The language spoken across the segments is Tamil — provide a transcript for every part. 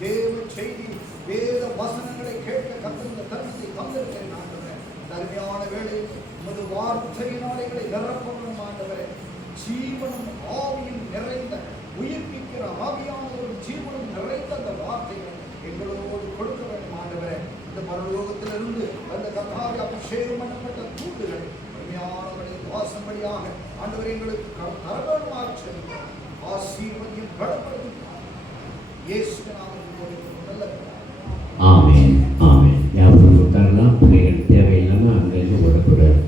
தேவ செய்தி வேத வசனங்களை கேட்க கத்திருந்த தருணத்தை தந்திருக்கிறேன் ஆண்டவரே. அருமையான வேளையில் உமது வார்த்தையினாலே எங்களை நிரப்பணும் ஆண்டவரே. ஜீவனும் ஆவியும் நிறைந்த உயிர்ப்பிக்கிற ஆவியான ஒரு ஜீவனும் நிறைந்த அந்த வார்த்தைகளை எங்களோடு கொடுக்க வேண்டும் ஆண்டவரே. இந்த பரலோகத்திலிருந்து அந்த கர்த்தாவே அபிஷேகம் பண்ணப்பட்ட தூண்டுகள் அருமையானவரை வாசம்படியாக ஆண்டவரே எங்களுக்கு கரவேணுமாக செல்லும். ஆசீர்வதியும் பலப்படுத்தும் இயேசுவின் நாமத்தில் நல்ல ஆமென் ஆமென். யாரும் உட்காரலாம். பிள்ளைகள் தேவையில்லைன்னா அங்கேருந்து ஓடக்கூடாது.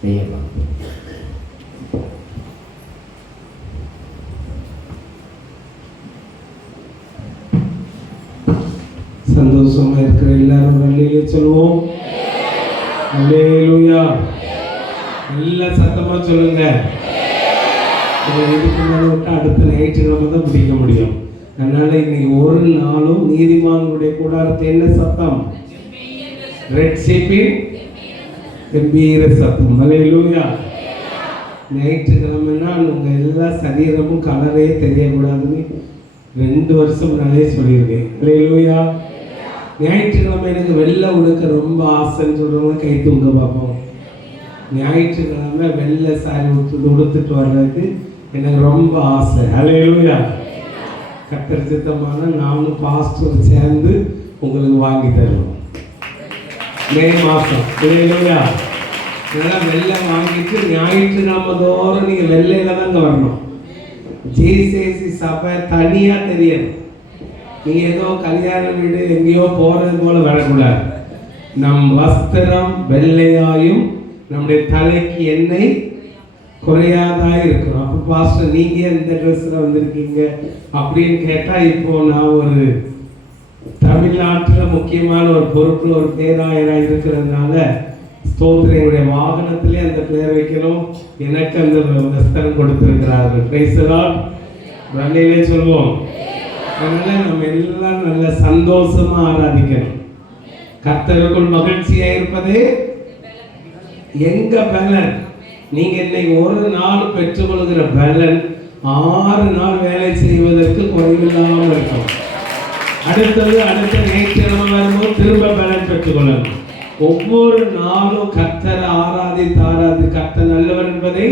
செய்யலாம். சந்தோஷமா இருக்கிற எல்லாரும் அல்லேலூயா சொல்லுவோம். அல்லேலூயா. நல்ல சத்தமா சொல்லுங்க. இதுக்கு மேலே விட்டு அடுத்த ஞாயிற்றுக்கிழமை தான் பிடிக்க முடியும். அதனால இன்னைக்கு ஒரு நாளும் நீதிமான்களுடைய கூடாரத்தை என்ன சத்தம்? ரெட் சீப்பின் கம்பீர சத்தம். அல்லேலூயா. ஞாயிற்றுக்கிழமைனா உங்க எல்லா சரீரமும் கலரே தெரியக்கூடாதுன்னு 2 வருஷம் முன்னாலே சொல்லியிருக்கேன். அல்லேலூயா. ஞாயிற்றுக்கிழமை எனக்கு வெள்ளை உடுக்க ரொம்ப ஆசைன்னு சொல்றவங்க கை தூங்க பார்ப்போம். ஞாயிற்றுக்கிழமை வெள்ளை சாரி உடுத்துட்டு வர்றதுக்கு எனக்கு ரொம்ப ஆசை. அல்லேலூயா. கர்த்தர் சித்தமான நானும் பாஸ்டர் சேர்ந்து உங்களுக்கு வாங்கி தருவோம் மே மாதம். அல்லேலூயா. இதெல்லாம் வெள்ளை வாங்கிட்டு ஞாயிற்றுக்கிழமை தோறும் நீங்கள் வெள்ளையில தாங்க வரணும். ஜேசிசி சபை தனியா தெரியணும். நீ ஏதோ கல்யாண வீடு எங்கேயோ போறது போல வரக்கூடாது. நம் வஸ்திரம் வெள்ளையாயும் நம்முடைய தலைக்கு எண்ணெய் குறையாதான் இருக்கணும். அப்போ பாஸ்டர் நீங்க எந்த ட்ரெஸ்ல வந்திருக்கீங்க அப்படின்னு கேட்டா, இப்போ நான் ஒரு தமிழ்நாட்டில் முக்கியமான ஒரு பொறுப்புல ஒரு பேராயராக இருக்கிறதுனால ஸ்தோத்திரங்களுடைய வாகனத்திலே அந்த பேர் வைக்கணும். எனக்கு அந்த வஸ்திரம் கொடுத்திருக்கிறார்கள். Price the Lord. வள்ளியிலே சொல்வோம். அதனால நம்ம எல்லாம் நல்ல சந்தோஷமா ஆராதிக்கணும். கர்த்தருக்குள் மகிழ்ச்சியா இருப்பது எங்க பலன். நீங்க இன்னைக்கு ஒரு நாள் பெற்றுக்கொள்கிற பலன் 6 நாள் வேலை செய்வதற்கு குறைவில்லாமல் இருக்கும். அடுத்த ஞாயிற்றுக்கிழமை வரும்போது திரும்ப பலன் பெற்றுக்கொள்ளணும். ஒவ்வொரு நாளும் கர்த்தரை ஆராதித்து கர்த்தர் நல்லவர் என்பதை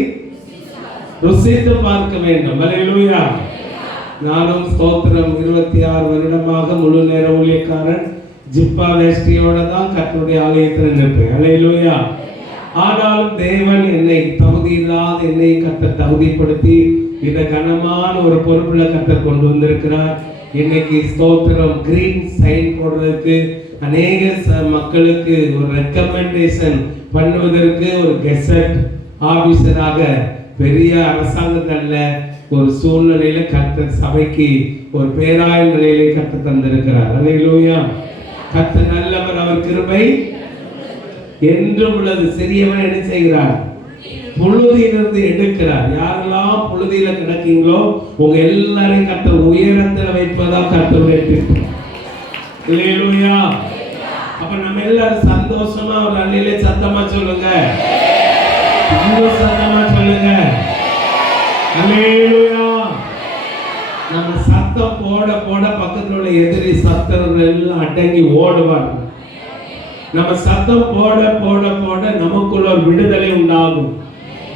ருசித்து பார்க்க வேண்டும். அல்லேலூயா. நானும் ஸ்தோத்திரம் 26 வருடமாக முழு நேர ஊழியக்காரன் ஜிப்பா வேஷ்டியோட தான் கர்த்தருடைய ஆலயத்தில் நிற்பேன். அல்லேலூயா. ஆனாலும் தேவன் என்னை தகுதி இல்லாத என்னை கர்த்தர் தகுதிப்படுத்தி இந்த கனமான ஒரு பொறுப்புல கர்த்தர் கொண்டு வந்திருக்கிறார். இன்னைக்கு ஸ்தோத்திரம் கிரீன் சைன் போடுறதுக்கு அநேக மக்களுக்கு ஒரு ரெக்கமெண்டேஷன் பண்ணுவதற்கு ஒரு கெசட் ஆபீசராக பெரிய அரசாங்கத்தல்ல ஒரு சூழ்நிலையில கர்த்தர் சபைக்கு ஒரு பேராய நிலையிலே கர்த்தர் தந்திருக்கிறார். அல்லேலூயா. கர்த்தர் நல்லவர், அவர் கிருபை என்றும் உள்ளது. சிறியவன் என்ன செய்கிறார்? புழுதியிலிருந்து எடுக்கிறார். யாரெல்லாம் புழுதியில கிடக்கீங்களோ உங்க எல்லாரையும் கர்த்தர் உயரத்தில் வைப்பதா கர்த்தருடைய திட்டம். அல்லேலூயா. அப்ப நம்ம எல்லாரும் சந்தோஷமா ஒரு அல்லேலூயா சத்தமா சொல்லுங்க. சத்தமா சொல்லுங்க. அல்லேலூயா. நம்ம சத்தம் போட போட பக்கத்துல உள்ள எதிரி சத்தங்கள் எல்லாம் அடங்கி ஓடுவாங்க. நம்ம சத்தம் போட போட போட நமக்குள்ள ஒரு விடுதலை உண்டாகும்.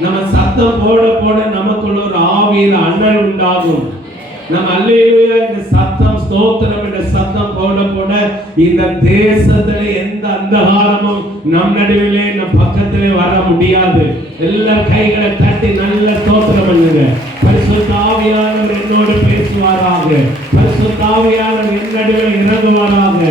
நம்ம சத்தம் போட போட நமக்குள்ள ஒரு ஆவியில அனல் உண்டாகும். நம்ம அல்லேலூயா இந்த சத்தம் ஸ்தோத்திரம் என்ற சத்தம் போட போட இந்த தேசத்திலே எந்த அந்தகாரமும் நம் நடுவிலே நம் பக்கத்திலே வர முடியாது. எல்லா கைகளை தட்டி நல்ல ஸ்தோத்திரம் பண்ணுங்க. பரிசுத்த ஆவியானவர் என்னோடு பேசுவாராக. பரிசுத்த ஆவியானவர் என் நடுவில் இறங்குவாராக.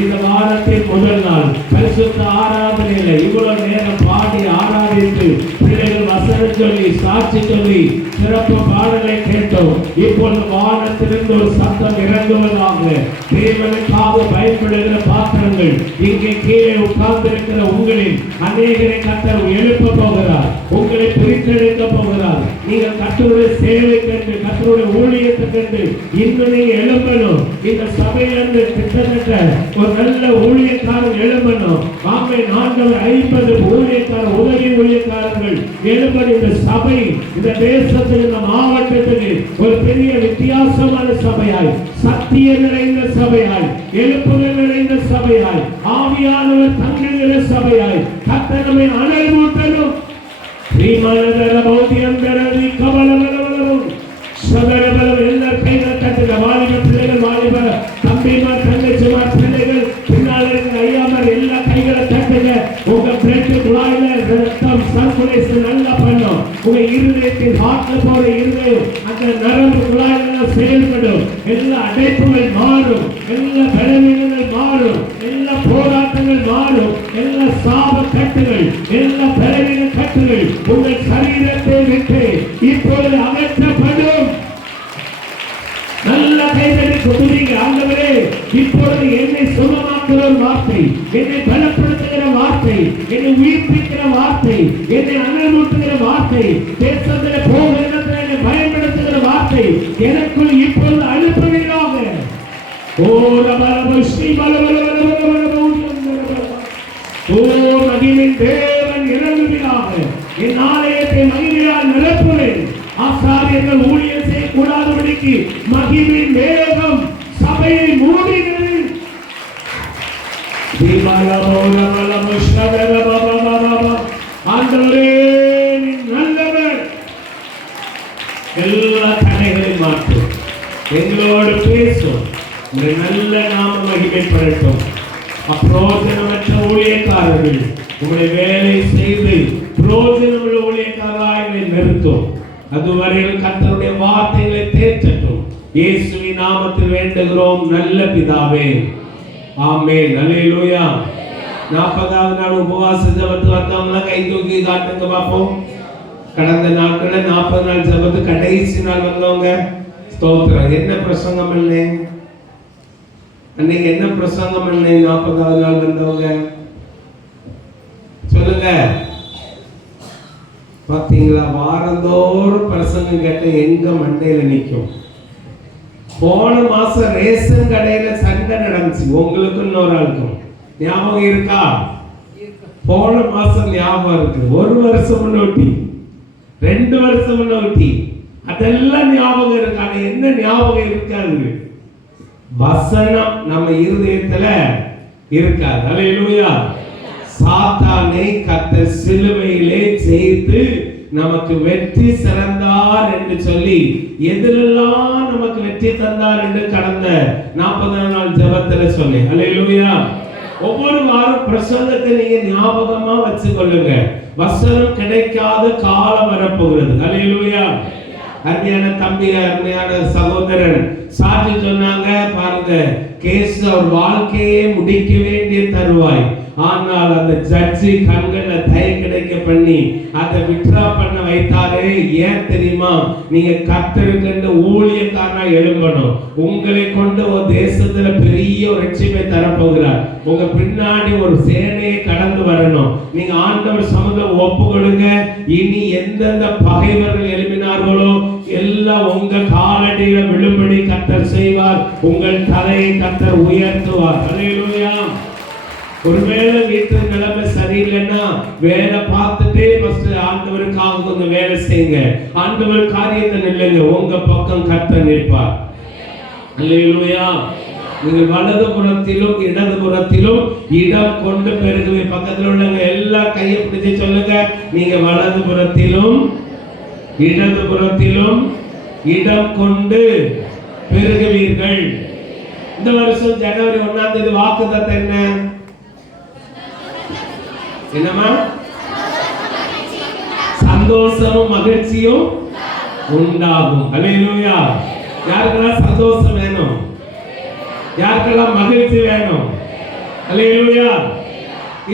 இந்த வாரத்தின் முதல் நாள் பரிசுத்த ஆராதனையில இவ்வளவு நேரம் பாடி ஆராதித்து பிள்ளைகள் வசனம் சொல்லி சாட்சி சொல்லி சிறப்பு பாடலை கேட்டோம். இப்பொழுது வானத்திலிருந்து ஒரு சத்தம் இறங்குவதாக. தேவனுக்காக பயன்படுகிற பாத்திரங்கள் இங்கே கீழே உட்கார்ந்திருக்கிற உங்களில் அநேகரை கர்த்தர் எழுப்ப போகிறார். உங்களை பிரித்தெடுக்க போகிறார். நீங்கள் கர்த்தருடைய சேவைக்கென்று கர்த்தருடைய ஊழியத்துக்கென்று என்று இன்னும் நீங்க எழும்பணும். இந்த சபையிலிருந்து கிட்டத்தட்ட ஒரு நல்ல ஊழியக்காரர் எழும்பணும். ஆமென். ஆண்டவர் 50 ஊழியக்காரர், உதவி ஊழியக்காரர்கள் எழும்பணும். இந்த சபை இந்த தேசத்துக்கு, இந்த மாவட்டத்துக்கு ஒரு பெரிய வித்தியாசமான சபையாய், சத்தியம் நிறைந்த சபையாய், எழுப்புதல் நிறைந்த சபையாய், ஆவியானவர் தங்குகிற சபையாய் கர்த்தர் நம்மை அனல் மூட்டணும். ஸ்ரீமானதர பௌத்தியந்தரதி கவலவலவலவும் சதரவலம் எல்லா கைகள் தட்டுங்க. வாலிப பிள்ளைகள், வாலிப தம்பிமார், தங்கச்சிமார், பிள்ளைகள், பின்னாலே ஐயாமார் எல்லா கைகளை தட்டுங்க. உங்க பிளட் குழாயில ரத்தம் சர்க்குலேஷன் நல்லா பண்ணும். உங்க இருதயத்தின் ஹார்ட்ல போற இருதயம் அந்த நரம்பு குழாயில செயல்படும். எல்லா அடைப்புகள் மாறும், எல்லா பலவீனங்கள் மாறும், எல்லா போராட்டங்கள் மாறும், எல்லா சாப கட்டுகள், எல்லா பலவீன கட்டுகள் உங்கள் சரீரத்தை விட்டு இப்பொழுது அகற்றப்படும். நல்ல கைகளை கொடுங்க. ஆண்டவரே, இப்பொழுது என்னை சுகமாக்குகிற வார்த்தை, என்னை பலப்படுத்துகிற வார்த்தை, என்னை உயிர்ப்பிக்கிற வார்த்தை, என்னை அனல்மூட்டுகிற வார்த்தை, தேசத்தில் போகிற இடத்தில் என்னை பயன்படுத்துகிற வார்த்தை எனக்குள் இப்பொழுது அனுப்புவீராக. ஓ ரபரபஸ்ரீ ஓ மகிமின் தேவன் இறங்குவீராக. என் ஆலயத்தை மகிமையால் நிரப்புவேன். ஆசாரியர்கள் ஊழியர் செய்யக்கூடாதபடிக்கு மகிமின் வேகம் சபையை மூடுகிறது. ஆண்டவரே, நீ நல்லவர். எல்லா தடைகளையும் மாற்றும், எங்களோடு பேசும். உங்களுடைய நல்ல நாம மகிமைப்படட்டும். அப்பிரோஜனமற்ற ஊழியக்காரர்கள் உங்களுடைய வேலை செய்து பிரோஜனமுள்ள ஊழியக்காரர்களை நிறுத்தும். அதுவரையில் கர்த்தருடைய வார்த்தைகளை தேற்றட்டும். இயேசுவின் நாமத்தில் வேண்டுகிறோம் நல்ல பிதாவே, ஆமென். அல்லேலூயா. 40வது நாள் உபவாச ஜெபத்துக்கு வந்தவங்க கை தூக்கி காட்டுங்க பாப்போம். கடந்த நாட்களில் 40 நாள் ஜெபத்து கடைசி நாள் வந்தவங்க ஸ்தோத்திரம். என்ன பிரசங்கம் இல்லை அன்னைக்கு, என்ன பிரசங்கம் இல்லை? 40வது நாள் வந்தவங்க சொல்லுங்க. பாத்தீங்களா, வாரந்தோறும் பிரசங்கம் கேட்ட எங்க மண்டையில நிக்கும். போன மாசம் ரேஷன் கடையில சண்டை நடந்துச்சு, உங்களுக்கு இன்னொரு ஆளுக்கும் ஞாபகம் இருக்கா? போன மாசம் ஞாபகம் இருக்கு. 1 வருஷம் முன்னோட்டி, 2 வருஷம் முன்னோட்டி, அதெல்லாம் ஞாபகம் இருக்கு. ஆனா என்ன ஞாபகம் இருக்காது? வசனம் நம்ம இருதயத்துல இருக்காது. அல்லேலூயா. சாத்தானை கர்த்தர் சிலுவையிலே ஜெயித்து நமக்கு வெற்றி சிறந்தார் என்று சொல்லி எதிரெல்லாம் நமக்கு வெற்றி தந்தார் என்று கடந்த 40 நாள் ஜெபத்துல சொன்னேன். அல்லேலூயா. ஒவ்வொரு வாரம் பிரசங்கத்தை நீங்க ஞாபகமா வச்சு கொள்ளுங்க. வசனம் கிடைக்காத காலம் வரப்போகிறது. அல்லேலூயா. அருமையான தம்பி, அருமையான சகோதரன் சாட்சி சொன்னாங்க பாருங்க. கேஸ் அவர் வாழ்க்கையே முடிக்க வேண்டிய தருவாய், ஆனால் அந்த ஜட்ஜி கண்களை தயக்கடைக்க பண்ணி அதை விட்ரா பண்ண வைத்தாரே. ஏன் தெரியுமா? நீங்க கர்த்தருக்கு ஊழியக்காரனா எழும்பணும். உங்களை கொண்டு ஒரு தேசத்துல பெரிய ஒரு ரட்சிப்பை தரப்போகிறார். உங்க பின்னாடி ஒரு சேனையை கடந்து வரணும். நீங்க ஆண்டவர் சமூகத்துல ஒப்பு கொடுங்க. இனி எந்தெந்த பகைவர்கள் எழுப்பினார்களோ எல்லாம் உங்க காலடியில் விழும்படி கர்த்தர் செய்வார். உங்கள் தலையை கர்த்தர் உயர்த்துவார். அல்லேலூயா. ஒருவேளை வீட்டு நிலைமை சரியில்லைன்னா வேலை பார்த்துட்டே ஃபர்ஸ்ட் ஆண்டவருக்காக கொஞ்சம் வேலை செய்யுங்க. ஆண்டவர் காரியத்தை நில்லுங்க, உங்க பக்கம் கர்த்தர் நிற்பார். அல்லேலூயா. நீங்கள் வலது புறத்திலும் இடது புறத்திலும் இடம் கொண்டு பெருகுவே. பக்கத்தில் உள்ளவங்க எல்லா கையை பிடிச்சு சொல்லுங்க, நீங்க வலது புறத்திலும் இடது புறத்திலும் இடம் கொண்டு பெருகுவீர்கள். இந்த வருஷம் ஜனவரி 1ஆம் தேதி வாக்குத்தத்தம் என்ன? என்னமா? சந்தோஷமும் மகிழ்ச்சியும் உண்டாகும். அல்லேலூயா. யாருக்கெல்லாம் சந்தோஷம் வேணும்? யாருக்கெல்லாம் மகிழ்ச்சி வேணும்? அல்லேலூயா.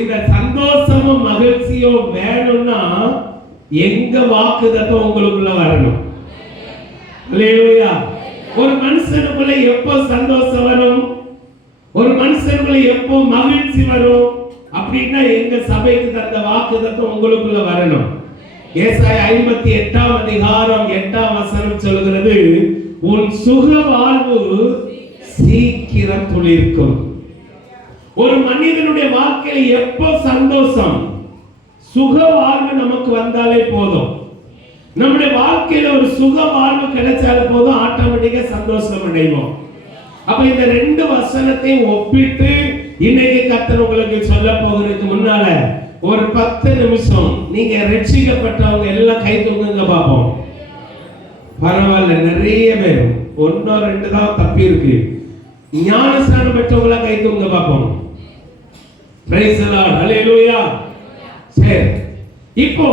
இந்த சந்தோஷமும் மகிழ்ச்சியும் வேணும்னா எங்க வாக்குத்தத்தம் உங்களுக்குள்ள வரணும். அல்லேலூயா. ஒரு மனுஷனுக்குள்ள எப்போ சந்தோஷம் வரும்? ஒரு மனுஷனுக்குள்ள எப்போ மகிழ்ச்சி வரும்? அப்படின்னா எங்க சபைக்கு தந்த வாக்குத்தத்தம் உங்களுக்குள்ள வரணும். ஏசாயா 58ஆம் அதிகாரம் 8ஆம் வசனம் சொல்கிறது, உன் சுக வாழ்வு சீக்கிரம் துளிர்க்கும். ஒரு மனிதனுடைய வாழ்க்கையில எப்போ சந்தோஷம், சுக வாழ்வு நமக்கு வந்தாலே போதும். நம்முடைய வாழ்க்கையில ஒரு சுக வாழ்வு கிடைச்சாலே போதும், ஆட்டோமேட்டிக்கா சந்தோஷம் அடைவோம். அப்ப இந்த ரெண்டு வசனத்தையும் ஒப்பிட்டு இன்னைக்கு கர்த்தர் உங்களுக்கு சொல்ல போகிறதுக்கு முன்னால ஒரு 10 நிமிஷம் நீங்க ரட்சிக்கப்பட்டவங்க எல்லாம் கை தூக்குங்க பாப்போம். பரவாயில்ல, நிறைய பேர் 1-2 தான் தப்பி இருக்கு. ஞானஸ்நானம் பெற்றவங்களா கை தூக்குங்க பாப்போம். பிரைஸ் தி லார்ட், ஹalleluya. சரி, இப்போ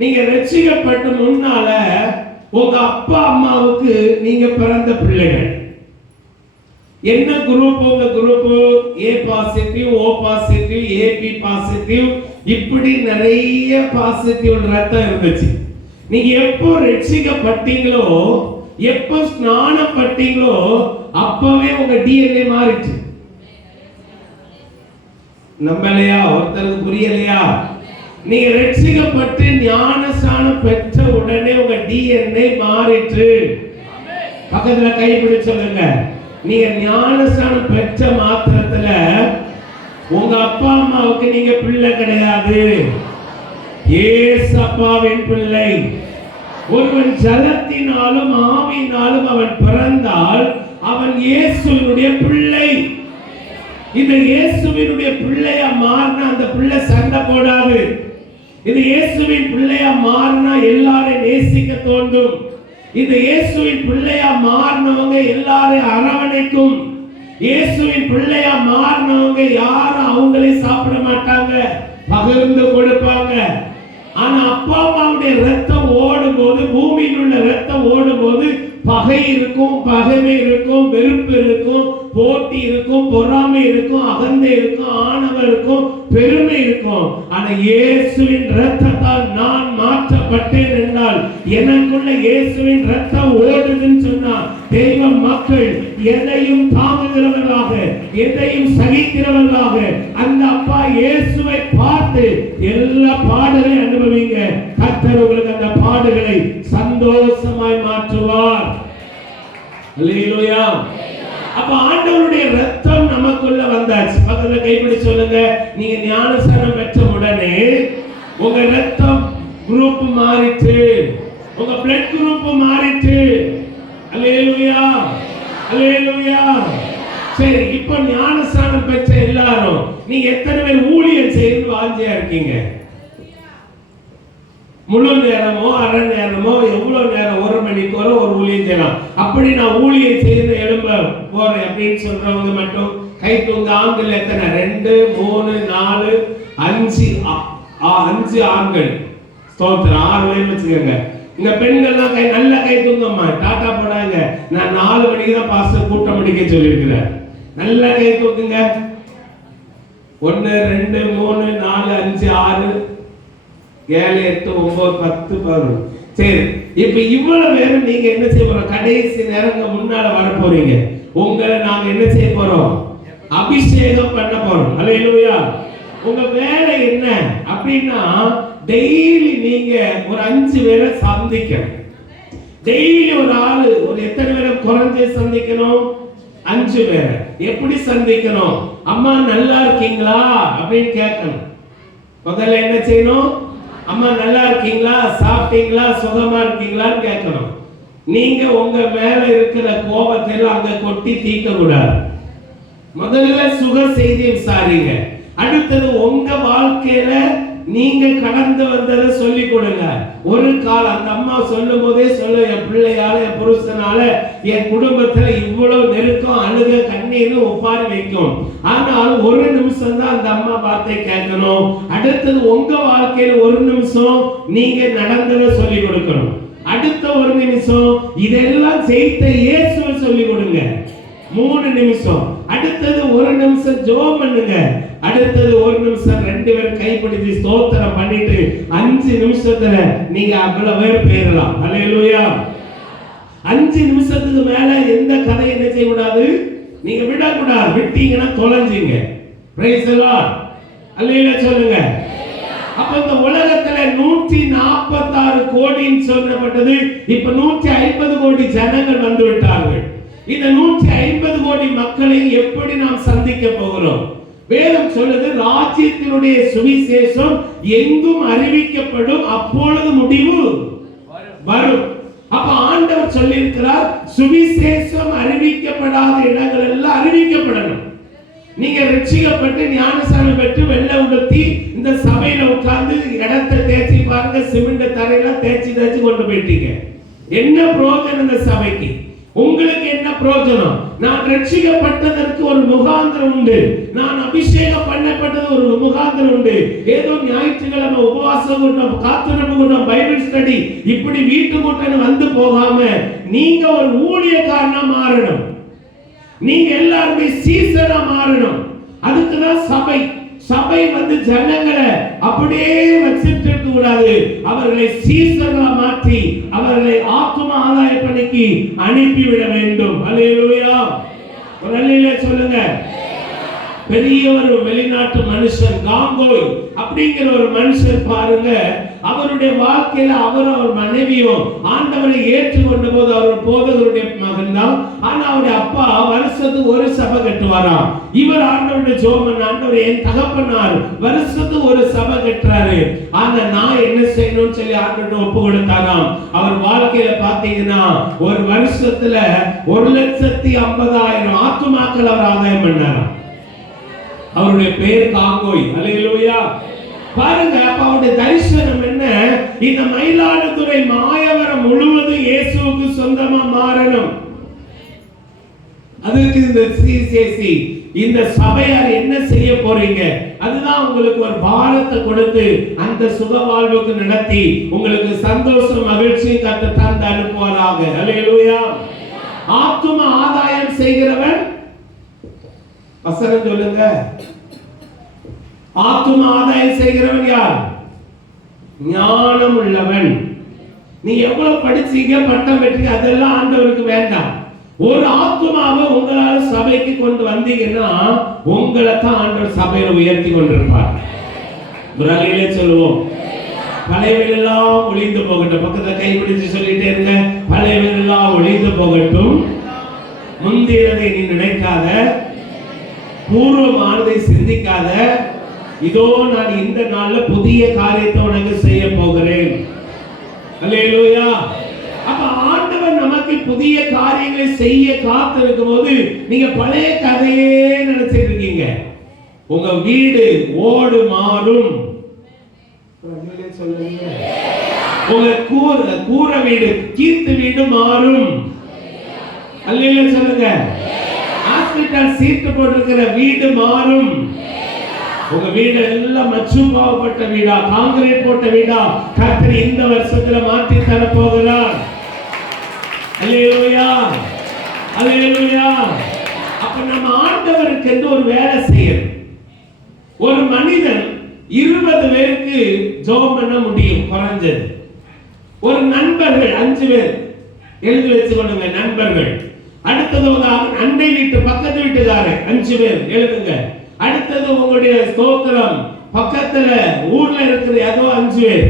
நீங்க ரட்சிக்கப்பட்ட முன்னால உங்க அப்பா அம்மாவுக்கு நீங்க பிறந்த பிள்ளைகள். என்ன குரூப்? உங்க group A positive, O positive, AB positive, இப்படி நிறைய பாசிட்டிவ் ரத்தம் இருந்துச்சு. நீங்க எப்போ ரட்சிக்கப்பட்டீங்களோ, எப்போ ஸ்நானப்பட்டீங்களோ, அப்பவே உங்க DNA மாறிச்சு. நம்பலையா? ஒருத்தருக்கு புரியலையா? நீங்க ரட்சிக்கப்பட்டு ஞானஸ்நானம் பெற்ற உடனே உங்க DNA மாறிட்டு. பக்கத்துல கைப்பிடி சொல்லுங்க, நீங்க ஞானஸ்நானம் பெற்ற மாத்திரத்துல உங்க அப்பா அம்மாவுக்கு நீங்க பிள்ளை கிடையாது, ஏசப்பாவின் பிள்ளை. ஒருவன் ஜலத்தினாலும் ஆவியினாலும் அவன் பிறந்தால் அவன் இயேசுவினுடைய பிள்ளை. இந்த இயேசுவினுடைய பிள்ளையா மாறினா அந்த பிள்ளை சண்டை போடாது. இந்த இயேசுவின் பிள்ளையா மாறினா எல்லாரையும் நேசிக்க தோன்றும். இந்த இயேசுவின் பிள்ளையா மாறினவங்க எல்லாரையும் அரவணைக்கும். இயேசுவின் பிள்ளையா மாறினவங்க யாரும் அவங்களே சாப்பிட மாட்டாங்க, பகிர்ந்து கொடுப்பாங்க. ஆனா அப்பா அம்மாவுடைய ரத்தம் ஓடும் போது, பூமியில் உள்ள ரத்தம் ஓடும் போது பகை இருக்கும், பகைமை இருக்கும், வெறுப்பு இருக்கும், போட்டி இருக்கும், பொறாமை இருக்கும், அகந்தை இருக்கும், ஆணவம் இருக்கும், பெருமை இருக்கும். ஆனா இயேசுவின் ரத்தத்தால் நான் மாற்றப்பட்டேன் என்றால், எனக்குள்ள இயேசுவின் ரத்தம் ஓடுதுன்னு சொன்னா, தெய்வ மக்கள் எதையும் தாங்குகிறவர்களாக, எதையும் சகிக்கிறவர்களாக அந்த அப்பா இயேசுவை பார்த்து எல்லா பாடுகளையும் அனுபவிங்க. கர்த்தர் உங்களுக்கு அந்த பாடுகளை சந்தோஷமாய் மாற்றுவார். அல்லேலூயா. அப்ப ஆண்டவருடைய ரத்தம் நமக்குள்ள வந்தாச்சு. பக்கத்துல கைப்பிடி சொல்லுங்க, நீங்க ஞானஸ்நானம் பெற்ற உடனே உங்க ரத்தம் குரூப் மாறிட்டு, உங்க பிளட் குரூப் மாறிட்டு. அல்லேலூயா, அல்லேலூயா. சரி, இப்போ ஞானஸ்நானம் பெற்ற எல்லாரும் நீங்க எத்தனை பேர் ஊழியம் செய்து வாஞ்சியா இருக்கீங்க? முழு நேரமோ அரை நேரமோ எவ்வளவு நேரம், 1 மணிக்கு ஒரு ஊழியம் செய்யலாம். அப்படி நான் ஊழியம் செய்து எழும்ப போறேன் அப்படின்னு சொல்றவங்க மட்டும் கை தூங்க. ஆண்கள் எத்தனை? 2, 3, 4, 5 ஆண்கள். ஸ்தோத்திரம். 6 பேர் வச்சுக்கோங்க. இந்த பெண்கள்லாம் நல்ல கை தூங்கம்மா, டாட்டா போடாங்க. நான் 4 மணிக்கு தான் பாஸ்டர் கூட்டம் முடிக்க சொல்லியிருக்கிறேன். நல்ல கை தூக்குங்க. 1, 2, 3, 4, 5, 6, 7, 8, 9, 10, 11. சரி, இப்ப இவ்வளவு நேரம் நீங்க என்ன செய்ய போறோம்? கடைசி நேரம் முன்னால வர போறீங்க. உங்களை நாங்க என்ன செய்ய போறோம்? அபிஷேகம் பண்ண போறோம். அல்லேலூயா. உங்க வேலை என்ன அப்படின்னா, டெய்லி நீங்க ஒரு 5 பேரை சந்திக்கணும். டெய்லி ஒரு ஆளு, ஒரு எத்தனை பேரை குறைஞ்ச சந்திக்கணும்? 5 பேரை. எப்படி சந்திக்கணும்? அம்மா நல்லா இருக்கீங்களா அப்படின்னு கேட்கணும். முதல்ல என்ன செய்யணும்? அம்மா நல்லா இருக்கீங்களா, சாப்பிட்டீங்களா, சுகமா இருக்கீங்களான்னு கேட்கணும். நீங்க உங்க மேல இருக்கிற கோபத்தை எல்லாம் அங்க கொட்டி தீர்க்க கூடாது. முதல்ல சுக செய்தி விசாரிங்க. அடுத்தது உங்க வாழ்க்கையில நீங்க கடந்து வந்ததை சொல்லி கொடுங்க. ஒரு காலம் அந்த அம்மா சொல்லும் போதே சொல்ல, என் பிள்ளையால, என் புருஷனால என் குடும்பத்துல இவ்வளவு நெருக்கம், அழுக, கண்ணீர் ஒப்பாரி வைக்கும். ஆனால் 1 நிமிஷம் தான் அந்த அம்மா வார்த்தை கேட்கணும். அடுத்தது உங்க வாழ்க்கையில 1 நிமிஷம் நீங்க நடந்ததை சொல்லி கொடுக்கணும். அடுத்த 1 நிமிஷம் இதெல்லாம் செய்த இயேசுவை சொல்லி கொடுங்க. 3 நிமிஷம். அடுத்தது 1 நிமிஷம் ஜெபம் பண்ணுங்க. அடுத்தது 1 நிமிஷம் 2 பேர் கைப்பிடிச்சு ஸ்தோத்திரம் பண்ணிட்டு 5 நிமிஷத்துல நீங்க அவ்வளவு பேர் பேரலாம். அல்லேலூயா. 5 நிமிஷத்துக்கு மேல எந்த கதை என்ன செய்ய கூடாது? நீங்க விடக்கூடாது. விட்டீங்கன்னா தொலைஞ்சீங்க. Price the lord. அல்லேலூயா சொல்லுங்க. அப்ப இந்த உலகத்துல 146 கோடின்னு சொல்லப்பட்டது, இப்ப 150 கோடி ஜனங்கள் வந்து இந்த 150 கோடி மக்களை எப்படி நாம் சந்திக்க போகிறோம்? வேதம் சொல்லுது, ராஜ்யத்தினுடைய சுவிசேஷம் எங்கும் அறிவிக்கப்படும், அப்பொழுது முடிவு வரும். அப்ப ஆண்டவர் சொல்லியிருக்கிறார், சுவிசேஷம் அறிவிக்கப்படாத இடங்கள் எல்லாம் அறிவிக்கப்படணும். நீங்க ரட்சிக்கப்பட்டு ஞானஸ்நானம் பெற்று வெள்ளை உடுத்தி இந்த சபையில உட்கார்ந்து இடத்தை தேய்ச்சி பாருங்க, சிமெண்ட் தரையெல்லாம் தேய்ச்சி கொண்டு போயிட்டீங்க. என்ன பிரயோஜனம் இந்த சபைக்கு? உங்களுக்கு என்ன பிரயோஜனம்? நான் ரட்சிக்கப்பட்டதற்கு ஒரு முகாந்திரம் உண்டு, நான் அபிஷேகம் பண்ணப்பட்டது ஒரு முகாந்திரம் உண்டு. ஏதோ ஞாயிற்றுக்கிழமை உபவாசம் கூட்டம், காத்துணர்வு கூட்டம், பைபிள் ஸ்டடி, இப்படி வீட்டு கூட்டம் வந்து போகாம நீங்க ஒரு ஊழியக்காரனா மாறணும். நீங்க எல்லாருமே சீசனா மாறணும். அதுக்குதான் சபை. சபை வந்து ஜனங்களை அப்படியே வச்சிட்டு இருக்க கூடாது. அவர்களை சீசனா மாற்றி அவர்களை ஆத்தும ஆதாய பணிக்கு அனுப்பிவிட வேண்டும். அல்லேலூயா. ஒரு அல்லேலூயா சொல்லுங்க. பெரிய ஒரு வெளிநாட்டு மனுஷன் காங்கோய் அப்படிங்கிற ஒரு மனுஷன் பாருங்க, அவருடைய வாழ்க்கையில அவர் மனைவியும் ஆண்டவரை ஏற்றுக்கொண்ட போது அவர் போதகருடைய மகன் தான். ஆனா அவருடைய அப்பா வருஷத்துக்கு ஒரு சபை கட்டுவாராம். இவர் ஆண்டவருடைய ஜோமன், ஆண்டவர் என் தகப்பனார் வருஷத்துக்கு ஒரு சபை கட்டுறாரு. ஆனா நான் என்ன செய்யணும்னு சொல்லி ஆண்டவர்கிட்ட ஒப்பு கொடுத்தாராம். அவர் வாழ்க்கையில பாத்தீங்கன்னா ஒரு வருஷத்துல 1,50,000 ஆத்துமாக்கள் அவர் ஆதாயம் பண்ணாராம். அவருடைய பேர் காங்கோய். அல்லேலூயா. பாருங்க, அப்ப அவருடைய தரிசனம் என்ன? இந்த மயிலாடுதுறை மாயவரம் முழுவதும் இயேசுவுக்கு சொந்தமா மாறணும். அதுக்கு இந்த சிசிசி இந்த சபையார் என்ன செய்ய போறீங்க? அதுதான் உங்களுக்கு ஒரு பாரத்தை கொடுத்து அந்த சுக வாழ்வுக்கு நடத்தி உங்களுக்கு சந்தோஷம் மகிழ்ச்சி கத்த தந்து அனுப்புவாராக. அல்லேலூயா. ஆத்தும ஆதாயம் செய்கிறவன், வசனம் சொல்லுங்க, ஆத்தும ஆதாயம் செய்கிறவன் யார்? ஞானம் உள்ளவன். நீ எவ்வளவு படிச்சீங்க, பட்டம் பெற்றீங்க, அதெல்லாம் ஆண்டவருக்கு வேண்டாம். ஒரு ஆத்துமாவை உங்களால சபைக்கு கொண்டு வந்தீங்கன்னா உங்களை தான் ஆண்டவர் சபையில உயர்த்தி கொண்டிருப்பார். பிறகு சொல்லுவோம், பழையவைகள் எல்லாம் ஒளிந்து போகட்டும். பக்கத்துல கைப்பிடிச்சு சொல்லிட்டே இருங்க, பழையவைகள் எல்லாம் ஒளிந்து போகட்டும், முந்தினதை நீ நினைக்காத, பூர்வமானதை சிந்திக்காத, இதோ நான் இந்த நாள்ல புதிய காரியத்தை உனக்கு செய்ய போகிறேன். அல்லேலூயா. அப்ப ஆண்டவர் நமக்கு புதிய காரியங்களை செய்ய காத்திருக்கும் போது நீங்க பழைய கதையே நினைச்சிட்டு இருக்கீங்க. உங்க வீடு ஓடு மாறும். சொல்லுங்க, உங்க கூரை வீடு கீத்து வீடு மாறும். அல்லேலூயா சொல்லுங்க. ஹாஸ்பிடல் சீட்டு போட்டிருக்கிற வீடு மாறும். உங்க வீடு எல்லாம் மச்சும் பாவப்பட்ட வீடா, காங்கிரீட் போட்ட வீடா, கர்த்தர் இந்த வருஷத்துல மாற்றி தர போகிறார். அல்லேலூயா. அல்லேலூயா. அப்ப நம்ம ஆண்டவருக்கு என்று ஒரு வேலை செய்யணும். ஒரு மனிதன் 20 பேருக்கு ஜெபம் பண்ண முடியும் குறைஞ்சது. ஒரு நண்பர்கள் 5 பேர் எழுதி வச்சுக்கொள்ளுங்க, நண்பர்கள். அடுத்தது உங்க அண்டை வீட்டு பக்கத்து வீட்டுக்காரர் 5 பேர் எழுதுங்க. அடுத்தது உங்களுடைய ஸ்தோத்திரம் பக்கத்துல ஊர்ல இருக்கிற ஏதோ 5 பேர்.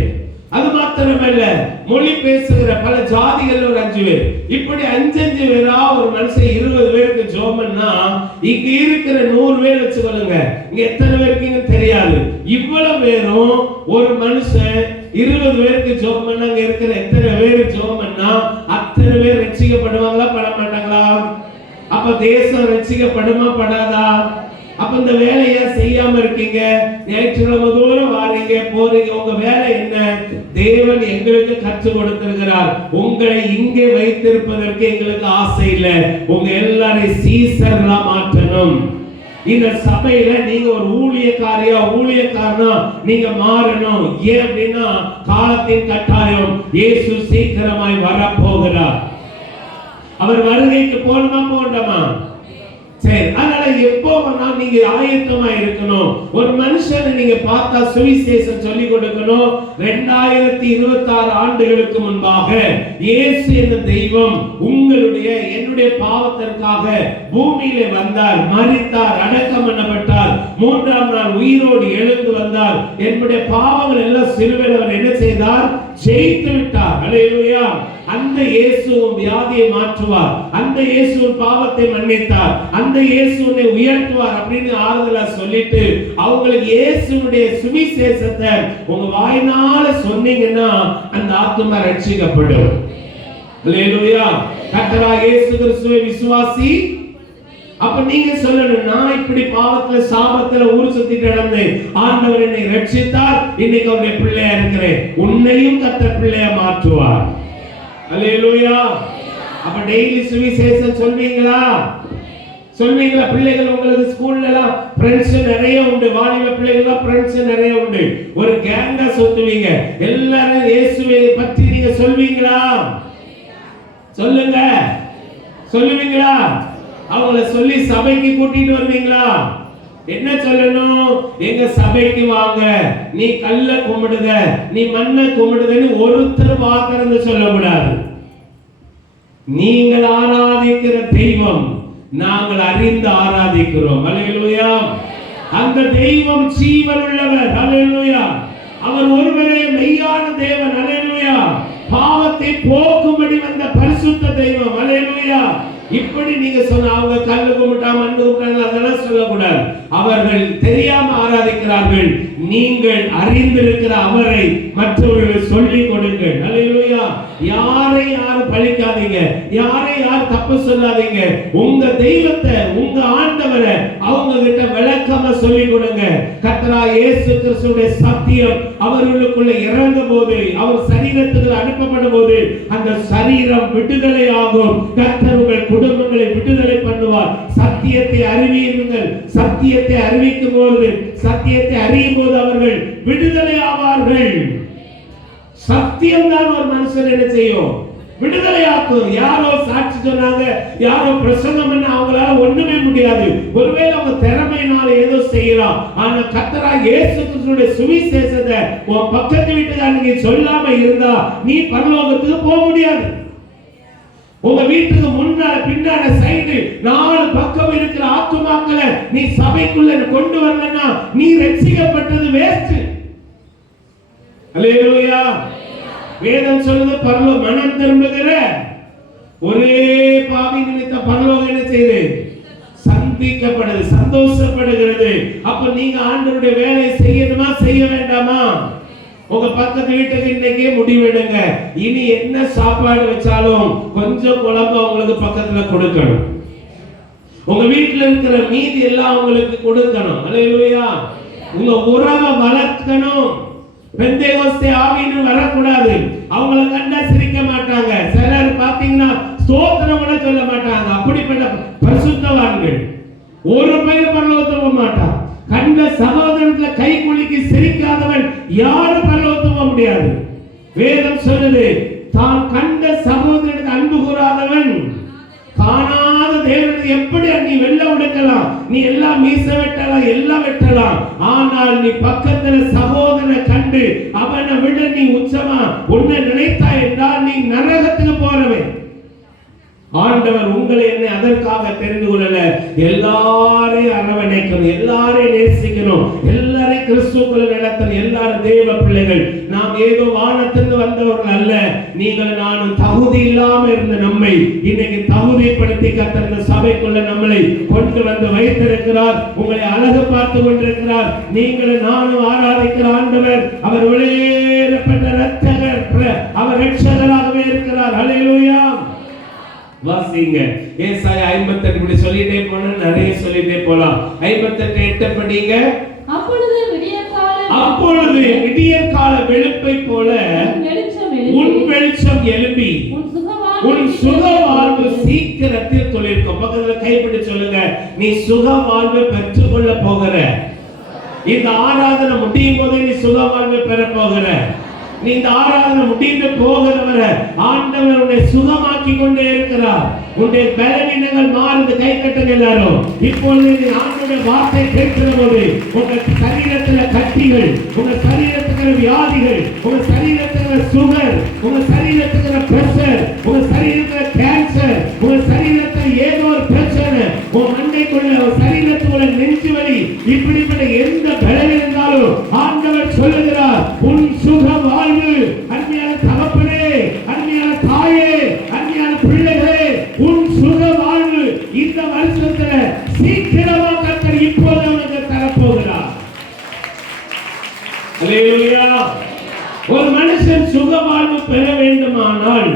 அது மாத்திரமல்ல, மொழி பேசுகிற பல ஜாதிகள் ஒரு 5 பேர். இப்படி 5 பேரா ஒரு மனுஷன் 20 பேருக்கு ஜோமன்னா இங்க இருக்கிற 100 பேர் வச்சுக்கொள்ளுங்க. இங்க எத்தனை பேருக்கு தெரியாது. இவ்வளவு பேரும் ஒரு மனுஷன் 20 பேருக்கு ஜோமன்னா அங்க இருக்கிற எத்தனை பேர் ஜோமன்னா அத்தனை பேர் ரட்சிக்கப்படுவாங்களா பட மாட்டாங்களா? அப்ப தேசம் ரட்சிக்கப்படுமா படாதா? அப்ப இந்த வேலையை செய்யாம இருக்கீங்க, ஞாயிற்றுக்கிழமை தூரம் வாரீங்க போறீங்க. உங்க வேலை என்ன? தேவன் எங்களுக்கு கற்றுக் கொடுத்திருக்கிறார், உங்களை இங்கே வைத்திருப்பதற்கு எங்களுக்கு ஆசை இல்லை, உங்க எல்லாரையும் சீசர்களா மாற்றணும். இந்த சபையில நீங்க ஒரு ஊழியக்காரனா நீங்க மாறணும். ஏன் அப்படின்னா காலத்தின் கட்டாயம், இயேசு சீக்கிரமாய் வரப்போகிறார். அவர் வருகைக்கு போகணுமா போகணுமா? சரி, அதனால எப்போ வேணாலும் நீங்க ஆயத்தமா இருக்கணும். ஒரு மனுஷனை நீங்க பார்த்தா சுவிசேஷம் சொல்லி கொடுக்கணும். 2026 ஆண்டுகளுக்கு முன்பாக இயேசு என்ற தெய்வம் என்னுடைய பாவத்திற்காக பூமியிலே வந்தார், மரித்தார், அடக்கம் பண்ணப்பட்டார், 3ஆம் நாள் உயிரோடு எழுந்து வந்தார். என்னுடைய பாவங்கள் எல்லாம் சிலுவையில் அவர் என்ன செய்தார்? ஜெயித்து விட்டார். அல்லேலூயா. அந்த இயேசு உன் வியாதியை மாற்றுவார், அந்த இயேசு உன் பாவத்தை மன்னித்தார், அந்த இயேசு உன்னை உயர்த்துவார் அப்படின்னு ஆறுதலா சொல்லிட்டு அவங்களுக்கு இயேசுனுடைய சுவிசேஷத்தை உங்க வாயினால சொன்னீங்கன்னா அந்த ஆத்துமா ரட்சிக்கப்படும். அல்லேலூயா. கர்த்தராகிய இயேசு கிறிஸ்துவை விசுவாசி. அப்ப நீங்க சொல்லணும், நான் இப்படி பாவத்துல சாபத்துல ஊர் சுத்தி கிடந்தேன், ஆண்டவர் என்னை ரட்சித்தார், இன்னைக்கு அவருடைய பிள்ளையா இருக்கிறேன். உன்னையும் கர்த்தர் பிள்ளையா மாற்றுவார். அல்லேலூயா. அப்ப டெய்லி சுவிசேஷம் சொல்வீங்களா? சொல்வீங்களா? பிள்ளைகள் உங்களுக்கு ஸ்கூல்ல எல்லாம் ஃப்ரெண்ட்ஸ் நிறைய உண்டு, வாலிப பிள்ளைகள் ஃப்ரெண்ட்ஸ் நிறைய உண்டு, ஒரு கேங்கா சுத்துவீங்க, எல்லாரும் இயேசுவை பற்றி நீங்க சொல்வீங்களா? சொல்லுங்க, சொல்லுவீங்களா? அவங்கள சொல்லி சபைக்கு கூட்டிட்டு வருவீங்களா? என்ன சொல்லணும்? எங்க சபைக்கு வாங்க, நீ கல்ல கும்பிடுத, நீ மண்ணை கும்பிடுதன்னு ஒருத்தர் வாக்குறது சொல்லக்கூடாது. நீங்கள் ஆராதிக்கிற தெய்வம் நாங்கள் அறிந்து ஆராதிக்கிறோம். அல்லேலூயா. அந்த தெய்வம் ஜீவன் உள்ளவர். அல்லேலூயா. அவர் ஒருவரே மெய்யான தேவன். அல்லேலூயா. பாவத்தை போக்கும்படி வந்த பரிசுத்த தெய்வம். அல்லேலூயா. இப்படி நீங்க சொன்ன அவங்க கல்லு கும்பிட்டா மண்ணு கும்பிட்டாங்க அதெல்லாம் சொல்லக்கூடாது. அவர்கள் தெரியாம ஆராதிக்கிறார்கள், நீங்கள் அறிந்திருக்கிற அவரை மற்றவர்கள் சொல்லிக் கொடுங்கள். அல்லேலூயா. யாரை யாரும் பழிக்காதீங்க, யாரை யார் தப்பு சொல்லாதீங்க. உங்க தெய்வத்தை, உங்க ஆண்டவரை அவங்க கிட்ட விளக்கமா சொல்லிக் கொடுங்க. கர்த்தராகிய இயேசு கிறிஸ்துவின் சத்தியம் அவர்களுக்குள்ள இறங்கும் போது, அவர் சரீரத்துக்கு அனுப்பப்படும் போது அந்த சரீரம் விடுதலை ஆகும். கர்த்தர் உங்கள் குடும்பங்களை விடுதலை பண்ணுவார். சத்தியத்தை அறிவீர்கள். சத்தியத்தை அறிவிக்கும் போது, சத்தியத்தை அறியும் போது அவர்கள் விடுதலை ஆவார்கள். சத்தியம் தான் ஒரு மனுஷன் என்ன செய்யும்? விடுதலையாக்கும். யாரோ சாட்சி சொன்னாங்க, யாரோ பிரசங்கம் பண்ண அவங்களால ஒண்ணுமே முடியாது. ஒருவேளை அவங்க திறமையினால ஏதோ செய்யலாம். ஆனா கர்த்தராகிய இயேசு கிறிஸ்துவின் சுவிசேஷத்தை உன் பக்கத்து வீட்டுக்காரங்க சொல்லாம இருந்தா நீ பரலோகத்துக்கு போக முடியாது. உங்க வீட்டுக்கு முன்னால பின்னால சைடு 4 பக்கம் இருக்கிற ஆத்துமாக்களை நீ சபைக்குள்ள கொண்டு வரலன்னா நீ ரட்சிக்கப்பட்டது வேஸ்ட். அல்லேலூயா. வேதம் சொல்லுது, பரலோகம் மனம் திரும்புகிற ஒரே பாவி நிமித்த பரலோகம் என்ன செய்யுது? சந்திக்கப்படுது, சந்தோஷப்படுகிறது. அப்ப நீங்க ஆண்டவருடைய வேலையை செய்யணுமா செய்ய வேண்டாமா? உங்க பக்கத்து வீட்டுக்கு இன்னைக்கே முடிவெடுங்க, இனி என்ன சாப்பாடு வச்சாலும் கொஞ்சம் குழம்பு உங்களுக்கு பக்கத்துல கொடுக்கணும். உங்க வீட்டுல இருக்கிற மீதி எல்லாம் உங்களுக்கு கொடுக்கணும். அல்லேலூயா. உங்க உறவை வளர்க்கணும். பெந்தேகோஸ்தே ஆவின்னு வரக்கூடாது. அவங்கள கண்டா சிரிக்க மாட்டாங்க. சிலர் பாத்தீங்கன்னா ஸ்தோத்திரம் கூட சொல்ல மாட்டாங்க. அப்படிப்பட்ட பரிசுத்தவான்கள் ஒரு பையன் பரலோகத்துக்கு போக மாட்டான். கண்ட சகோதரத்துல கை குலுக்கி சிரிக்காதவன் யாரும் பரலோகத்துக்கு போக முடியாது. வேதம் சொல்லுது, தான் கண்ட சகோதரனுக்கு அன்பு கூறாதவன் காணாத தேவனை எப்படி நீ வெள்ள உடைக்கலாம், நீ எல்லாம் மீச வெட்டலாம், எல்லாம் வெட்டலாம். ஆனால் நீ பக்கத்துல சகோதரனை கண்டு அவனை விட நீ உச்சமா உன்னை நினைத்தாய் என்றால் நீ நரகத்துக்கு போறவன். ஆண்டவர் உங்களை என்ன அதற்காக தெரிந்து கொள்ளல, எல்லாரையும் அரவணைக்கணும், எல்லாரையும் நேசிக்கணும், எல்லாரையும் கிறிஸ்துவுக்குள்ள நடத்தணும். எல்லாரும் தேவ பிள்ளைகள். நாம் ஏதோ வானத்திலிருந்து வந்தவர்கள் அல்ல. நீங்கள் நானும் தகுதி இல்லாம இருந்த நம்மை இன்னைக்கு தகுதிப்படுத்தி கர்த்தர் இந்த சபைக்குள்ள நம்மளை கொண்டு வந்து வைத்திருக்கிறார். உங்களை அழகு பார்த்து கொண்டிருக்கிறார். நீங்களும் நானும் ஆராதிக்கிற ஆண்டவர் அவர் வெளியேறப்பட்ட இரட்சகர், அவர் இரட்சகராகவே இருக்கிறார். அல்லேலூயா. வாசிங்க ஏசாயா 58 இப்படி சொல்லிட்டே போனா நிறைய சொல்லிட்டே போலாம். 58:8 படிங்க. அப்பொழுது விடியற்கால வெளுப்பை போல உன் வெளிச்சம் எழும்பி உன் சுக வாழ்வு சீக்கிரத்தில் தொழிற்கும். பக்கத்துல கைப்பிடி சொல்லுங்க, நீ சுக வாழ்வை பெற்றுக்கொள்ள போகிற. இந்த ஆராதனை முடியும் போதே நீ சுக வாழ்வை பெற போகிற. நீ இந்த ஆராதனை முடிந்து போகிறவர ஆண்டவர் உன்னை சுகமாக்கி கொண்டே இருக்கிறார். உன்னுடைய பலவீனங்கள் மாறுது. கை கட்டுங்க எல்லாரும். இப்பொழுது நீ ஆண்டவருடைய வார்த்தை கேட்கிற போது உங்க சரீரத்துல கட்டிகள், உங்க சரீரத்துக்கு வியாதிகள், உங்க சரீரத்துக்கு சுகர், உங்க சரீரத்துக்கு பிரஷர், உங்க சரீரத்துல கேன்சர், உங்க சரீரத்துல ஏதோ ஒரு பிரச்சனை, உங்க மண்டைக்குள்ள சரீரத்துக்குள்ள நெஞ்சு வலி, இப்படிப்பட்ட எந்த பலவீனம் இருந்தாலும் ஆண்டவர் சொல்லுகிறார், உன் சுக வாழ்வு. அருமையான தகப்பனே, அருமையான தாயே, சுக வாழ்வு இந்த வருஷத்துல சீக்கிரமா கர்த்தர் இப்போது உனக்கு தரப்போகிறார். அல்லேலூயா. ஒரு மனுஷன் சுக வாழ்வு பெற வேண்டுமானால்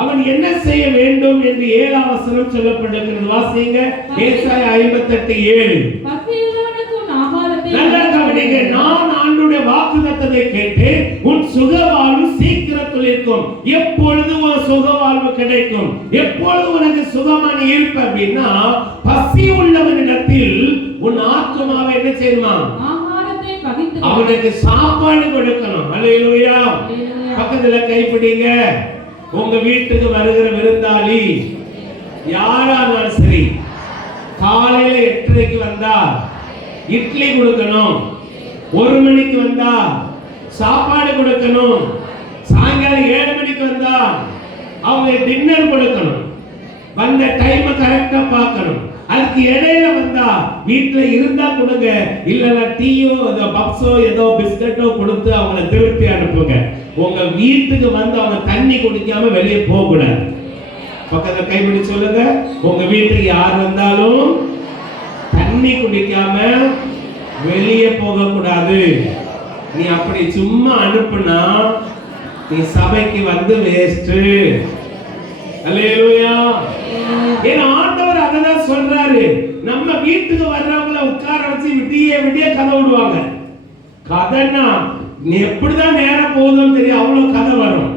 அவன் என்ன செய்ய வேண்டும் என்று 7ஆம் வசனம் சொல்லப்பட்டிருக்கிறது. வாசிங்க. ஏசாயா 58:7. நல்லா கவனிங்க. நான் ஆண்டவருடைய வாக்குத்தத்தத்தை கேட்டு உன் சுக வாழ்வு சீக்கிரத்தில் இருக்கும். எப்பொழுது உன் சுக வாழ்வு கிடைக்கும்? எப்பொழுது உனக்கு சுகமான இருப்ப அப்படின்னா, பசி உள்ளவனிடத்தில் உன் ஆத்துமாவை என்ன செய்யுமா? அவனுக்கு சாப்பாடு கொடுக்கணும். அல்லேலூயா. பக்கத்துல கைப்பிடிங்க. உங்க வீட்டுக்கு வருகிற விருந்தாளி யாரானாலும் சரி, காலையில 8:30க்கு வந்தா இட்லி கொடுக்கணும், 1 மணிக்கு வந்தா சாப்பாடு கொடுக்கணும், சாயங்காலம் 7 மணிக்கு வந்தா அவங்க டின்னர் கொடுக்கணும். வந்த டைம் கரெக்டா பார்க்கணும். அதுக்கு இடையில வந்தா வீட்டுல இருந்தா கொடுங்க, இல்லன்னா டீயோ பப்ஸோ ஏதோ பிஸ்கட்டோ கொடுத்து அவங்களை திருப்பி அனுப்புங்க. உங்க வீட்டுக்கு வந்து அவங்க தண்ணி குடிக்காம வெளியே போக கூடாது. பக்கத்துல கைப்பிடி சொல்லுங்க. உங்க வீட்டுக்கு யார் வந்தாலும் தண்ணி குடிக்காம வெளியே போக கூடாது. நீ அப்படி சும்மா அனுப்புனா நீ சபைக்கு வந்து வேஸ்ட். அல்லேலூயா. ஏன்னா ஆண்டவர் அததான் சொல்றாரு. நம்ம வீட்டுக்கு வர்றவங்களை உட்கார வச்சு விடிய விடிய கதை விடுவாங்க. கதைன்னா நீ எப்படிதான் நேரம் போகுதுன்னு தெரியும், அவ்வளவு கதை வரும்.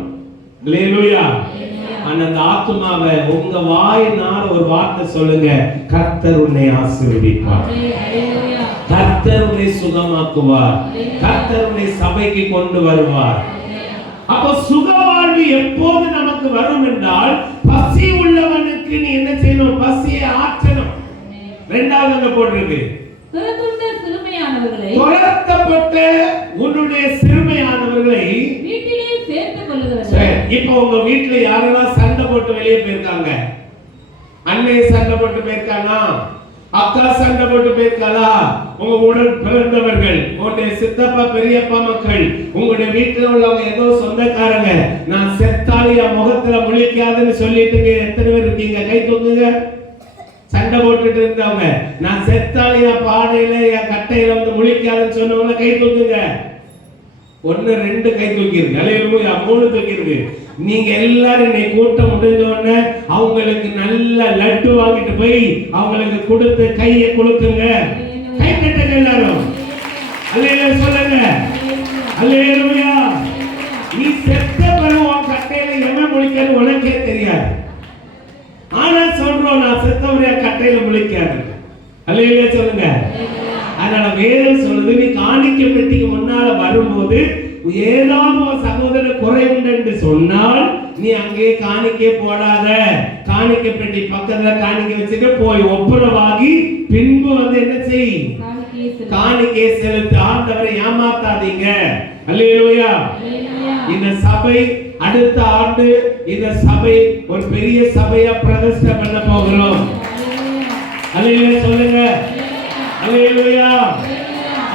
அல்லேலூயா. அந்த ஆத்துமாவை உங்க வாயினால் ஒரு வார்த்தை சொல்லுங்க. கர்த்தர் உன்னை ஆசீர்வதிப்பார், கர்த்தர் உன்னை சுகமாக்குவார், கர்த்தர் உன்னை சபைக்கு கொண்டு வருவார். அப்ப சுக வாழ்வு எப்போது நமக்கு வரும் என்றால், பசி உள்ளவனுக்கு நீ என்ன செய்யணும்? பசியை ஆற்றணும். இரண்டாவது அங்க போட்டிருக்கு, துரத்தப்பட்ட உன்னுடைய சிறுமையானவர்களை வீட்டிலே சேர்த்துக் கொள்ளுகிறவர்கள். இப்போ உங்க வீட்டுல யாரெல்லாம் சண்டை போட்டு வெளியே போயிருக்காங்க? அன்னை சண்டை போட்டு போயிருக்கானா? அக்கா சண்டை போட்டு போயிருக்காளா? உங்க உடன் பிறந்தவர்கள், உங்களுடைய சித்தப்பா பெரியப்பா மக்கள், உங்களுடைய வீட்டுல உள்ளவங்க ஏதோ சொந்தக்காரங்க, நான் செத்தாலும் என் முகத்துல முழிக்காதுன்னு சொல்லிட்டு எத்தனை பேர் இருக்கீங்க? கை தூக்குங்க. சண்டை போட்டுட்டு இருந்தவங்க, நான் செத்தாலும் என் பானையில என் கட்டையில வந்து முழிக்காதுன்னு சொன்னவங்க கை தூக்குங்க. 1 2 கை தூக்கிருக்கு. அல்லேலூயா. 3 தூக்கிருக்கு. நீங்க எல்லாரும் இன்னைக்கு கூட்டம் முடிஞ்ச உடனே அவங்களுக்கு நல்ல லட்டு வாங்கிட்டு போய் அவங்களுக்கு கொடுத்து கையை கொடுக்குங்க. கை தட்டுங்க எல்லாரும். அல்லேலூயா சொல்லுங்க. அல்லேலூயா. நீ செத்த பிறகு உன் கட்டையில எவன் முழிக்கிறது உனக்கே தெரியாது. ஆனா சொல்றோம், நான் செத்தவரைய கட்டையில முழிக்காது. அல்லேலூயா சொல்லுங்க. அதனால வேதம் சொல்லுது, நீ காணிக்கை பெட்டிக்கு முன்னால வரும்போது ஏதாவது ஒரு சகோதரர் குறை உண்டு என்று சொன்னால் நீ அங்கே காணிக்கை போடாத. காணிக்கை பெட்டி பக்கத்துல காணிக்கை வச்சுட்டு போய் ஒப்புரவாகி பின்பு வந்து என்ன செய்? காணிக்கை செலுத்து. ஆண்டவரை ஏமாத்தாதீங்க. அல்லேலூயா. இந்த சபை அடுத்த ஆண்டு இந்த சபை ஒரு பெரிய சபையா பிரதிஷ்டை பண்ண போகிறோம். அல்லேலூயா சொல்லுங்க. அல்லேலூயா.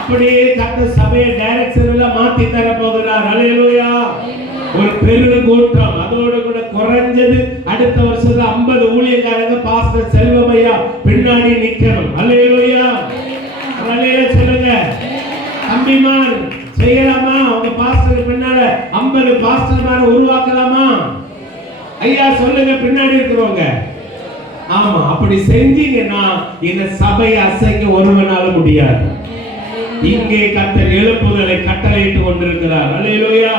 அப்படியே கர்த்தர் சபையை டைரக்ஷன் எல்லாம் மாத்தி தர போகிறார். அல்லேலூயா. ஒரு பெரும் கூட்டம், அதோடு கூட குறைஞ்சது அடுத்த வருஷத்துல 50 ஊழியக்காரங்க பாஸ்டர் செல்வமையா பின்னாடி நிக்கணும். அல்லேலூயா. அல்லேலூயா சொல்லுங்க. தம்பிமார் செய்யலாமா? உங்க பாஸ்டருக்கு பின்னால 50 பாஸ்டர்மாரை உருவாக்கலாமா? ஐயா சொல்லுங்க. பின்னாடி இருக்கிறவங்க. ஆமா, அப்படி செஞ்சீங்கன்னா இந்த சபை அசைக்க ஒருவனால முடியாது. இங்கே கர்த்தர் எழுப்புதலை கட்டளையிட்டு கொண்டிருக்கிறார். அல்லேலூயா.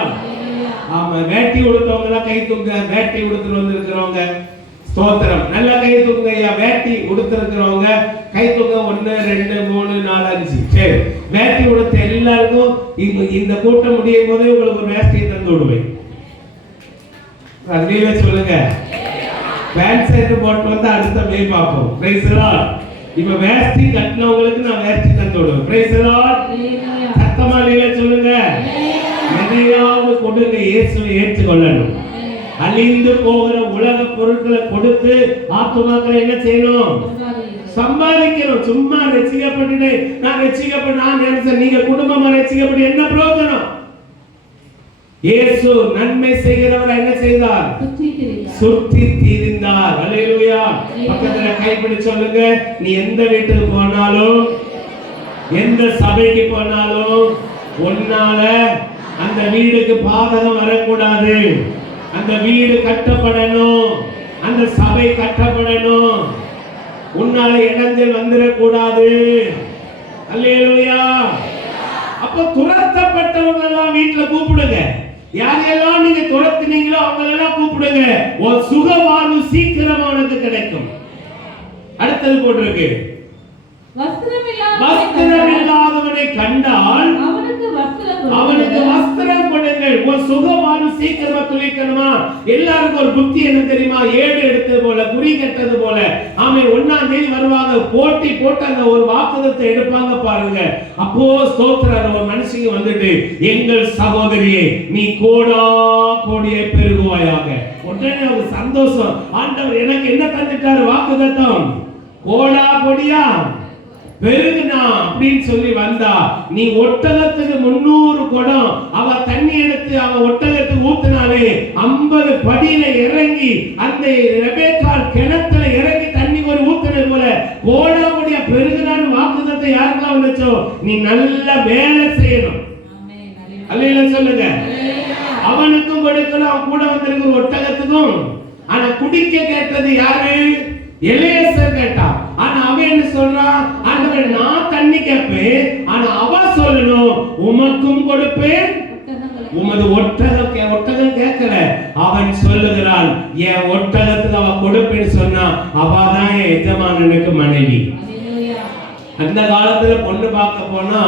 ஆமா, வேட்டி உடுத்தவங்க தான் கை தூங்க. வேட்டி உடுத்துட்டு வந்திருக்கிறவங்க ஸ்தோத்திரம். நல்லா கை தூங்க ஐயா. வேட்டி உடுத்திருக்கிறவங்க கை தூங்க. 1 2 3 4 5. சரி, வேட்டி உடுத்த எல்லாருக்கும் இந்த கூட்டம் முடியும் போதே உங்களுக்கு ஒரு வேஷ்டியை தந்து விடுவேன். அல்லேலூயா சொல்லுங்க. பேண்ட் ஷர்ட் போட்டு வந்து அடுத்த மே பார்ப்போம். Price the Lord. இப்ப வேஷ்டி கட்டினவங்களுக்கு நான் வேஷ்டி தந்து விடுவேன். Price the Lord. சத்தமா அல்லேலூயா சொல்லுங்க. எதையாவது கொடுங்க, இயேசுவை ஏற்றுக்கொள்ளணும். அழிந்து போகிற உலக பொருட்களை கொடுத்து ஆத்துமாக்களை என்ன செய்யணும்? சம்பாதிக்கணும். சும்மா ரட்சிக்கப்பட்டு நான் ரட்சிக்கப்பட்டு நான் நினைச்சேன். நீங்க குடும்பமா ரட்சிக்கப்பட்டு என்ன பிரயோஜனம்? இயேசு நன்மை செய்கிறவர் என்ன செய்தார்? சுற்றி திரிந்தார். அல்லேலூயா. பக்கத்துல கைப்பிடி சொல்லுங்க, நீ எந்த வீட்டுக்கு போனாலும் எந்த சபைக்கு போனாலும் உன்னால அந்த வீடுக்கு பாதகம் வரக்கூடாது. அந்த வீடு கட்டப்படணும், அந்த சபை கட்டப்படணும், உன்னால இடைஞ்சல் வந்துடக்கூடாது. அல்லேலூயா. அப்ப துரத்தப்பட்டவங்க எல்லாம் வீட்டுல கூப்பிடுங்க. யாரெல்லாம் நீங்க துரத்தினீங்களோ அவங்க எல்லாம் கூப்பிடுங்க. ஒரு சுகவாழ்வு சீக்கிரமா உனக்கு கிடைக்கும். அடுத்தது போட்டிருக்கு, வஸ்திரம் இல்லாதவனை கண்டால் அவனுக்கு வஸ்திரம் கொடுங்கள். ஒரு சுகவாழ்வு சீக்கிரமா துளிக்கணுமா? எல்லாருக்கும் ஒரு புத்தி என்ன தெரியுமா? ஏடு எடுத்தது போல, குறி கட்டது போல. ஆமே, 1ஆம் தேதி வருவாங்க, போட்டி போட்டு அந்த ஒரு வாக்குதத்தை எடுப்பாங்க பாருங்க. அப்போ ஸ்தோத்திரம், ஒரு மனுஷங்க வந்துட்டு, எங்கள் சகோதரியே நீ கோடா கோடியை பெருகுவாயாக. உடனே ஒரு சந்தோஷம், ஆண்டவர் எனக்கு என்ன தந்துட்டாரு? வாக்குதத்தம், கோடா கொடியா பெருகுனா அப்படின்னு சொல்லி வந்தா, நீ ஒட்டகத்துக்கு 300 குடம் அவ தண்ணி எடுத்து அவ ஒட்டகத்துக்கு ஊத்தினாலே 50 படியில இறங்கி அந்த ரெபேக்காள் கிணத்துல இறங்கி தண்ணி ஒரு ஊத்துனது போல கோடாவுடைய பெருகுனான்னு வாக்குதத்தை யாருக்கா வந்துச்சோ, நீ நல்ல வேலை செய்யணும். அல்லேலூயா சொல்லுங்க. அவனுக்கும் கொடுக்கணும், அவன் கூட வந்திருக்கிற ஒட்டகத்துக்கும். ஆனா குடிக்க கேட்டது யாரு? எலியாசர் கேட்டான். ஆனா அவன் என்ன சொல்றான்? ஆண்டவரே நான் தண்ணி கேட்பேன், ஆனா அவன் சொல்லணும் உமக்கும் கொடுப்பேன். உமது ஒட்டகம் கேட்கல. அவன் சொல்லுகிறான் என் ஒட்டகத்துக்கு அவ கொடுப்பேன்னு சொன்னா அவதான் என் எஜமானனுக்கு மனைவி. அந்த காலத்துல பொண்ணு பார்க்க போனா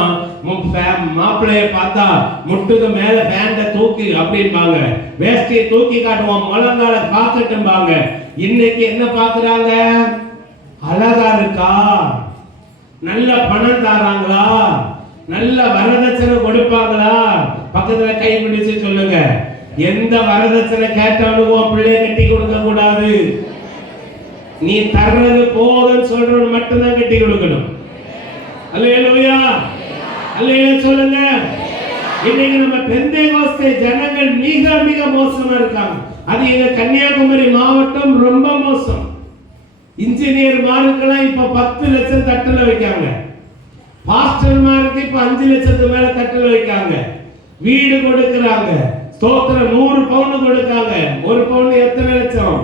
மாப்பிள்ளைய பார்த்தா முட்டுக்கு மேல பேண்ட தூக்கி அப்படின்பாங்க, வேஷ்டியை தூக்கி காட்டுவோம், முழங்கால காத்துட்டும்பாங்க. இன்னைக்கு என்ன பாக்குறாங்க? அழகா இருக்கா, நல்ல பணம் தாராங்களா, நல்ல வரதட்சணை கொடுப்பாங்களா? பக்கத்துல கை பிடிச்சு சொல்லுங்க, எந்த வரதட்சணை கேட்டாலும் பிள்ளைய கட்டி கொடுக்க கூடாது. நீ தர்றது போதுன்னு சொல்றவன் மட்டும்தான் கட்டி கொடுக்கணும். அல்லேலூயா. அல்லேலூயா சொல்லுங்க. இன்னைக்கு நம்ம பெந்தேகோஸ்தே ஜனங்கள் மிக மிக மோசமா இருக்காங்க. அது எங்க கன்னியாகுமரி மாவட்டம் ரொம்ப மோசம். இன்ஜினியர் மாருக்கெல்லாம் இப்ப 10 லட்சம் தட்டுல வைக்காங்க. பாஸ்டர் மாருக்கு இப்ப 5 லட்சத்துக்கு மேல தட்டுல வைக்காங்க. வீடு கொடுக்கறாங்க. ஸ்தோத்திரம், 100 பவுன் கொடுக்காங்க. 1 பவுன் எத்தனை லட்சம்?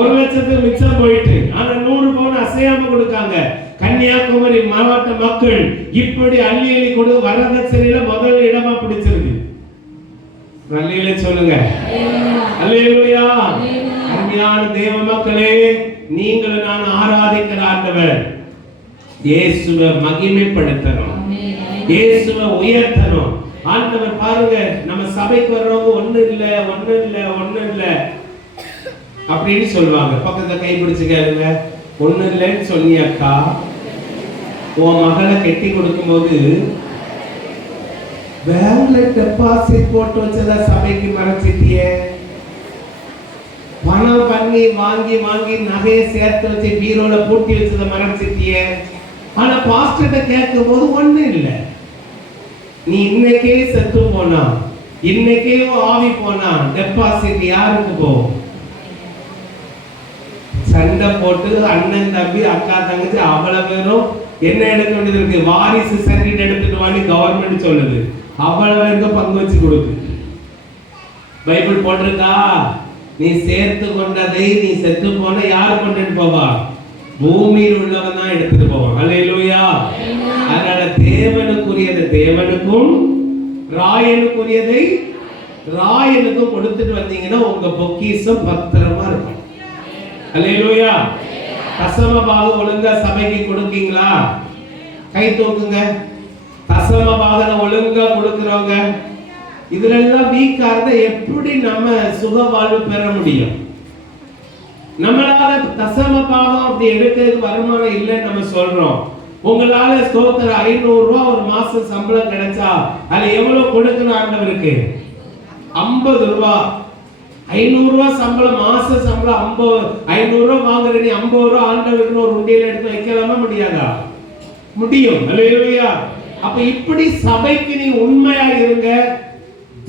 1 லட்சத்துக்கு மிச்சம் போயிட்டு. ஆனா 100 பவுன் அசையாம கொடுக்காங்க. கன்னியாகுமரி மாவட்ட மக்கள் இப்படி அள்ளி அள்ளி கொடு வரதட்சணையில முதல் இடமா பிடிச்சிருக்கு. அல்லேலூயா சொல்லுங்க. அல்லேலூயா. அருமையான தேவ மக்களே, நீங்கள் நான் ஆராதிக்கிற ஆண்டவர் இயேசுவை மகிமைப்படுத்தணும், இயேசுவை உயர்த்தணும். ஆண்டவர் பாருங்க, நம்ம சபைக்கு வர்றவங்க ஒண்ணு இல்ல அப்படின்னு சொல்லுவாங்க. பக்கத்துல கை பிடிச்சு கேளுங்க, ஒண்ணு இல்லைன்னு சொன்னியக்கா, உன் மகளை கெட்டி கொடுக்கும் போது பேங்க்ல டெபாசிட் போட்டு வச்சதா சபைக்கு மறைச்சிட்டியே, பணம் பண்ணி வாங்கி நகையை சேர்த்து வச்சு பீரோல பூட்டி வச்சதை மறைச்சிட்டியே. ஆனா பாஸ்டர்ட்ட கேட்கும் போது ஒண்ணு இல்லை. நீ இன்னைக்கே செத்து போனா, இன்னைக்கே ஆவி போனா டெபாசிட் யாருக்கு போகும்? சண்டை போட்டு அண்ணன் தம்பி அக்கா தங்கச்சி அவ்வளவு பேரும் என்ன எடுக்க வேண்டியது இருக்கு? வாரிசு சர்டிபிகேட் எடுத்துட்டு வாங்க கவர்மெண்ட் சொல்லுது. அவ்வளவு பேருக்கு பங்கு வச்சு கொடுக்கு. பைபிள் போட்டிருக்கா, நீ சேர்த்து கொண்டதை நீ செத்து போன யார் கொண்டுட்டு போவா? பூமியில் உள்ளவன் தான் எடுத்துட்டு போவான். அல்லேலூயா. அதனால தேவனுக்குரியதை தேவனுக்கும், ராயனுக்குரியதை ராயனுக்கும் கொடுத்துட்டு வந்தீங்கன்னா உங்க பொக்கிஷம் பத்திரமா இருக்கும். அல்லேலூயா. தசம பாகம் ஒழுங்கா சபைக்கு கொடுக்கீங்களா? கை தூக்குங்க. தசம பாகம் ஒழுங்கா கொடுக்கிறவங்க. இதுல எல்லாம் வீக்கா இருந்தா எப்படி நம்ம சுக வாழ்வு பெற முடியும்? நம்மளால தசம பாகம் அப்படி எடுக்கிறதுக்கு வருமானம் இல்லைன்னு நம்ம சொல்றோம். உங்களால ஸ்தோத்திரம் 500 ரூபாய் ஒரு மாசம் சம்பளம் கிடைச்சா அதுல எவ்வளவு கொடுக்கணும் ஆண்டவருக்கு? 50 ரூபாய். 500 ரூபாய் சம்பளம், மாச சம்பளம் 500 ரூபாய் வாங்குற நீ 50 ரூபாய் ஆண்டவருக்கு ஒரு உண்டியல எடுத்து வைக்கலாமா? முடியாதா? முடியும். அல்லேலூயா. அப்ப இப்படி சபைக்கு நீ உண்மையா இருங்க.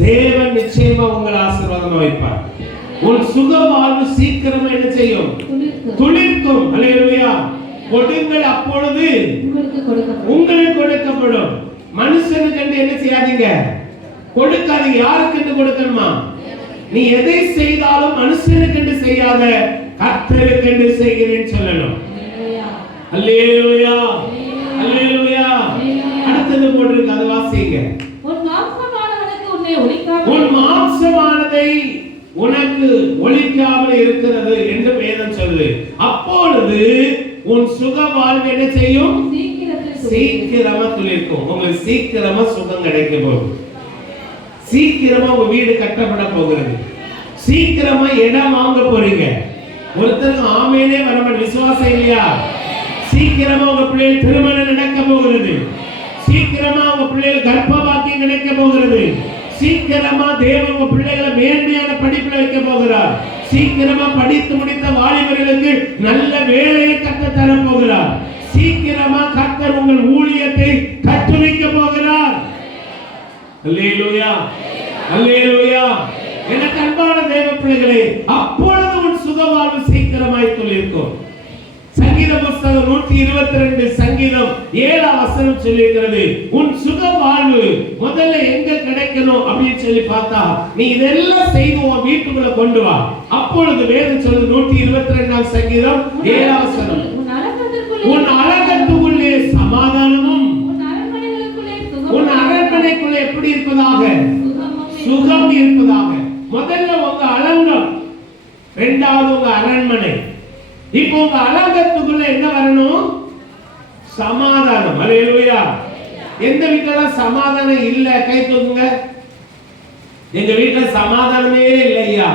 தேவன் நிச்சயமா உங்களை ஆசீர்வாதமா வைப்பார். உன் சுக வாழ்வு சீக்கிரமா என்ன செய்யும்? துளிர்க்கும். அல்லேலூயா. கொடுங்கள், அப்பொழுது உங்களுக்கு கொடுக்கப்படும். மனுஷனுக்கு என்ன செய்யாதீங்க, கொடுக்காதீங்க. யாருக்கு கொடுக்கணுமா? நீ எதை செய்தாலும் மனுஷனுக்கு செய்யாத, கர்த்தருக்கு செய்கிறேன்னு சொல்லணும். அல்லேலூயா, அல்லேலூயா. அடுத்தது போட்டிருக்கு, அதை வாசிங்க. உன் மாம்சமானதை உனக்கு ஒழிக்காமல் இருக்கிறது என்று வேதம் சொல்லுது. அப்பொழுது உன் சுக வாழ்வு என்ன செய்யும்? சீக்கிரமா துளிர்க்கும். உங்களுக்கு சீக்கிரமா சுகம் கிடைக்க போகுது. சீக்கிரமா உங்க வீடு கட்டப்பட போகிறது. சீக்கிரமா இடம் வாங்க போறீங்க. ஒருத்தருக்கு ஆமேனே வரமாட்டேன், விசுவாசம் இல்லையா? சீக்கிரமா உங்க பிள்ளைகள் திருமணம் நடக்க போகிறது. சீக்கிரமா உங்க பிள்ளைகள் கர்ப்பவாக்கியம் கிடைக்க போகிறது. சீக்கிரமா தேவன் உங்க பிள்ளைகளை மேன்மையான படிப்புல வைக்க போகிறார். சீக்கிரமா படித்து முடித்த வாலிபர்களுக்கு நல்ல வேலையை கற்று தர போகிறார். சீக்கிரமா கர்த்தர் உங்கள் ஊழியத்தை கற்றுவிக்க போகிறார். அல்லேலூயா, அல்லேலூயா. எனக்கு அன்பான தேவ பிள்ளைகளே, அப்பொழுது உன் சுகவாழ்வு சீக்கிரமாய் துளிர்க்கும். சங்கீத புத்தகம் 122 சங்கீதம் 7 வசனம் சொல்லியிருக்கிறது, உன் சுக வாழ்வு முதல்ல எங்க கிடைக்கணும் அப்படின்னு சொல்லி பார்த்தா, நீ இதெல்லாம் செய்து உன் வீட்டுக்குள்ள கொண்டு வா. அப்பொழுது வேதம் சொல்லுது 122 சங்கீதம் 7 வசனம், உன் அலங்கத்துக்குள்ளே சமாதானமும் உன் அரண்மனைக்குள்ளே எப்படி இருப்பதாக? சுகம் இருப்பதாக. முதல்ல உங்க அலங்கம், இரண்டாவது உங்க அரண்மனை. இப்போ உங்க அலங்கத்துக்குள்ள என்ன வரணும்? சமாதானம். அல்லேலூயா. எந்த வீட்டுல சமாதானம் இல்ல கை தூக்குங்க. எங்க வீட்டுல சமாதானமே இல்லையா?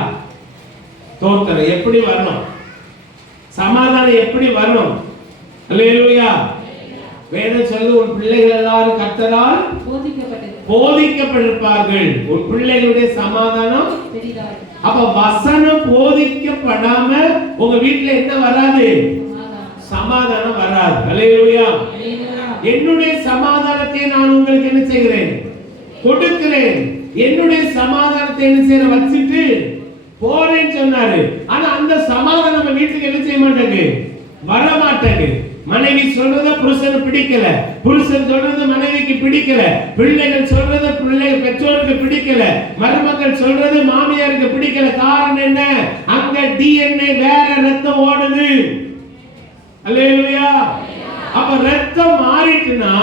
தோத்தர எப்படி வரணும்? சமாதானம் எப்படி வரணும்? அல்லேலூயா. வேதம் சொல்லுது, உன் பிள்ளைகள் எல்லாரும் கர்த்தரால் போதிக்கப்பட்டிருப்பார்கள். உன் பிள்ளைகளுடைய சமாதானம். அப்ப வசனம் போதிக்கப்படாம உங்க வீட்டுல என்ன வராது? சமாதானம் வராது. அல்லேலூயா. என்னுடைய சமாதானத்தை நான் உங்களுக்கு என்ன செய்கிறேன்? கொடுக்கிறேன். என்னுடைய சமாதானத்தை என்ன செய்ய வச்சிட்டு போறேன்னு சொன்னாரு. ஆனா அந்த சமாதானம் நம்ம வீட்டுக்கு என்ன செய்ய மாட்டாங்க, வர மாட்டாங்க. மனைவி சொல்றத புருஷனுக்கு பிடிக்கல, புருஷன் சொல்றது மனைவிக்கு பிடிக்கல, பிள்ளைகள் சொல்றது பிள்ளைகள் பெற்றோருக்கு பிடிக்கல, மருமக்கள் சொல்றது மாமியாருக்கு பிடிக்கல. காரணம் என்ன? அங்க டிஎன்ஏ வேற, ரத்தம் ஓடுது. அல்லேலூயா. அப்ப ரத்தம் மாறிட்டுனா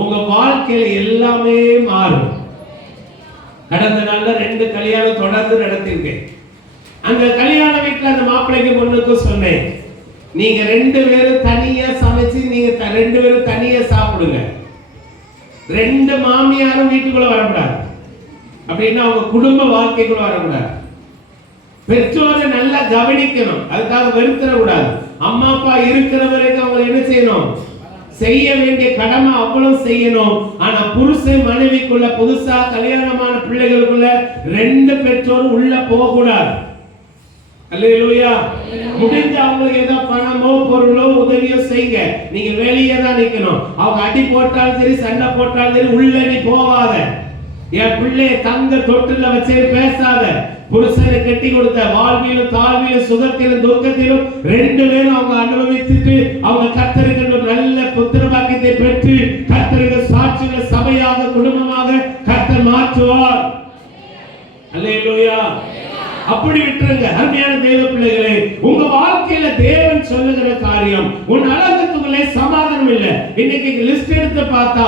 உங்க வாழ்க்கையில எல்லாமே மாறும். கடந்த நாள்ல 2 கல்யாணம் தொடர்ந்து நடத்திருக்கேன். அந்த கல்யாண வீட்டுல அந்த மாப்பிள்ளைக்கு பொண்ணுக்கு சொன்னேன், நீங்க 2 பேரும் தனியா சமைச்சு நீங்க 2 பேரும் தனியா சாப்பிடுங்க. 2 மாமியாரும் வீட்டுக்குள்ள வரக்கூடாது. அப்படின்னா அவங்க குடும்ப வாழ்க்கைக்குள்ள வரக்கூடாது. பெற்றோரை நல்லா கவனிக்கணும், அதுக்காக வெறுத்துற கூடாது. அம்மா அப்பா இருக்கிற வரைக்கும் அவங்க என்ன செய்யணும்? செய்ய வேண்டிய கடமை அவ்வளவு செய்யணும். ஆனா புருஷன் மனைவிக்குள்ள, புதுசா கல்யாணமான பிள்ளைகளுக்குள்ள 2 பெற்றோரும் உள்ள போக கூடாது. அல்லேலூயா. முடிஞ்ச அவங்களுக்கு ஏதோ பணமோ பொருளோ உதவியோ செய்யுங்க. நீங்க வெளியே தான் நிக்கணும். அவங்க அடி போட்டாலும் சரி, சண்டை போட்டாலும் சரி, உள்ள நீ போவாத. என் பிள்ளைய தங்க தொட்டில வச்சு பேசாத. புருஷனை கட்டி கொடுத்த வாழ்விலும் தாழ்விலும் சுகத்திலும் துக்கத்திலும் 2 பேரும் அவங்க அனுபவித்துட்டு அவங்க கர்த்தருக்கு நல்ல புத்திர பாக்கியத்தை பெற்று கர்த்தருக்கு சாட்சியுள்ள சபையாக குடும்பமாக கர்த்தர் மாற்றுவார். அல்லேலூயா. அப்படி விட்டுருங்க. அருமையான தேவ பிள்ளைகளே, உங்க வாழ்க்கையில தேவன் சொல்லுகிற காரியம், உன் அலங்கத்துக்குள்ளே சமாதானம் இல்ல. இன்னைக்கு லிஸ்ட் எடுத்து பார்த்தா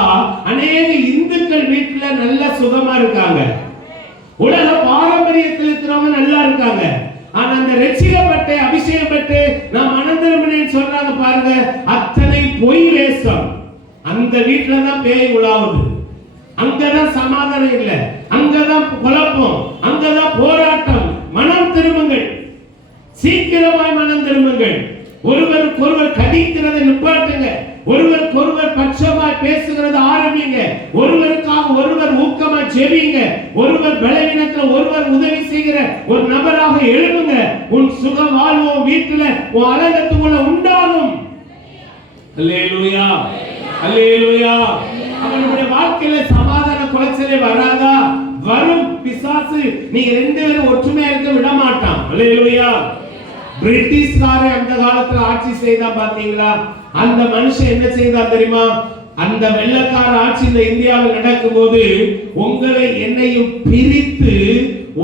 அநேக இந்துக்கள் வீட்டுல நல்ல சுகமா இருக்காங்க. உலக பாரம்பரியத்தில் இருக்கிறவங்க நல்லா இருக்காங்க. ஆனா அந்த ரட்சிக்கப்பட்ட அபிஷேகப்பட்டு நான் மனந்திரும்பினேன்னு சொல்றாங்க பாருங்க, அத்தனை பொய் வேஷம். அந்த வீட்டுல தான் பேய் உலாவுது. அங்கதான் சமாதானம் இல்லை, அங்கதான் குழப்பம், அங்கதான் போராட்டம். மனம் திரும்புங்கள், சீக்கிரமாய் மனம் திரும்புங்கள். ஒருவருக்கொருவர் கடிக்கிறதை நிப்பாட்டுங்க. ஒருவருக்கொருவர் பட்சமாய் பேசுகிறத ஆரம்பிங்க. ஒருவருக்காக ஒருவர் ஊக்கமாய் ஜெபிங்க. ஒருவர் பலவீனத்துல ஒருவர் உதவி செய்கிற ஒரு நபராக எழுதுங்க. உன் சுக வாழ்வோ வீட்டுல உன் அலங்கத்துக்குள்ள உண்டாகும். அல்லேலூயா, அல்லேலூயா. அவனுடைய வாழ்க்கையில சமாதான குலைச்சலே வராதா? வரும். நீங்க ரெண்டு பேரும் ஒற்றுமையா இருக்க விட மாட்டான். அல்லேலூயா. பிரிட்டிஷ்காரே அந்த காலத்துல ஆட்சி செய்தா பாத்தீங்களா? அந்த மனுஷன் என்ன செய்தா தெரியுமா? அந்த வெள்ளக்கார ஆட்சி இந்த இந்தியாவில் நடக்கும்போது உங்களை என்னையும் பிரித்து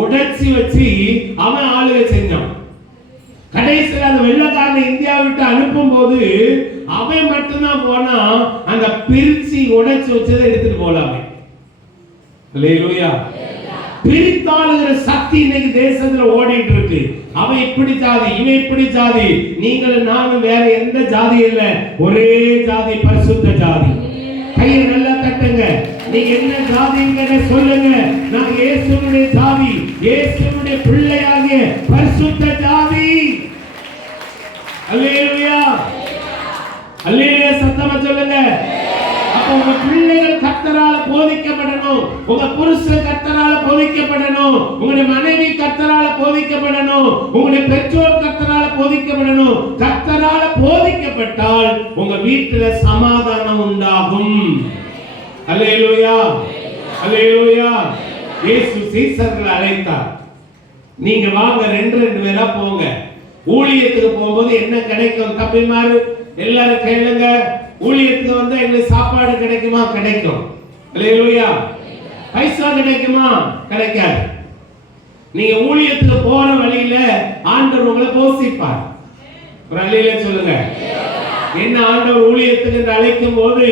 உடைச்சி வச்சு அவன் ஆளுகை செஞ்சான். கடைசியில் அந்த வெள்ளக்காரனை இந்தியா விட்டு அனுப்பும் போது அவன் மட்டும்தான் போனா, அந்த பிரிச்சு உடைச்சு வச்சதை எடுத்துட்டு போலாமே. அல்லேலூயா. பிரித்தாளுகிற சக்தி இன்னைக்கு தேசத்துல ஓடிட்டு இருக்கு. அவன் இப்படி ஜாதி, இவன் இப்படி ஜாதி, நீங்களும் நானும் வேற எந்த ஜாதி இல்ல, ஒரே ஜாதி, பரிசுத்த ஜாதி. கையை நல்லா தட்டுங்க. நீங்க என்ன ஜாதிங்கன்னு சொல்லுங்க. நான் இயேசுவுடைய ஜாதி, இயேசுவுடைய பிள்ளையாகிய பரிசுத்த ஜாதி. அல்லேலூயா. அல்லேலூயா. சத்தமா சொல்லுங்க. அப்ப உங்க பிள்ளைகள் கர்த்தரால போதிக்கப்படணும், உங்க புருஷன் கர்த்தரால போதிக்கப்படணும், உங்களுடைய மனைவி கர்த்தரால போதிக்கப்படணும், உங்களுடைய பெற்றோர் கர்த்தரால போதிக்கப்படணும். கர்த்தரால போதிக்கப்பட்டால் உங்க வீட்டுல சமாதானம் உண்டாகும். அல்லேலூயா. அல்லேலூயா. இயேசு சீசர்களை அழைத்தார். நீங்க வாங்க, ரெண்டு பேரா போங்க. ஊழியத்துக்கு போகும்போது என்ன கிடைக்கும்? தம்பிமாரு எல்லாரும் கேளுங்க. ஊழியத்துக்கு வந்தா எங்களுக்கு சாப்பாடு கிடைக்குமா? கிடைக்கும். அல்லேலூயா. பைசா கிடைக்குமா? கிடைக்காது. நீங்க ஊழியத்துக்கு போற வழியில ஆண்டவர் உங்களை போஷிப்பார். ஒரு அல்லேலூயா சொல்லுங்க. என்ன ஆண்டவர் ஊழியத்துக்கு அழைக்கும் போது,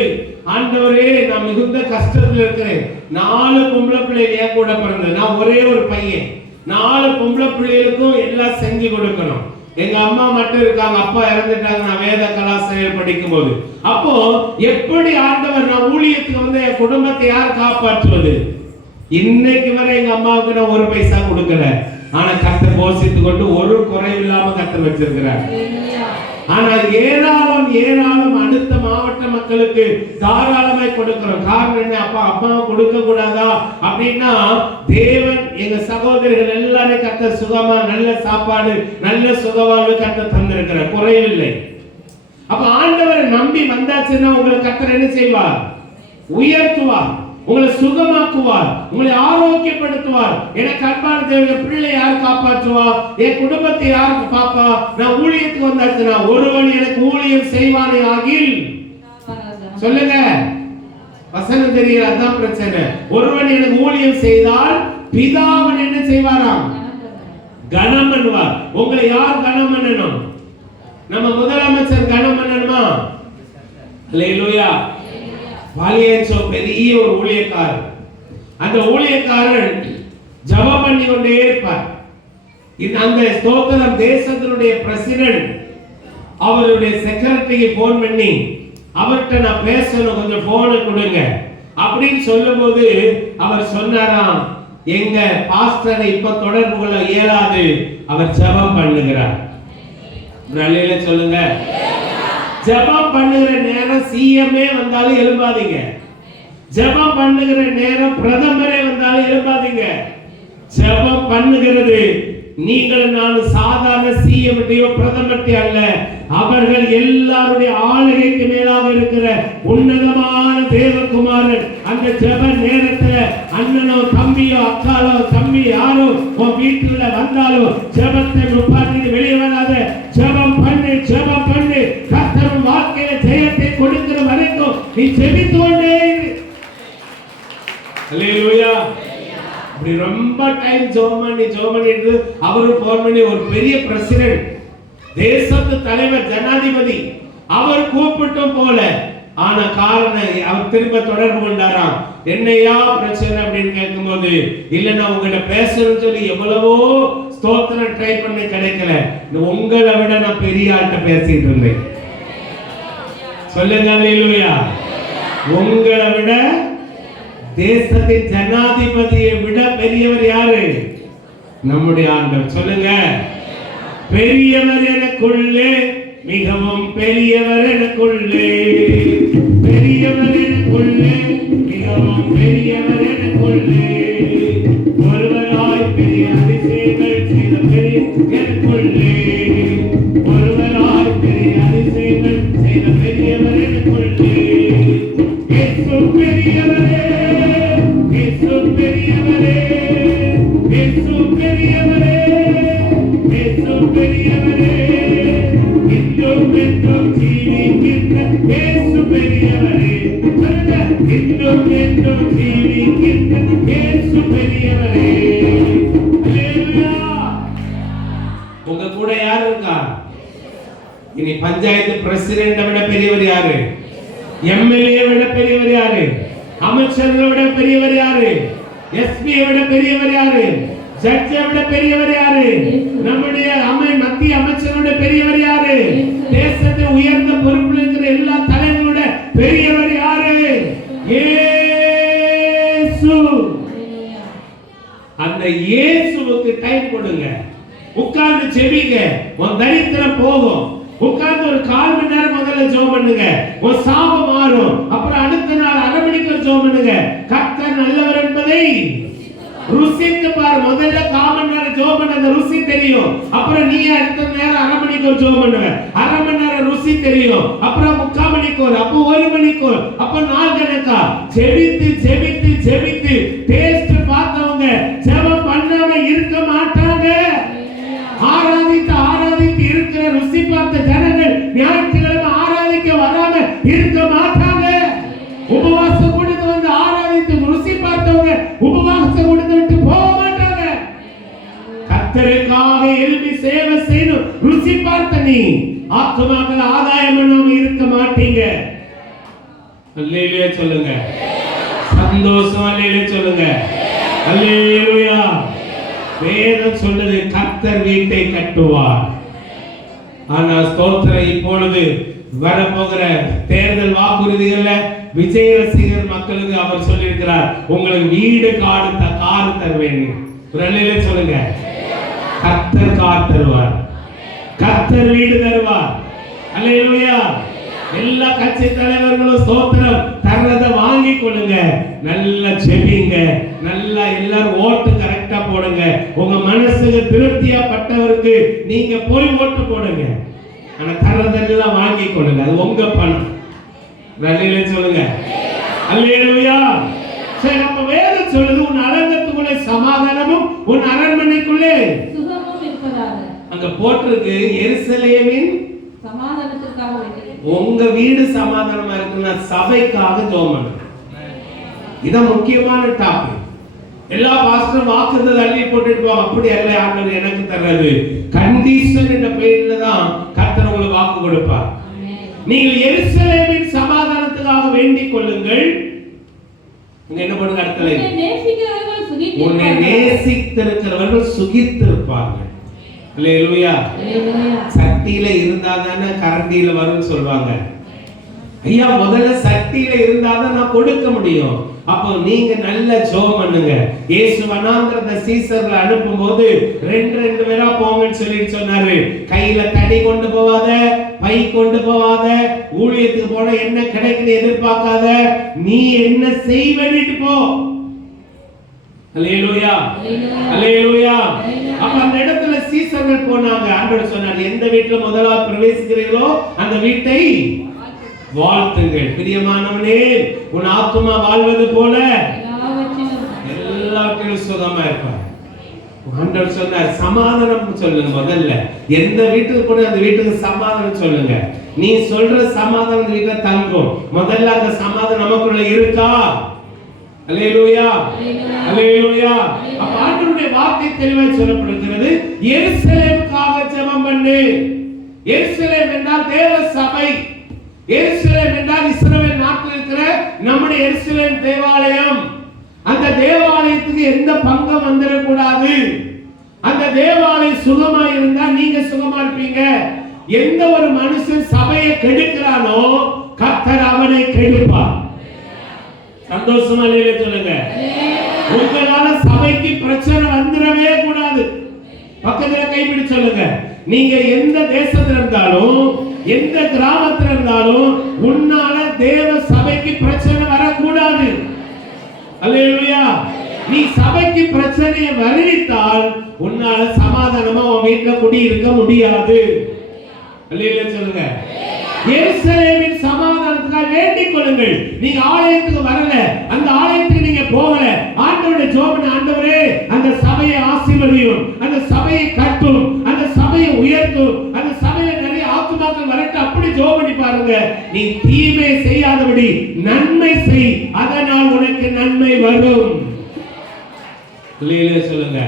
ஆண்டவரே நான் மிகுந்த கஷ்டத்துல இருக்கிறேன், 4 பொம்பளை பிள்ளைகள் என் கூட பிறந்தது, நான் ஒரே ஒரு பையன், 4 பொம்பளை பிள்ளைகளுக்கும் எல்லாம் செஞ்சு கொடுக்கணும். எங்க அம்மா மட்டும் இருக்காங்க, அப்பா இறந்துட்டாங்க நான் வேத கலாசாரம் படிக்கும் போது. அப்போ எப்படி ஆண்டவர் நான் ஊழியத்துக்கு வந்து என் குடும்பத்தை யார் காப்பாற்றுவது? இன்னைக்கு வரை எங்க அம்மாவுக்கு நான் 1 பைசா கொடுக்கல. ஆனா கர்த்தர் போஷித்து கொண்டு ஒரு குறைவில்லாம கர்த்தர் வச்சிருக்கிறார். ஆனா ஏராளம் ஏராளம் அடுத்த மாவட்ட மக்களுக்கு தாராளமாய் கொடுக்கிறோம். காரணம் என்ன? அப்பா அம்மாவை கொடுக்க கூடாதா அப்படின்னா, தேவன் எங்க சகோதரிகள் எல்லாரும் கர்த்தர் சுகமா நல்ல சாப்பாடு நல்ல சுகவாழ்வு கர்த்தர் தந்திருக்கிறார், குறைவில்லை. அப்ப ஆண்டவரை நம்பி வந்தாச்சுன்னா உங்களை கர்த்தர் என்ன செய்வார்? உயர்த்துவார், உங்களை சுகமாக்குவார், உங்களை ஆரோக்கியப்படுத்துவார். எனக்கு அன்பான தேவனுடைய பிள்ளை யார் காப்பாற்றுவார்? என் குடும்பத்தை யாருக்கு பாப்பா? நான் ஊழியத்துக்கு வந்தாச்சுன்னா ஒருவன் எனக்கு ஊழியம் செய்வானே ஆகில், சொல்லுங்க வசனம் தெரியல, அதான் பிரச்சனை. ஒருவன் எனக்கு ஊழியம் செய்தால் பிதாவன் என்ன செய்வாராம்? கனம் பண்ணுவார். உங்களை யார் கனம் பண்ணணும்? நம்ம முதலமைச்சர் கனம் பண்ணணுமா? அல்லேலூயா. வாலியன்சோ பெரிய ஒரு ஊழியக்காரர். அந்த ஊழியக்காரன் ஜெபம் பண்ணி கொண்டே இருப்பார். அந்த ஸ்தோத்திரம் தேசத்தினுடைய பிரசிடென்ட் அவருடைய செக்ரட்டரிக்கு போன் பண்ணி, அவர்கிட்ட நான் பேசணும், கொஞ்சம் போனை கொடுங்க அப்படின்னு சொல்லும்போது அவர் சொன்னாராம், எங்க பாஸ்டரை இப்ப தொடர்பு கொள்ள இயலாது, அவர் ஜெபம் பண்ணுகிறார். நல்ல சொல்லுங்க. ஜெபம் பண்ணுகிற நேரம் சிஎம்ஏ வந்தாலும் எழும்பாதீங்க. ஜெபம் பண்ணுகிற நேரம் பிரதமரே வந்தாலும் எழும்பாதீங்க. ஜெபம் பண்ணுகிறது நீங்கள் நான் சாதாரண சிஎம்டியோ பிரதமர்டி அல்ல, அவர்கள் எல்லாருடைய ஆளுகைக்கு மேலாக இருக்கிற உன்னதமான தேவகுமாரன். அந்த ஜெப நேரத்துல அண்ணனோ தம்பியோ அக்காலோ தம்பி யாரோ உன் வீட்டுல வந்தாலும் ஜெபத்தை நுப்பாட்டி வெளியே வராத. ஜெபம் பண்ணு, ஜெபம் பண்ணு. கர்த்தர் வாழ்க்கையில ஜெயத்தை கொடுக்கிற வரைக்கும் நீ ஜெபித்து கொண்டே இரு. அல்லேலூயா. அப்படி ரொம்ப டைம் ஜெபம் பண்ணிட்டு அவரு போன் பண்ணி ஒரு பெரிய பிரசிடென்ட், தேசத்து தலைவர், ஜனாதிபதி, அவர் கூப்பிட்டும் போல. ஆனா காரணம் அவர் திரும்ப தொடர்பு கொண்டாராம். என்னையா பிரச்சனை அப்படின்னு கேட்கும்போது, இல்ல நான் உங்ககிட்ட பேசணும்னு சொல்லி எவ்வளவோ ஸ்தோத்திரம் ட்ரை பண்ண கிடைக்கல, உங்களை விட நான் பெரிய ஆள்கிட்ட பேசிட்டு இருந்தேன். சொல்லுங்க அல்லேலூயா. உங்களை விட, தேசத்தின் ஜனாதிபதியை விட பெரியவர் யாரு? நம்முடைய ஆண்டவர். சொல்லுங்க. பெரியவர் எனக்குள்ளே, மிகவும் பெரியவர் எனக்குள்ளே, பெரியவர் எனக்குள்ளே, மிகவும் பெரியவர் எனக்குள்ளே, ஒருவராய் பெரிய அதிசயங்கள் செய்த பெரிய எனக்குள்ளே, ஒருவராய் பெரிய அதிசயங்கள் செய்த பெரியவர் எனக்குள்ளே. இயேசு பெரியவரே, இயேசு பெரியவரே, இன்னும் என்றும் ஜீவிக்கின்ற இயேசு பெரியவரே. சொல்லுங்க, இன்னும் என்றும் ஜீவிக்கின்ற இயேசு பெரியவரே. அல்லேலூயா. உங்க கூட யார் இருக்கா? இனி பஞ்சாயத்து பிரசிடென்ட் விட பெரியவர் யாரு? எம்எல்ஏ விட பெரியவர் யாரு? அமைச்சர்களை விட பெரியவர் யாரு? எஸ்பி விட பெரியவர் யாரு? ஜட்ஜை விட பெரியவர் யாரு? நம்முடைய மத்திய அமைச்சரோட பெரியவர் யாரு? தேசத்தின் உயர்ந்த பொறுப்பில் இருக்கிற எல்லா தலைவரோட பெரியவர் யாரு? இயேசு. அந்த இயேசுவுக்கு டைம் கொடுங்க. உட்கார்ந்து ஜெபிங்க, உன் தரித்திரம் போகும். உட்கார்ந்து ஒரு 1/4 மணி நேரம் முதல்ல ஜெபம் பண்ணுங்க, உன் சாபம் மாறும். அப்புறம் அடுத்த நாள் 1/2 மணிக்கு ஜெபம் பண்ணுங்க. கர்த்தர் நல்லவர் என்பதை ருசித்து பார். முதல்ல 1/4 மணி நேரம் ஜெபம் பண்ண அந்த ருசி தெரியும். அப்புறம் நீ அடுத்த நேரம் 1/2 மணிக்கு ஜெபம் பண்ணுவ. 1/2 மணி நேரம் ருசி தெரியும். அப்புறம் 3/4 மணிக்கு, அப்போ 1 மணிக்கு, அப்போ நாள் கணக்கா ஜெபித்து ஜெபித்து ஜெபித்து டேஸ்ட் பார்த்தவங்க ஜெபம் பண்ணாம இருக்க மாட்டாங்க. ஆராதித்து ஆராதித்து இருக்கிற ருசி பார்த்த ஜனங்கள் ஞாயிற்றுக்கிழமை ஆராதிக்க வராம இருக்க மாட்டாங்க. உபவாசம் கொடுத்து வந்து ஆராதித்து ருசி பார்த்தவங்க உபவாசம் கொடுத்து விட்டு போக மாட்டாங்க. கர்த்தருக்காக எழுப்பி சேவை செய்யணும். ருசி பார்த்த நீ ஆத்துமாக்கள் ஆதாயம் பண்ணாம இருக்க மாட்டீங்க. அல்லேலூயா சொல்லுங்க. சந்தோஷமா அல்லேலூயா சொல்லுங்க. அல்லேலூயா. வேதம் சொல்லுது கர்த்தர் வீட்டை கட்டுவார். ஆனா ஸ்தோத்திரம், இப்பொழுது வரப்போகிற தேர்தல் வாக்குறுதிகள்ல விஜய் ரசிகர் மக்களுக்கு அவர் சொல்லியிருக்கிறார், உங்களுக்கு வீடு காடு கார் தருவேன். சொல்லுங்க, கர்த்தர் கார் தருவார், கர்த்தர் வீடு தருவார். அல்லேலூயா. எல்லா கட்சி தலைவர்களும் ஸ்தோத்திரம் தர்றதை வாங்கி கொள்ளுங்க. நல்லா ஜெபிங்க, நல்லா எல்லாரும் ஓட்டு கரெக்டா போடுங்க. உங்க மனசுக்கு திருப்தியா பட்டவருக்கு நீங்க போய் ஓட்டு போடுங்க. ஆனா தர்றதெல்லாம் வாங்கி கொள்ளுங்க, அது உங்க பணம். நல்ல சொல்லுங்க. அல்லேலூயா. சரி, நம்ம வேதம் சொல்லுது, உன் அரங்கத்துக்குள்ளே சமாதானமும் உன் அரண்மனைக்குள்ளே சுகமும் இருப்பதாக. அங்க போட்டிருக்கு எருசலேமின் சமாதானத்திற்காக வேண்டி. உங்க வீடு சமாதானமா இருக்குன்னா சபைக்காக ஜெபம் பண்ணுங்க. இதான் முக்கியமான டாபிக். எல்லா பாஸ்டரும் வாக்குறுதி அள்ளி போட்டுட்டு போவாங்க. அப்படி அல்ல, ஆண்டவர் எனக்கு தர்றது கண்டிஷன் என்ற பெயர்ல தான் கர்த்தர் உங்களுக்கு வாக்கு கொடுப்பார். நீங்கள் எருசலேமின் சமாதானத்துக்காக வேண்டிக் கொள்ளுங்கள். நீங்க என்ன பண்ணுங்க? அடுத்தது, உன்னை நேசித்திருக்கிறவர்கள் சுகித்திருப்பார்கள். அல்லேலூயா. சட்டியில இருந்தாதானே கரண்டியில வரும்னு சொல்வாங்க. ஐயா, முதல்ல சட்டியில இருந்தாதான் நான் கொடுக்க முடியும். அப்போ நீங்க நல்ல ஜெபம் பண்ணுங்க. இயேசு வனாந்திரத்தை சீசர்ல அனுப்பும் போது 2 பேரா போங்கன்னு சொல்லிட்டு சொன்னாரு. கையில தடி கொண்டு போவாத, பை கொண்டு போவாத, ஊழியத்துக்கு போன என்ன கிடைக்குது எதிர்பார்க்காத, நீ என்ன செய்வேன்னு போ. அல்லேலூயா, அல்லேலூயா. அப்ப அந்த இடத்துல சீசர்கள் போனாங்க. ஆண்டவர் சொன்னார், எந்த வீட்டுல முதலாவது பிரவேசிக்கிறீர்களோ அந்த வீட்டை வாழ்த்துங்கள். பிரியமானவனே, உன் ஆத்துமா வாழ்வது போல எல்லாவற்றிலும் சுகமா இருப்பார். ஆண்டவர் சொன்னார், சமாதானம் சொல்லுங்க. முதல்ல எந்த வீட்டுக்கு போன அந்த வீட்டுக்கு சமாதானம் சொல்லுங்க. நீ சொல்ற சமாதானம் வீட்டுல தங்கும். முதல்ல அந்த சமாதானம் நமக்குள்ள இருக்கா? அல்லேலூயா, அல்லேலூயா. அப்ப ஆண்டவருடைய வார்த்தை தெளிவாய் சொல்லப்படுகிறது, எருசலேமுக்காக ஜெபம் பண்ணு. எருசலேம் என்றால் தேவ சபை. எருசலேம் என்றால் இஸ்ரவேல் நாட்டில் இருக்கிற நம்முடைய எருசலேம் தேவாலயம். அந்த தேவாலயத்துக்கு எந்த பங்கம் வந்துடக்கூடாது. அந்த தேவாலயம் சுகமா இருந்தா நீங்க சுகமா இருப்பீங்க. எந்த ஒரு மனுஷன் சபையை கெடுக்கிறானோ கர்த்தர் அவனை கெடுப்பார். சந்தோஷமா இல்லையே சொல்லுங்க. உங்களால சபைக்கு பிரச்சனை வந்துடவே கூடாது. பக்கத்துல கைப்பிடி சொல்லுங்க. நீங்க எந்த தேசத்துல இருந்தாலும் எந்த கிராமத்துல இருந்தாலும் உன்னால தேவ சபைக்கு பிரச்சனை வரக்கூடாது. அல்லேலூயா. நீ சபைக்கு பிரச்சனையை வருவித்தால் உன்னால சமாதானமா உன் வீட்டுல குடியிருக்க முடியாது. அல்லேலூயா சொல்லுங்க. எருசலேமின் சமாதானத்துக்காக வேண்டிக் கொள்ளுங்கள். நீங்க ஆலயத்துக்கு வரல, அந்த ஆலயத்துக்கு நீங்க போகல, ஆண்டவருடைய ஜெபம், ஆண்டவரே அந்த சபையை ஆசீர்வதியும், அந்த சபையை கட்டும், அந்த சபையை உயர்த்தும், அந்த சபையில நிறைய ஆத்துமாக்கள் வரட்டும் பார்த்து ஜெபம் பண்ணி பாருங்க. நீ தீமை செய்யாதபடி நன்மை செய், அதனால் உனக்கு நன்மை வரும். அல்லேலூயா சொல்லுங்க.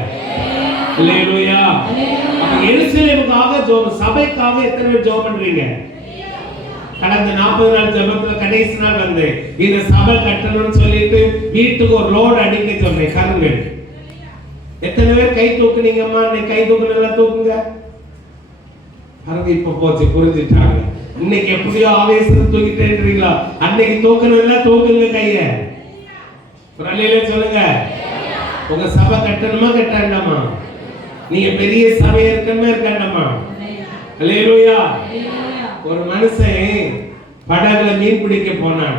அல்லேலூயா. அப்ப எருசலேமுக்காக ஜெபம், சபைக்காக எத்தனை பேர் ஜெபம் பண்றீங்க? கடந்த 40 நாள் ஜெபத்துல கடைசி நாள் வந்து இந்த சபை கட்டணும்னு சொல்லிட்டு வீட்டுக்கு ஒரு லோடு அடிக்க சொன்னேன். கருங்கள். எத்தனை பேர் கை தூக்குனீங்கம்மா? இன்னைக்கு கை தூக்குனெல்லாம் தூக்குங்க. கருங்க. இப்ப போச்சு, புரிஞ்சுட்டாங்க. இன்னைக்கு எப்படியோ ஆவேசத்தை தூக்கிட்டேன்றீங்களா? அன்னைக்கு தூக்குனதெல்லாம் தூக்குங்க கைய. அல்லேலூயா சொல்லுங்க. உங்க சபை கட்டணுமா கட்டாண்டாமா? நீங்க பெரிய சபை இருக்கணுமா இருக்காண்டாமா? அல்லேலூயா. ஒரு மனுஷன் படகுல மீன் பிடிக்க போனான்.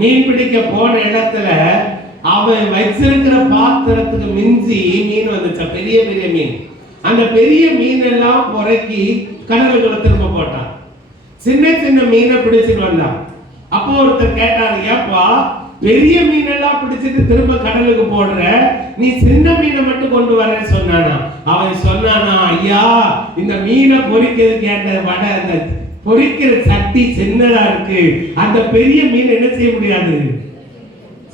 மீன் பிடிக்க போன இடத்துல அவன் வச்சிருக்கிற பாத்திரத்துக்கு மிஞ்சி மீன் வந்துச்சா, பெரிய பெரிய மீன். அந்த பெரிய மீன் எல்லாம் பொறுக்கி கடலுக்குள்ள திரும்ப போட்டான். சின்ன சின்ன மீனை பிடிச்சிட்டு வந்தான். அப்போ ஒருத்தர் கேட்டாரு, ஏப்பா பெரிய மீன் எல்லாம் பிடிச்சிட்டு திரும்ப கடலுக்கு போடுற, நீ சின்ன மீனை மட்டும் கொண்டு வரேன்னு சொன்னானா? அவன் சொன்னானா, ஐயா இந்த மீனை பொறிக்கிறதுக்கு கேட்ட வடை, அந்த பொறிக்கிற சட்டி சின்னதா இருக்கு, அந்த பெரிய மீன் என்ன செய்ய முடியாது,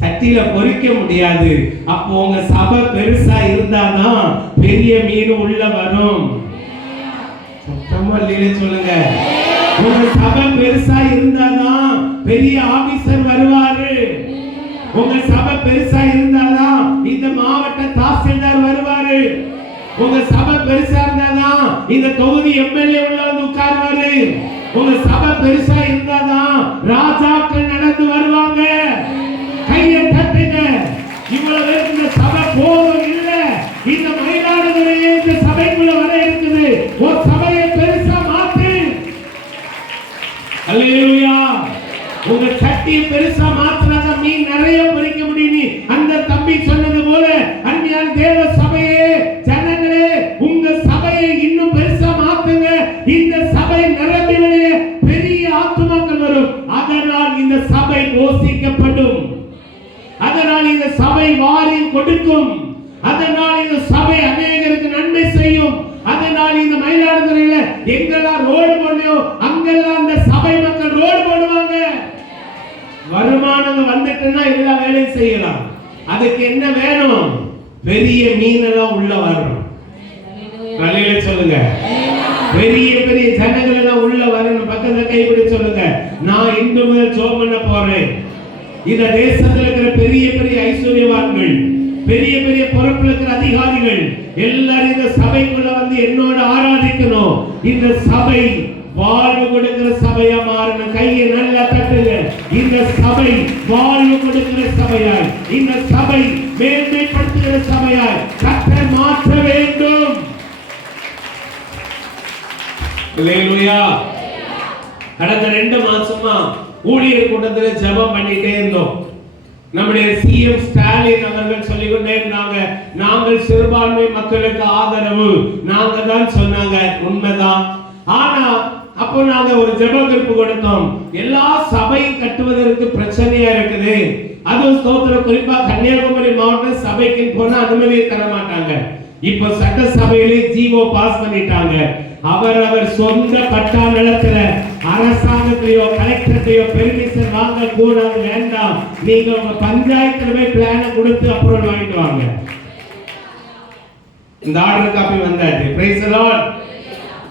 சட்டியில பொறிக்க முடியாது. அப்போ உங்க சபை பெருசா இருந்தாதான் பெரிய மீன் உள்ள வரும். சத்தமா இல்லையே சொல்லுங்க. உங்க சபை பெருசா இருந்தாதான் பெரிய ஆபீசர் வருவாரு. உங்க சபை பெருசா இருந்தாதான் இந்த மாவட்ட தாசில்தார் வருவாரு. உங்க சபை பெருசா இருந்தாதான் இந்த தொகுதி எம்எல்ஏ உள்ள வந்து உட்கார்வாரு. உங்க சபை பெருசா இருந்தாதான் ராஜாக்கள் நடந்து வருவாங்க. கையை தட்டுங்க. இவ்வளவு இந்த சபை போதும் இல்ல, இந்த மயிலாடுதுறையே இந்த சபைக்குள்ள வர இருக்குது. ஒரு சபையை பெருசா மாத்து. அல்லேலூயா. உங்க சட்டியை பெருசா மாத்தினாத மீன் நிறைய பொறிக்க முடியும். அந்த தம்பி சொன்னது போல அன்பியான தேவ சபையே, ஜனங்களே, உங்க சபையை இன்னும் பெருசா மாத்துங்க. இந்த சபை நிரம்பிலேயே பெரிய ஆத்துமாக்கள் வரும். அதனால் இந்த சபை போஷிக்கப்படும். அதனால் இந்த சபை வாரி கொடுக்கும். அதனால் இந்த சபை அநேகருக்கு நன்மை செய்யும். அதனால் இந்த மயிலாடுதுறையில எங்கெல்லாம் ரோடு போடலையோ அங்கெல்லாம் அந்த சபை மக்கள் ரோடு போடுவாங்க. வருமானம் வந்துட்டுன்னா எல்லா வேலையும் செய்யலாம். அதுக்கு என்ன வேணும்? பெரிய மீனெல்லாம் உள்ள வரணும். நல்ல சொல்லுங்க. பெரிய பெரிய ஜனங்கள் எல்லாம் உள்ள வரணும். பக்கத்துல கைப்பிடி சொல்லுங்க. நான் இன்று முதல் ஜெபம் பண்ண போறேன். இந்த தேசத்துல இருக்கிற பெரிய பெரிய ஐஸ்வர்யவான்கள், பெரிய பெரிய பொறுப்புல இருக்கிற அதிகாரிகள் எல்லாரும் இந்த சபைக்குள்ள வந்து என்னோட ஆராதிக்கணும். இந்த சபை வாழ்வு கொடுக்கிற சபையா மாறணும். கையை நல்லா தட்டுங்க. இந்த சபை வாழ்வு கொடுக்கிற சபையாய், இந்த சபை மேன்மைப்படுத்துகிற சபையாய் கர்த்தர் மாற்ற வேண்டும். அல்லேலூயா. கடந்த 2 மாசமா ஊழியர் கூட்டத்தில் ஜெபம் பண்ணிட்டே இருந்தோம். நம்முடைய சிஎம் ஸ்டாலின் அவர்கள் சொல்லிக்கொண்டே இருந்தாங்க, நாங்கள் சிறுபான்மை மக்களுக்கு ஆதரவு, நாங்க தான் சொன்னாங்க. உண்மைதான். ஆனா அப்போ நாங்க ஒரு ஜெப குறிப்பு கொடுத்தோம். எல்லா சபையும் கட்டுவதற்கு பிரச்சனையா இருக்குது. அதுவும் ஸ்தோத்திரம், குறிப்பா கன்னியாகுமரி மாவட்ட சபைக்கு போனா அனுமதியை தர மாட்டாங்க. இப்ப சட்டசபையிலே ஜிஓ பாஸ் பண்ணிட்டாங்க. அவர் சொந்த பட்டா நிலத்துல அரசாங்கத்தையோ கலெக்டர்டையோ பெர்மிஷன் வாங்க கூடாது, வேண்டாம். நீங்க உங்க பஞ்சாயத்துல போய் பிளான கொடுத்து அப்ரூவல் வாங்கிட்டு வாங்க. இந்த ஆர்டர் காப்பி வந்தாச்சு. Price the Lord.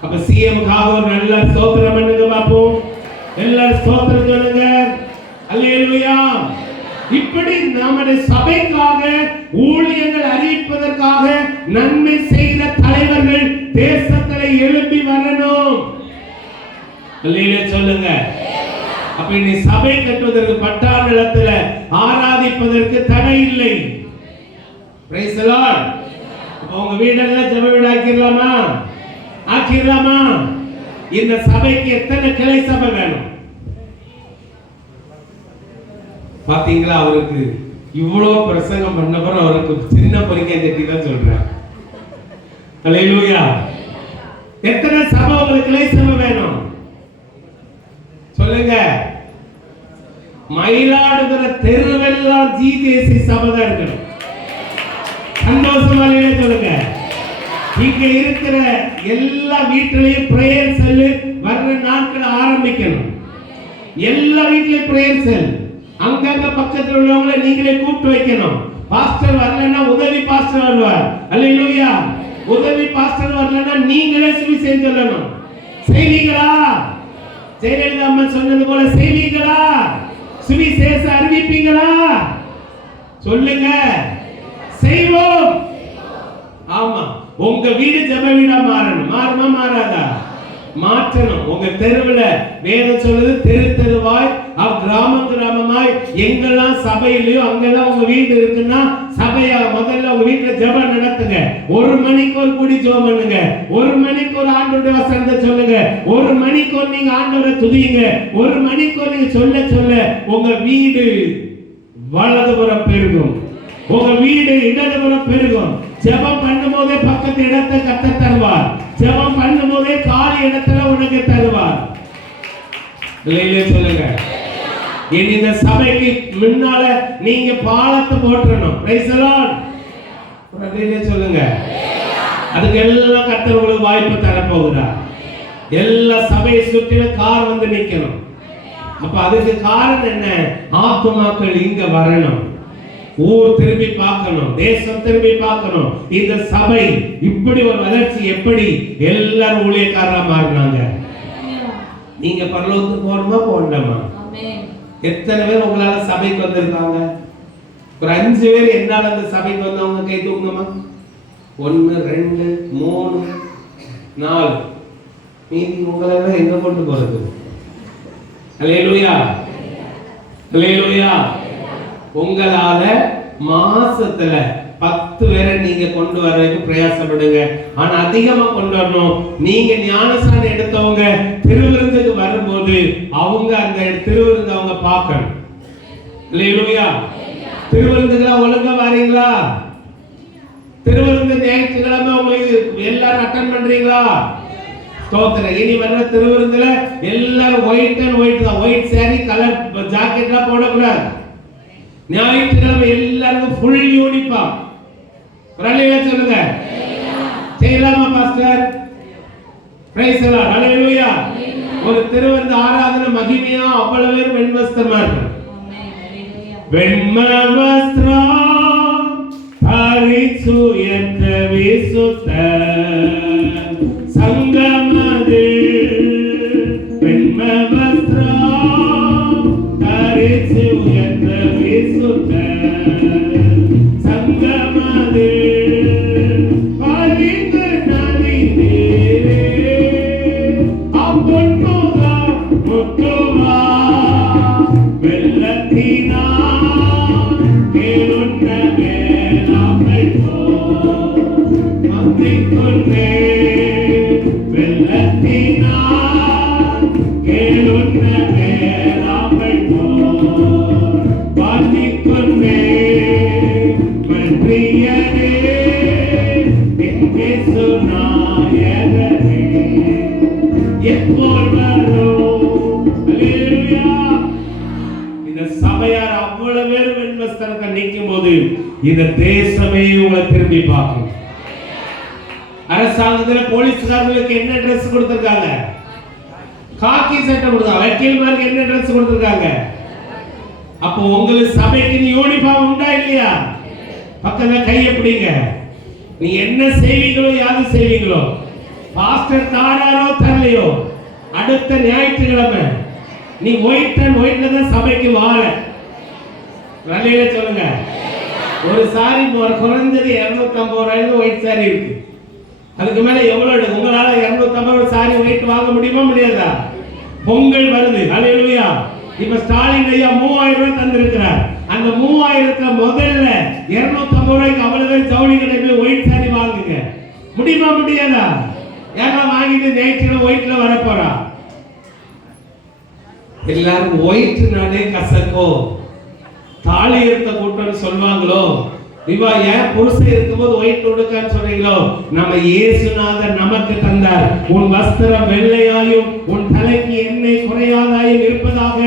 அப்ப சிஎம் காக ஒரு நல்ல ஸ்தோத்திரம் பண்ணுங்க பாப்போம். எல்லாரும் ஸ்தோத்திரம் சொல்லுங்க. அல்லேலூயா. இப்படி நம்முடைய சபைக்காக ஊழியங்கள் அறிவிப்பதற்காக நன்மை செய்த தலைவர்கள் தேசத்திலே எழும்பி வரணும். அல்லேலூயா சொல்லுங்க. அப்ப நீ சபை கட்டுவதற்கு பட்டா நிலத்துல ஆராதிப்பதற்கு தடை இல்லை. Price the Lord. உங்க வீடெல்லாம் ஜெப வீடு ஆக்கிரலாமா? ஆக்கிரலாமா? இந்த சபைக்கு எத்தனை கிளை சபை வேணும்? பாத்தீங்களா? அவருக்கு இவ்வளவு பிரசங்கம் பண்ணப்பறம் அவருக்கு சின்ன பொறிக்கை தட்டி தான் சொல்றேன். அல்லேலூயா. எத்தனை சபை உங்களுக்கு கிளை சபை வேணும் சொல்லுங்க. மயிலாடுதுறை தெருவெல்லாம் ஜிஜேசி சபை தான் இருக்கணும். சந்தோஷமா சொல்லுங்க. இங்க இருக்கிற எல்லா வீட்டிலையும் பிரேயர் செல்லு வர்ற நாட்கள் ஆரம்பிக்கணும். எல்லா வீட்லயும் பிரேயர் செல், அங்கங்க பக்கத்துல உள்ளவங்களை நீங்களே கூப்பிட்டு வைக்கணும். பாஸ்டர் வரலன்னா உதவி பாஸ்டர் வருவார். அல்லேலூயா. உதவி பாஸ்டர் வரலன்னா நீங்களே சுவிசேஷம் சொல்லணும். செய்வீங்களா? ஜெயலலிதா அம்மா சொன்னது போல செய்வீங்களா? சுவிசேஷம் அறிவிப்பீங்களா? சொல்லுங்க. செய்வோம். ஆமா, உங்க வீடு ஜெப வீடா மாறணும். மாறுமா மாறாதா? மாற்றணும். உங்க தெருவுல வேதம் சொல்லுது, தெரு தெருவாய் கிராமம் கிராமமாய் எங்கெல்லாம் சபையிலயோ அங்கெல்லாம் உங்க வீடு இருக்குன்னா சபையா முதல்ல உங்க வீட்டுல ஜெபம் நடத்துங்க. 1 மணிக்கு ஒரு கூடி ஜெபம் பண்ணுங்க. 1 மணிக்கு ஒரு ஆண்டவருடைய வசனத்தை சொல்லுங்க. 1 மணிக்கு ஒரு நீங்க ஆண்டவரை துதிங்க. 1 மணிக்கு ஒரு நீங்க சொல்ல சொல்ல உங்க வீடு வலதுபுறம் பெருகும், உங்க வீடு இடதுபுறம் பெருகும். ஜெபம் பண்ணும்போதே பக்கத்து இடத்தை கத்த தருவார். ஜெபம் பண்ணும்போதே காலி இடத்துல உனக்கு தருவார். சொல்லுங்க. இனி இந்த சபைக்கு முன்னால நீங்க பாலத்தை போற்றணும். Price the Lord. சொல்லுங்க. அதுக்கு எல்லாம் கர்த்தர் உங்களுக்கு வாய்ப்பு தர போகிறார். எல்லா சபையை சுற்றிலும் கார் வந்து நிக்கணும். அப்ப அதுக்கு காரணம் என்ன? ஆத்துமாக்கள் இங்க வரணும். ஊர் திரும்பி பார்க்கணும், தேசம் திரும்பி பார்க்கணும். இந்த சபை இப்படி ஒரு வளர்ச்சி எப்படி எல்லாரும் ஊழியக்காரரா மாறினாங்க. நீங்க பரலோகத்துக்கு போகணுமா போகணுமா? எத்தனை பேர் உங்களால சபைக்கு வந்திருக்காங்க? ஒரு 5 பேர் என்னால அந்த சபைக்கு வந்தவங்க கை தூக்குங்கம்மா. 1 2 3 4. மீதி உங்களை எங்க கொண்டு போறது? அல்லேலூயா, அல்லேலூயா. உங்களால மாசத்துல 10 பேரை நீங்க கொண்டு வரதுக்கு பிரயாசப்படுங்க. ஆனா அதிகமா கொண்டு வரணும். நீங்க ஞானஸ்நானம் எடுத்தவங்க திருவிருந்துக்கு வரும்போது அவங்க அந்த திருவிருந்து அவங்க பார்க்கணும். அல்லேலூயா. திருவிருந்துக்கு ஒழுங்கா வரீங்களா? திருவிருந்து ஞாயிற்றுக்கிழமை உங்களுக்கு எல்லாரும் அட்டெண்ட் பண்றீங்களா? ஸ்தோத்திரம். இனி வர்ற திருவிருந்துல எல்லாரும் ஒயிட் அண்ட் ஒயிட் தான். ஒயிட் சாரி கலர் ஜாக்கெட்லாம் போடக்கூடாது. ஞாயிற்றுக்கிழமை எல்லாருக்கும் ஃபுல் யூனிஃபார்ம். அல்லேலூயா சொல்லுங்க. செய்யலாமா பாஸ்டர்? Praise the lord. அல்லேலூயா. ஒரு திருவிருந்து ஆராதனை மகிமையா அவ்வளவு பேர் வெண்வஸ்திரமா இருக்கும். வெண்வஸ்திரம் தரித்து என்ற விசுத்த சங்கமது வெண்வஸ்திரம் தரித்து என்ற விசுத்த சங்கமது பரிந்து நதி நீரே அப்பொன்முக முத்துவா வெள்ளத்தினா கேளுண்ட வேளாமை போ மந்திக்குள்ளே வெள்ளத்தினா கேளுண்ட வேளாமை போ மந்திக்குள்ளே மன்றியனே எங்கே சொன்னாயகனே எப்போது வரும்? அல்லேலூயா. இந்த சபையார் அவ்வளவு பேர் வெண்வஸ்திரத்தை நிற்கும் போது இந்த தேசமே உங்களை திரும்பி பார்க்கும். அரசாங்கத்துல போலீஸ்காரர்களுக்கு என்ன ட்ரெஸ் கொடுத்திருக்காங்க? காக்கி சட்டை கொடுத்தாங்க. வக்கீல்மாருக்கு என்ன ட்ரெஸ் கொடுத்திருக்காங்க? அப்போ உங்களுக்கு சபைக்கு யூனிஃபார்ம் உண்டா இல்லையா? பக்கத்துல கையை பிடிங்க. நீ என்ன செய்வீங்களோ யாது செய்வீங்களோ, பாஸ்டர் தாராரோ தரலையோ, அடுத்த ஞாயிற்றுக்கிழமை நீ ஒயிட் அண்ட் ஒயிட்ல தான் சபைக்கு வார. நல்ல சொல்லுங்க. ஒரு சாரி குறைஞ்சது 250 ரூபாய்க்கு ஒயிட் சாரி இருக்கு. அதுக்கு மேல எவ்வளவு? உங்களால 250 சாரி ஒயிட் வாங்க முடியுமா முடியாதா? பொங்கல் வருது. அல்லேலூயா. இப்ப ஸ்டாலின் ஐயா 3000 ரூபாய் தந்திருக்கிறார். அந்த 3000த்துல முதல்ல 250 ரூபாய்க்கு அவ்வளவு ஜவுளி கடையில ஒயிட் சாரி வாங்குங்க. முடியுமா முடியாதா? ஏன்னா வாங்கிட்டு நைட்ல ஒயிட்ல வர போறா. எல்லாரும் ஒயிட் நானே கசக்கோ தாலி எடுத்த கூட்டம் சொல்வாங்களோ. இவா ஏன் புருஷன் இருக்கும்போது ஒயிட் உடுக்கான்னு சொல்றீங்களோ? நம்ம இயேசுநாதர் நமக்கு தந்தார். உன் வஸ்திரம் வெள்ளையாயும் உன் தலைக்கு எண்ணெய் குறையாதாயும் இருப்பதாக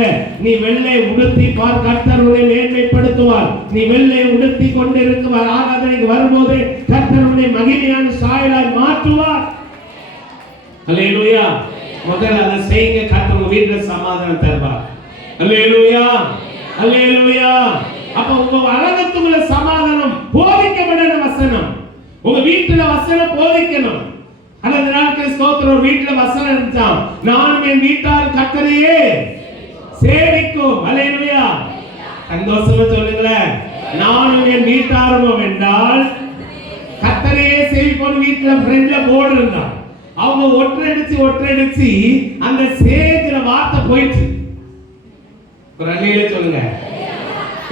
நீ வெள்ளை உடுத்தி பார், கர்த்தர் உன்னை மேன்மைப்படுத்துவார். நீ வெள்ளை உடுத்தி கொண்டிருக்குவார். ஆராதனைக்கு வரும்போது கர்த்தர் உன்னை மகிமையான சாயலாய் மாற்றுவார். அல்லேலூயா. முதல்ல அதை செய்யுங்க. கர்த்தர் உங்க வீட்டுல சமாதானம் தருவார். அல்லேலூயா, அல்லேலூயா. அப்ப உங்க அலங்கத்துக்குள்ள சமாதானம் போதிக்கப்பட வசனம். உங்க வீட்டுல வசனம் போதிக்கணும். அந்த நாட்கள் ஸ்தோத்திரம், ஒரு வீட்டுல வசனம் இருந்துச்சாம், நானும் என் வீட்டார் கர்த்தரையே சேவிக்கும். அல்லேலூயா. சந்தோஷமா சொல்லுங்களேன். நானும் என் வீட்டாரும் என்றால் கர்த்தரையே சேவிப்போம். வீட்டுல ஃப்ரெண்ட்ல போர்டு இருந்தான். அவங்க ஒற்றடிச்சு அந்த சேங்கிற வார்த்தை போயிடுச்சு. ஒரு அல்லேலூயா சொல்லுங்க.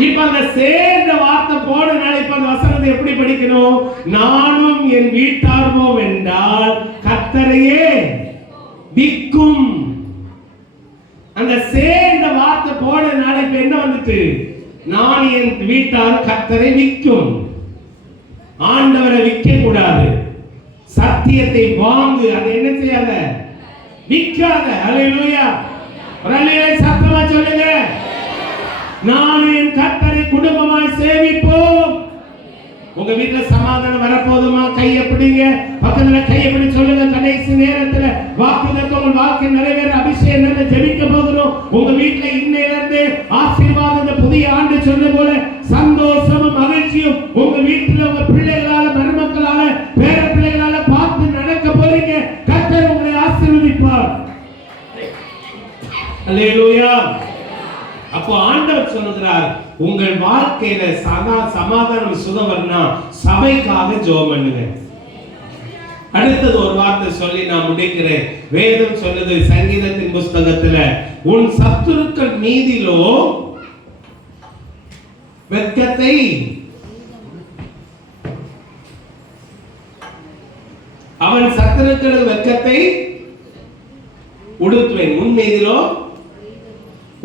இப்ப அந்த சேர்ந்த வார்த்தை போனனால இப்ப அந்த வசனத்தை எப்படி படிக்கணும்? நானும் என் வீட்டாரும் என்றால் கர்த்தரையே விக்கும். அந்த சேர்ந்த வார்த்தை போனனால இப்ப என்ன வந்துட்டு? நான் என் வீட்டார் கர்த்தரை விக்கும். ஆண்டவரை விற்க கூடாது. சத்தியத்தை வாங்கு. அது என்ன செய்யாத? விற்காத. அல்லேலூயா. ஒரு அல்லேலூயா சத்தமா சொல்லுங்க. நான் என் கர்த்தரை குடும்பமாய் சேவிப்போம். உங்க வீட்டுல சமாதானம் வரப்போதுமா? கையை பிடிங்க, பக்கத்துல கையை பிடி சொல்லுங்க. கடைசி நேரத்துல வாக்குத்தத்தம் உங்க வாழ்க்கை நிறைவேற அபிஷேகம் நிறைய ஜெபிக்க போகிறோம். உங்க வீட்டுல இன்னையில இருந்து ஆசீர்வாதம், புதிய ஆண்டு சொன்ன போல சந்தோஷமும் மகிழ்ச்சியும் உங்க வீட்டுல உங்க பிள்ளைகளால, மருமக்களால, பேர பிள்ளைகளால பார்த்து நடக்க போறீங்க. கர்த்தர் உங்களை ஆசீர்வதிப்பார். அல்லேலூயா. அப்போ ஆண்டவர் சொல்லுகிறார், உங்கள் வாழ்க்கையில சமாதானம் சுகம் வரணும், சபைக்காக ஜெபம் பண்ணுங்க. அடுத்தது ஒரு வார்த்தை சொல்லி நான் முடிக்கிறேன். வேதம் சொல்லுது சங்கீதத்தின் புஸ்தகத்துல, உன் சத்துருக்கள் மீதிலோ வெட்கத்தை அவன் சத்துருக்கள் வெட்கத்தை உடுத்துவேன், உன் மீதிலோ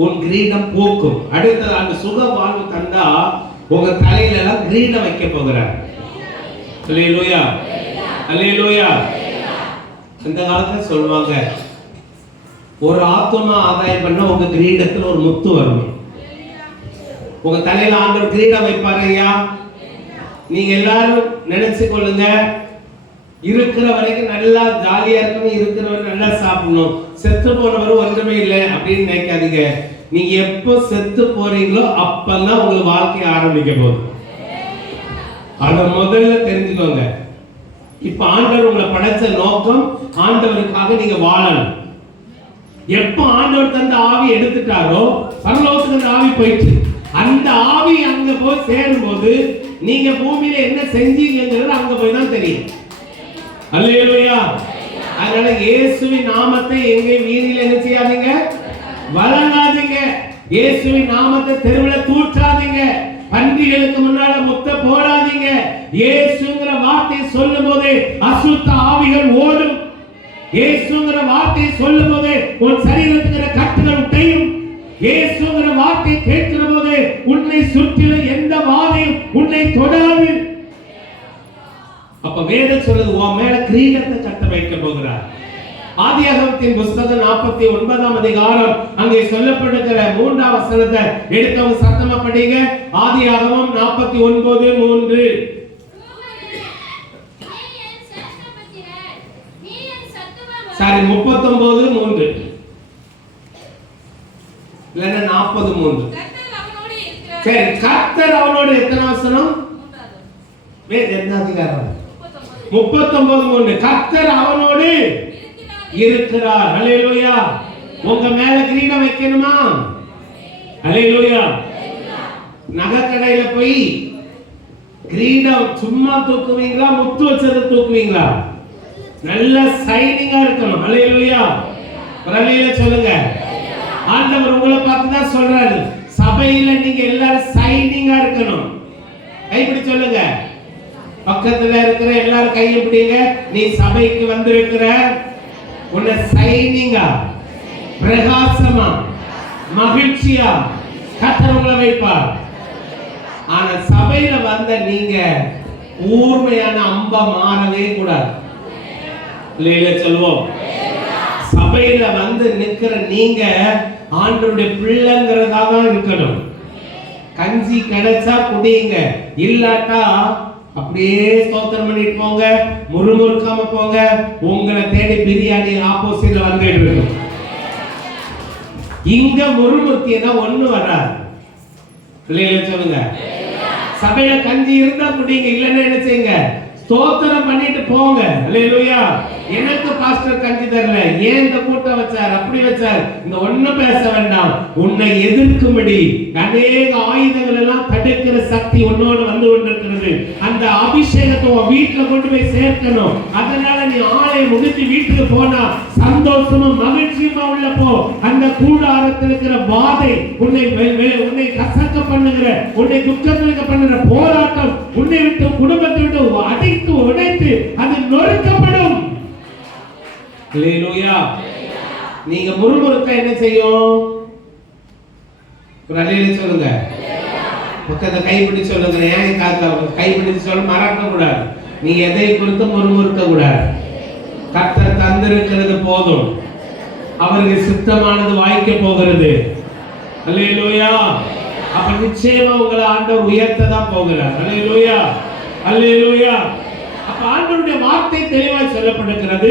உன் கிரீடம் போக்கும். அடுத்தது அந்த சுக வாழ்வு தந்தா உங்க தலையில எல்லாம் கிரீடம் வைக்க போகிறார். அல்லேலூயா, அல்லேலூயா. இந்த காலத்துல சொல்லுவாங்க, ஒரு ஆத்துமா ஆதாயம் பண்ண உங்க கிரீடத்துல ஒரு முத்து வரும். உங்க தலையில ஆண்டவர் கிரீடம் வைப்பாரு. ஐயா, நீங்க எல்லாரும் நினைச்சு கொள்ளுங்க, இருக்கிற வரைக்கும் நல்லா ஜாலியா இருக்கணும், இருக்கிறவரை நல்லா சாப்பிடணும், செத்து போனவரும் ஒன்றுமே இல்லை அப்படின்னு நினைக்காதீங்க. நீங்க எப்போ செத்து போறீங்களோ அப்பதான் உங்களுக்கு வாழ்க்கை ஆரம்பிக்க போகுது. அத முதல்ல தெரிஞ்சுக்கோங்க. இப்ப ஆண்டவர் உங்களை படைச்ச நோக்கம் ஆண்டவருக்காக நீங்க வாழணும். எப்ப ஆண்டவர் தந்த ஆவி எடுத்துட்டாரோ பரலோகத்துக்கு அந்த ஆவி போயிடுச்சு. அந்த ஆவி அங்க போய் சேரும் போது நீங்க பூமியில என்ன செஞ்சீங்கிறது அங்க போய் தான் தெரியும். அல்லேலூயா. அதனால இயேசுவின் நாமத்தை எங்கே வீதியில என்ன செய்யாதீங்க, வழங்காதீங்க. இயேசுவின் நாமத்தை தெருவில் தூற்றாதீங்க. பன்றிகளுக்கு முன்னால முத்த போடாதீங்க. இயேசுங்கிற வார்த்தை சொல்லும் போதே அசுத்த ஆவிகள் ஓடும். இயேசுங்கிற வார்த்தை சொல்லும் போதே உன் சரீரத்துக்கிற கட்டுகள் உடையும். இயேசுங்கிற வார்த்தை கேட்கிற போதே உன்னை சுற்றிலும் எந்த வாதையும் உன்னை தொடாது. அப்ப வேதம் சொல்லுது, உன் மேல கிரீடத்தை கட்ட வைக்க போகிறார். ஆதியாகமத்தின் புஸ்தகம் 49ஆம் அதிகாரம் அங்கே சொல்லப்படுகிற 3ஆம் வசனத்தை எடுத்தவங்க சத்தமா படிங்க. ஆதியாகமம் 49:3. சாரி, 39:3 இல்லன்னா 40:3. சரி, கர்த்தர் அவனோடு எத்தனை வசனம்? வேதம் என்ன அதிகாரம்? 39:3. கர்த்தர் அவனோடு இருக்கிறார். அல்லேலூயா. உங்க மேல கிரீடம் வைக்கணுமா? அல்லேலூயா. நகைக்கடையில போய் கிரீடம் சும்மா தூக்குவீங்களா, முத்து வச்சதை தூக்குவீங்களா? நல்ல சைனிங்கா இருக்கணும். அல்லேலூயா. அல்லேலூயா சொல்லுங்க. ஆண்டவர் உங்களை பார்த்து தான் சொல்றாரு, சபையில நீங்க எல்லாரும் சைனிங்கா இருக்கணும். கைப்பிடி சொல்லுங்க. பக்கத்துல இருக்கிற எல்லாரும் கையை பிடிங்க. நீ சபைக்கு வந்திருக்கிற, உன்னை சைனிங்கா, பிரகாசமா, மகிழ்ச்சியா கர்த்தர் உங்களை வைப்பார். ஆனா சபையில வந்த நீங்க ஊர்மையான அம்பா மாறவே கூடாது. இல்லையா சொல்லுவோம். சபையில வந்து நிக்கிற நீங்க ஆண்டவருடைய பிள்ளைங்கிறதா தான் இருக்கணும். கஞ்சி கிடைச்சா குடிங்க, இல்லாட்டா அப்படியே ஸ்தோத்திரம் பண்ணிட்டு போங்க, முறுமுறுக்காம போங்க. உங்களை தேடி பிரியாணி ஆப்போசிட்ல வந்துட்டு இருக்கும். இங்க முறுமுறுத்தினா ஒண்ணு வராது. பிள்ளைகளை சொல்லுங்க, சபையில கஞ்சி இருந்தா குடிங்க, இல்லன்னா என்ன செய்யுங்க, ஸ்தோத்திரம் பண்ணிட்டு போங்க. அல்லேலூயா. எனக்கு பாஸ்டர் கஞ்சி தரல, ஏன் இந்த கூட்டம் வச்சார், அப்படி வச்சார், இந்த ஒண்ணும் பேச வேண்டாம். உன்னை எதிர்க்கும்படி அநேக ஆயுதங்கள் எல்லாம் தடுக்கிற சக்தி உன்னோடு வந்து கொண்டிருக்கிறது. அந்த அபிஷேகத்தை உன் வீட்டுல கொண்டு போய் சேர்க்கணும். அதனால நீ ஆலயம் முடிஞ்சு வீட்டுக்கு போனா சந்தோஷமும் மகிழ்ச்சியுமா உள்ள போ. அந்த கூடாரத்தில் இருக்கிற வாதை, உன்னை கசக்க பண்ணுகிற, உன்னை துக்கத்திற்கு பண்ணுகிற போராட்டம் உன்னை விட்டு, குடும்பத்தை விட்டு அடித்து உடைத்து அது நொறுக்கப்படும். அல்லேலூயா. நீங்க முறுமுறுக்க என்ன செய்யும்? அல்லேலூயா சொல்லுங்க. பக்கத்தை கைப்பிடி சொல்லுங்க. ஏன் கைப்பிடி சொல்ல மறக்க கூடாது. நீங்க எதை குறித்து முறுமுறுக்க கூடாது. கர்த்தர் தந்திருக்கிறது போதும். அவருக்கு சித்தமானது வாய்க்க போகிறது. அல்லேலூயா. அப்ப நிச்சயமா உங்களை ஆண்டவர் உயர்த்த தான் போகிறார். அல்லேலூயா, அல்லேலூயா. அப்ப ஆண்டவருடைய வார்த்தை தெளிவாய் சொல்லப்படுகிறது.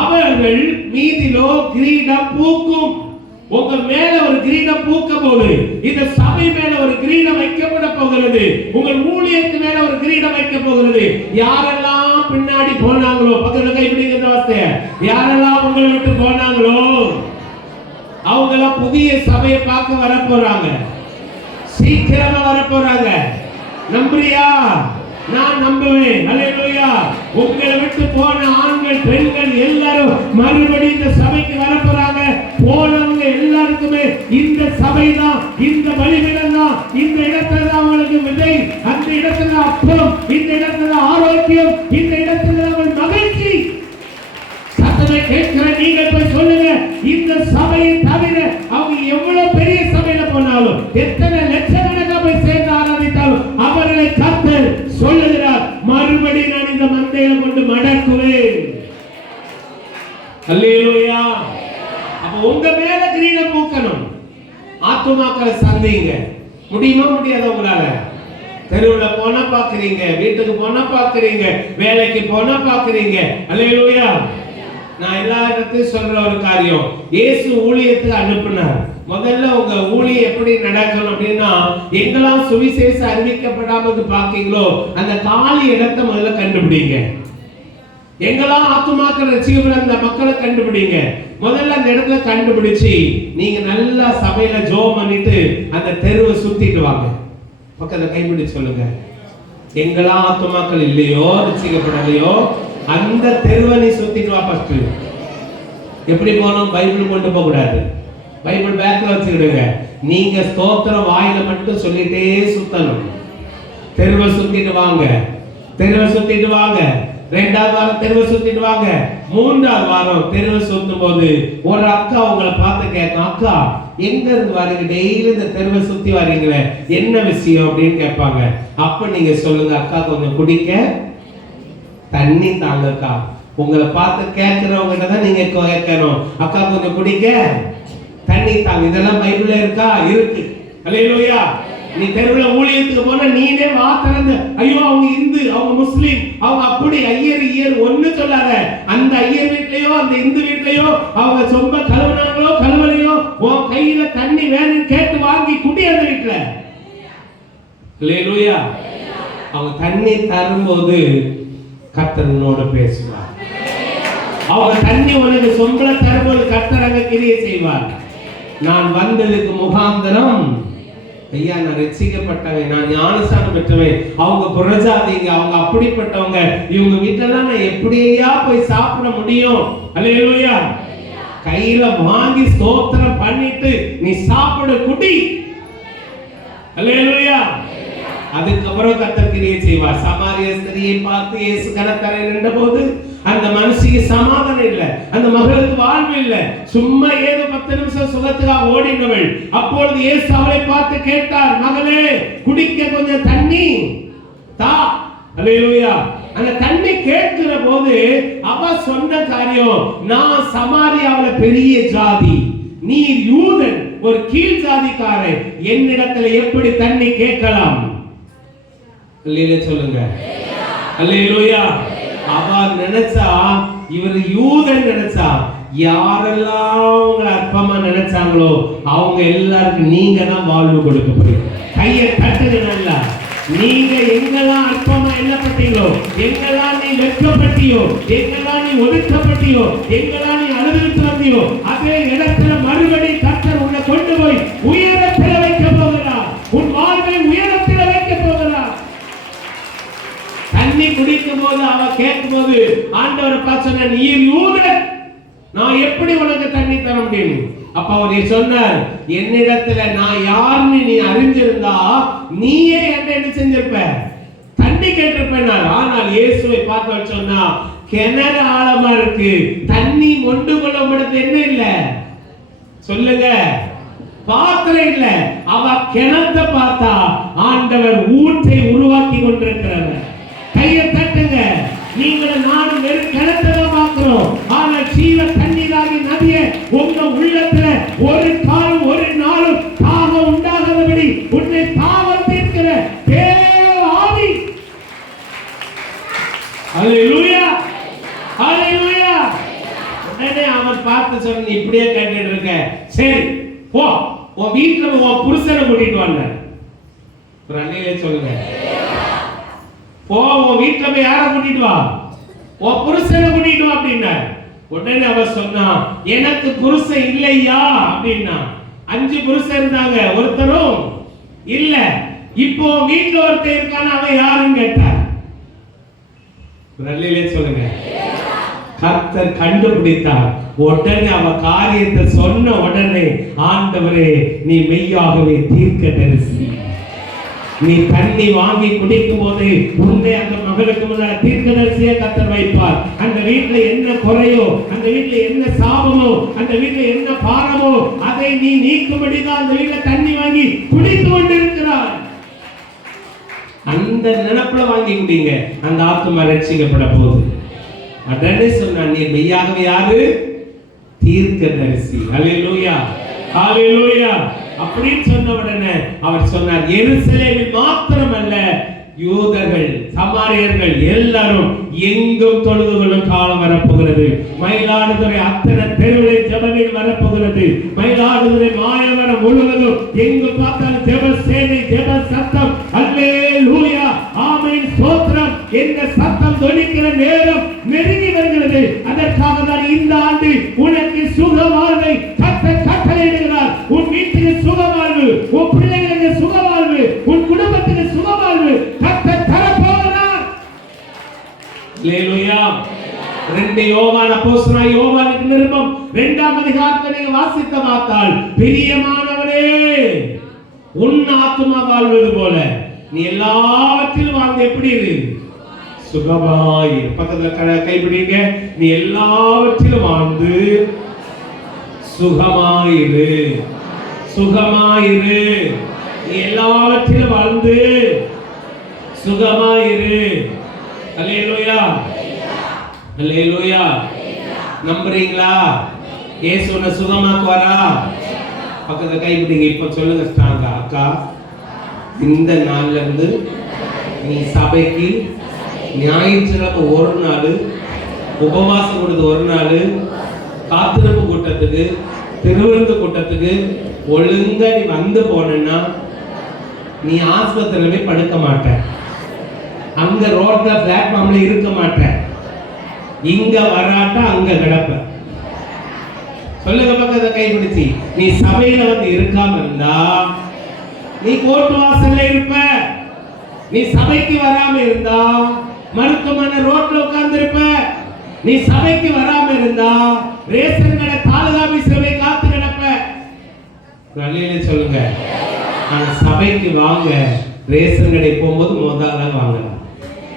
அவர்கள் மீதிலோ கிரீடம் பூக்கும். உங்க மேல ஒரு கிரீடம் பூக்க போகுது. இந்த சபை மேல ஒரு கிரீடம் வைக்கப்பட போகிறது. உங்கள் ஊழியத்து மேல ஒரு கிரீடம் வைக்க போகிறது. யாரெல்லாம் பின்னாடி போனாங்களோ, பக்கத்துல கைப்பிடிக்கிற வார்த்தை, யாரெல்லாம் உங்களை விட்டு போனாங்களோ அவங்க எல்லாம் புதிய சபையை பார்க்க வர போறாங்க. சீக்கிரமா வர போறாங்க. நம்புறியா? நான் நம்புவேன். அல்லேலூயா. உங்களை விட்டு போன ஆண்கள் பெண்கள் எல்லாரும் மறுபடியும் இந்த சபைக்கு வர போறாங்க. போனவங்க எல்லாருக்குமே இந்த சபை தான், இந்த பலிபீடம் தான், இந்த இடத்துல தான் அவங்களுக்கு விதை, அந்த இடத்துல அப்பம், இந்த இடத்துல ஆரோக்கியம், இந்த இடத்துல அவள் மகிழ்ச்சி. சத்தத்தை கேட்கிற நீங்கள் போய் சொல்லுங்க, இந்த சபையை தவிர அவங்க எவ்வளவு பெரிய சபையில போனாலும், எத்தனை லட்சக்கணக்காக போய் சேர்ந்து ஆராதித்தாலும் அவர்களை கர்த்தர் சொல்லுகிறார், மறுபடியும் நான் இந்த மந்தையில கொண்டு மடக்குவேன். அல்லேலூயா. அப்ப உங்க மேல கிரீடம் பூக்கணும். ஆத்துமாக்களை சந்திங்க. முடியுமா? முடியாத உங்களால? தெருவுல போனா பாக்குறீங்க, வீட்டுக்கு போனா பாக்குறீங்க, வேலைக்கு போனா பாக்குறீங்க. அல்லேலூயா. நான் எல்லா இடத்தையும் சொல்ற ஒரு காரியம், இயேசு ஊழியத்துக்கு அனுப்பினார். முதல்ல உங்க ஊழியம் எப்படி நடக்கணும் அப்படின்னா, எங்கெல்லாம் சுவிசேஷம் அறிவிக்கப்படாம பாக்கீங்களோ அந்த காலி இடத்தை முதல்ல கண்டுபிடிங்க. எங்கெல்லாம் ஆத்துமாக்கள் ரட்சிக்கப்பட அந்த மக்களை கண்டுபிடிங்க. முதல்ல அந்த இடத்துல கண்டுபிடிச்சு நீங்க நல்லா சபையில ஜெபம் பண்ணிட்டு அந்த தெருவை சுத்திட்டு வாங்க. பக்கத்துல கைப்பிடி சொல்லுங்க, எங்கெல்லாம் ஆத்துமாக்கள் இல்லையோ, ரட்சிக்கப்படலையோ அந்த தெருவை நீ சுத்திட்டு வா. ஃபர்ஸ்ட் எப்படி போகணும்? பைபிள் கொண்டு போக கூடாது. பைபிள் பேக்ல வச்சுக்கிடுங்க. நீங்க ஸ்தோத்திரம் வாயில மட்டும் சொல்லிட்டே சுத்தணும். தெருவை சுத்திட்டு வாங்க, தெருவை சுத்திட்டு வாங்க. 2வது வாரம் தெருவை சுத்திட்டு வாங்க. 3வது வாரம் தெருவை சுத்தும் போது ஒரு அக்கா உங்களை பார்த்து கேட்கும், அக்கா எங்க இருந்து வரீங்க, டெய்லி இந்த தெருவை சுத்தி வரீங்களே, என்ன விஷயம் அப்படின்னு கேட்பாங்க. அப்ப நீங்க சொல்லுங்க, அக்கா கொஞ்சம் குடிக்க தண்ணி தாங்கக்கா. உங்களை பார்த்து கேட்கிறவங்க தான் நீங்க கேட்கணும், அக்கா கொஞ்சம் குடிக்க தண்ணி தாங்க. இதெல்லாம் பைபிள்ல இருக்கா? இருக்கு. அல்லேலூயா. நீ தெருவுல ஊழியத்துக்கு போனா நீனே வா திறந்து, ஐயோ அவங்க இந்து, அவங்க முஸ்லீம், அவங்க அப்படி ஐயர் ஒண்ணு சொல்லாத. அந்த ஐயர் வீட்லயோ அந்த இந்து வீட்லயோ அவங்க சொம்ப கழுவுனாங்களோ கழுவலையோ உன் கையில தண்ணி வேணும்னு கேட்டு வாங்கி குடி அந்த வீட்டுல. அல்லேலூயா. அவங்க தண்ணி தரும்போது கர்த்தரோட பேசுவார். அவங்க தண்ணி உனக்கு சொம்பள தரும்போது கர்த்தர் அங்க கிரியை செய்வார். நான் வந்ததுக்கு முகாந்திரம், ஐயா நான் ரட்சிக்கப்பட்டவன், நான் ஞானஸ்நானம் பெற்றவன், அவங்க புறஜாதிங்க, அவங்க அப்படிப்பட்டவங்க, இவங்க வீட்டெல்லாம் நான் எப்படியா போய் சாப்பிட முடியும்? அல்லேலூயா. கையில வாங்கி ஸ்தோத்திரம் பண்ணிட்டு நீ சாப்பிட குடி. அல்லேலூயா. அதுக்கப்புறம் கர்த்தர் கிரியை செய்வார். சமாரிய ஸ்திரியை பார்த்து இயேசு கடற்கரையில் நின்றபோது அந்த மனுஷிக்கு சமாதானம் இல்லை, அந்த மகளுக்கு வாழ்வு இல்லை, சும்மா ஏதோ 10 நிமிஷம் சுகத்துக்காக ஓடினவள். அப்பொழுது இயேசு அவளை பார்த்து கேட்டார், மகளே குடிக்க கொஞ்சம் தண்ணி தா. அல்லேலூயா. அந்த தண்ணி கேட்கிற போது அவ சொன்ன காரியம், நான் சமாரியாவுல பெரிய ஜாதி, நீர் யூதன், ஒரு கீழ் ஜாதிக்காரன், என்னிடத்துல எப்படி தண்ணி கேட்கலாம்? சொல்லுங்க. அல்லேலூயா. அவ நினைச்சா, இவர் யூதன் நினைச்சா, யாரெல்லாம் உங்களை அற்பமா நினைச்சாங்களோ அவங்க எல்லாருக்கும் நீங்க தான் வாழ்வு கொடுக்க போறீங்க. கையை தட்டுங்க நல்லா. நீங்க எங்கெல்லாம் அற்பமா எண்ணப்பட்டீங்களோ, எங்கெல்லாம் நீ வெட்கப்பட்டியோ, எங்கெல்லாம் நீ ஒதுக்கப்பட்டியோ, எங்கெல்லாம் நீ அழுதுட்டு வந்தியோ, அதே இடத்துல மறுபடி கர்த்தர் உன்னை கொண்டு போய் உயரத்தில் வைக்க போகிறார். உன் வாழ்வை உயரத்தில் வைக்க போகிறார். தண்ணி குடிக்கும் போது அவ கேட்கும் போது ஆண்டவரை பார்த்து சொன்ன, நீர் யூதன், நான் எப்படி உனக்கு தண்ணி தர முடியும்? அப்ப அவர் சொன்னார், என்னிடத்துல நான் யாருன்னு நீ அறிஞ்சிருந்தா நீயே என்ன செஞ்சிருப்ப, தண்ணி கேட்டிருப்பேன். ஆனால் இயேசுவை பார்த்து சொன்னா, கிணறு ஆழமா இருக்கு, தண்ணி மொண்டு கொள்ள முடியாது. என்ன இல்ல சொல்லுங்க, பாத்திரம் இல்ல. அவ கிணத்தை பார்த்தா ஆண்டவர் ஊற்றை உருவாக்கி கொண்டிருக்கிறார். கையை தட்டுங்க. நீங்களும் நானும் வெறும் கிணத்தை தான் பார்க்கிறோம். ஆனால் ஜீவ தண்ணீராகி நதியை உங்க உள்ளத்துல ஒரு காலம் ஒரு நாளும் தாகம் உண்டாகாதபடி உன்னை தாகம் தீர்க்கிற தேவ ஆவி. ஹல்லேலூயா, ஹல்லேலூயா. உடனே அவன் பார்த்து சொன்ன, இப்படியே கேட்டுட்டு இருக்க, சரி போ, உன் வீட்டுல உன் புருஷனை கூட்டிட்டு வந்த. ஒரு அன்னையிலே சொல்லுங்க, போ உன் வீட்டுல போய் யாரை கூட்டிட்டு வா, உன் புருஷனை கூட்டிட்டு வா அப்படின்னா. உடனே அவ சொன்னா, எனக்கு புருஷன் இல்லையா அப்படின்னா. 5 புருஷன் இருந்தாங்க, ஒருத்தரும் இல்ல. இப்போ வீட்டுல ஒருத்தர் இருக்கான, அவன் யாருன்னு கேட்டார். நல்லிலே சொல்லுங்க, கர்த்தர் கண்டுபிடித்தார். உடனே அவ காரியத்தை சொன்ன உடனே, ஆண்டவரே நீ மெய்யாகவே தீர்க்கதரிசி. நீ தண்ணி வாங்கி குடிக்கும் போது உன்னை அந்த மகளுக்கு முன்னால தீர்க்கதரிசியை கர்த்தர் வைப்பார். அந்த வீட்டுல என்ன குறையோ, அந்த வீட்டுல என்ன சாபமோ, அந்த வீட்டுல என்ன பாரமோ, அதை நீ நீக்கும்படிதான் அந்த வீட்டுல தண்ணி வாங்கி குடித்து கொண்டிருக்கிறார். அந்த நினைப்புல வாங்கி குடிங்க, அந்த ஆத்துமா ரட்சிக்கப்பட போகுது. உடனே சொன்னா, நீ மெய்யாகவே யாரு? தீர்க்கதரிசி. ஹல்லேலூயா, ஹல்லேலூயா. அப்படின்னு சொன்ன உடனே அவர் சொன்னார், எருசலேமில் மாத்திரமல்ல, யூதர்கள் சமாரியர்கள் எல்லாரும் எங்கும் தொழுது கொள்ளும் காலம் வரப்போகிறது. மயிலாடுதுறை அத்தனை தெருவிலே ஜெபங்கள் வரப்போகிறது. மயிலாடுதுறை மாயவரம் முழுவதும் எங்கு பார்த்தாலும் ஜெப சேனை, ஜெப சத்தம். அல்லேலூயா, ஆமென், ஸ்தோத்திரம். இந்த சத்தம் தொனிக்கிற நேரம் நெருங்கி வருகிறது. அதற்காக தான் இந்த ஆண்டு உனக்கு சுகவாழ்வை கர்த்தர் கட்டளையிடுகிறார். உன் வீட்டுக்கு சுகவாழ்வு, உன் பிள்ளைகளுக்கு சுகவாழ்வு, உன் குடும்பத்துக்கு சுகவாழ்வு கர்த்தர் தரப்போகிறார். அல்லேலூயா. 2 யோவான் அப்போஸ்தலனாகிய யோவானுக்கு நிருபம் 2ஆம் அதிகாரத்தை நீங்க வாசித்து பார்த்தால், பிரியமானவரே, உன் ஆத்துமா வாழ்வது போல நீ எல்லாவற்றிலும் வாழ்ந்து எப்படி இரு? சுகமாய். பக்கத்துல கைப்பிடிங்க. நீ எல்லாவற்றிலும் வாழ்ந்து சுகமாயிரு, சுகமாயிரு. நீ எல்லாவற்றிலும் வாழ்ந்து சுகமாயிரு. அல்லேலூயா, அல்லேலூயா. நம்புறீங்களா? இயேசு உன்னை சுகமாக்குவாரா? பக்கத்துல கைப்பிடிங்க. இப்ப சொல்லுங்க ஸ்ட்ராங்கா, அக்கா, இந்த நாள்ல இருந்து நீ சபைக்கு ஞாயிற்றுக்கிழமை ஒரு நாள் உபவாசம் கொடுத்து, ஒரு நாள் காத்திருப்பு கூட்டத்துக்கு, திருவிருந்து கூட்டத்துக்கு ஒழுங்கா நீ வந்து போனா நீ ஆஸ்பத்திரியில போய் படுக்க மாட்ட, அங்க ரோட்ல பிளாட்ஃபார்ம்ல இருக்க மாட்ட, இங்க வராட்ட அங்க கிடப்ப. சொல்லுங்க பக்கத்தை கைப்பிடிச்சு. நீ சபையில வந்து இருக்காம இருந்தா நீ கோர்ட் வாசல்ல இருப்ப. நீ சபைக்கு வராம இருந்தா மருத்துவமனை ரோட்ல உட்கார்ந்து இருப்ப. நீ சபைக்கு வராம இருந்தா ரேஷன் கடை தாலுகா ஆபீஸ்ல போய் காத்து கிடப்ப. நல்ல சொல்லுங்க, ஆனா சபைக்கு வாங்க. ரேஷன் கடை போகும்போது முதல்ல வாங்கலாம்.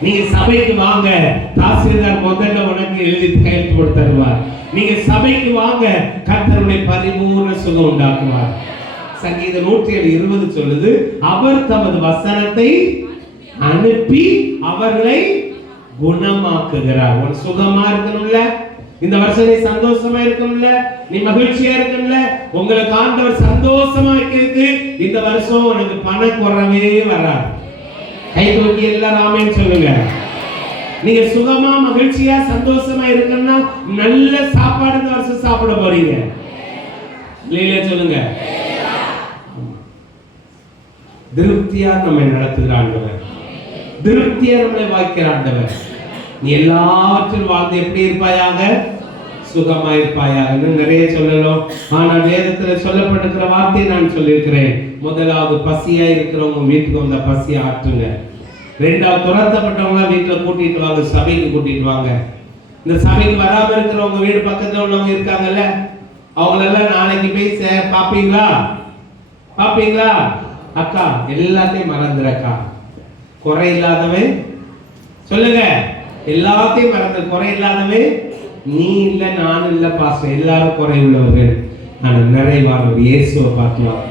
நீங்க சபைக்கு வாங்க, தாசில்தார் முதல்ல உனக்கு எழுதி கையெழுத்து போட்டு தருவார். நீங்க சபைக்கு வாங்க, கர்த்தருடைய பரிபூர்ண சுகம் உண்டாக்குவார். சங்கீதம் 107:20 சொல்லுது, அவர் தமது வசனத்தை அனுப்பி அவர்களை குணமாக்குகிறார். ஒரு சுகமா இருக்கணும்ல, இந்த வருஷம் நீ சந்தோஷமா இருக்கணும்ல, நீ மகிழ்ச்சியா இருக்கணும்ல, உங்களுக்கு ஆண்டவர் சந்தோஷமா இருக்கிறது. இந்த வருஷம் உனக்கு பண குறைவே வராது. கை தூக்கி எல்லாரும் ஆமென் சொல்லுங்க. நீங்க சுகமா மகிழ்ச்சியா சந்தோஷமா இருக்கணும்னா நல்ல சாப்பாடு இந்த வருஷம் சாப்பிட போறீங்க. இல்லையா சொல்லுங்க. திருப்தியா நம்மை நடத்துகிற ஆண்டவர், திருப்தியா நம்மளை வாய்க்கிற ஆண்டவர். நீ எல்லாவற்றிலும் வாழ்ந்து எப்படி இருப்பாயாக? சுகமா இருப்பாயாக. நிறைய சொல்லலாம். ஆனால் வேதத்துல சொல்லப்பட்டிருக்கிற வார்த்தையை நான் சொல்லியிருக்கிறேன். முதலாவது பசியா இருக்கிறவங்க வீட்டுக்கு வந்த பசியை ஆற்றுங்க. ரெண்டாவது துரத்தப்பட்டவங்க வீட்டுல கூட்டிட்டு வாங்க, சபைக்கு கூட்டிட்டு வாங்க. இந்த சபைக்கு வராம இருக்கிறவங்க வீடு பக்கத்துல உள்ளவங்க இருக்காங்கல்ல, அவங்களெல்லாம் நாளைக்கு போய் பாப்பீங்களா? பாப்பீங்களா? அக்கா எல்லாத்தையும் மறந்துறக்கா. குறை இல்லாதவன் சொல்லுங்க, எல்லாத்தையும் மறந்து. குறை இல்லாதவன் நீ இல்ல, நான் இல்ல பாஸ்டர், எல்லாரும் குறை உள்ளவர்கள். ஆனா நிறைவானவர் இயேசுவை பார்த்து வாங்க,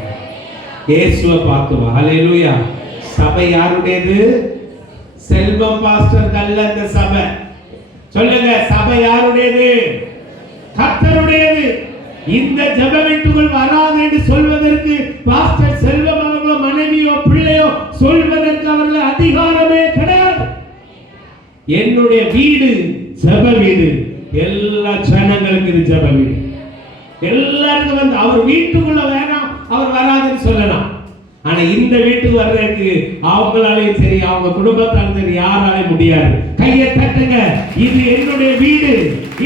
இயேசுவை பார்த்து வா. ஹல்லேலூயா. சபை யாருடையது? செல்வம் பாஸ்டர் அல்ல இந்த சபை. சொல்லுங்க, சபை யாருடையது? கர்த்தருடையது. இந்த ஜெப வீட்டுக்குள் வராது என்று சொல்வதற்கு பாஸ்டர் செல்வம் அவர்களோ மனைவியோ பிள்ளையோ சொல்வதற்கு அவர்கள் அதிகாரமே கிடையாது. என்னுடைய வீடு ஜெப வீடு. எல்லா ஜனங்களுக்கு இது ஜெப வீடு. எல்லாருக்கும் வந்து அவர் வீட்டுக்குள்ள வேணாம், அவர் வராதுன்னு சொல்லலாம். ஆனா இந்த வீட்டுக்கு வர்றதுக்கு அவங்களாலையும் சரி, அவங்க குடும்பத்தாலும் சரி, யாராலையும் முடியாது. கையை தட்டுங்க. இது என்னுடைய வீடு,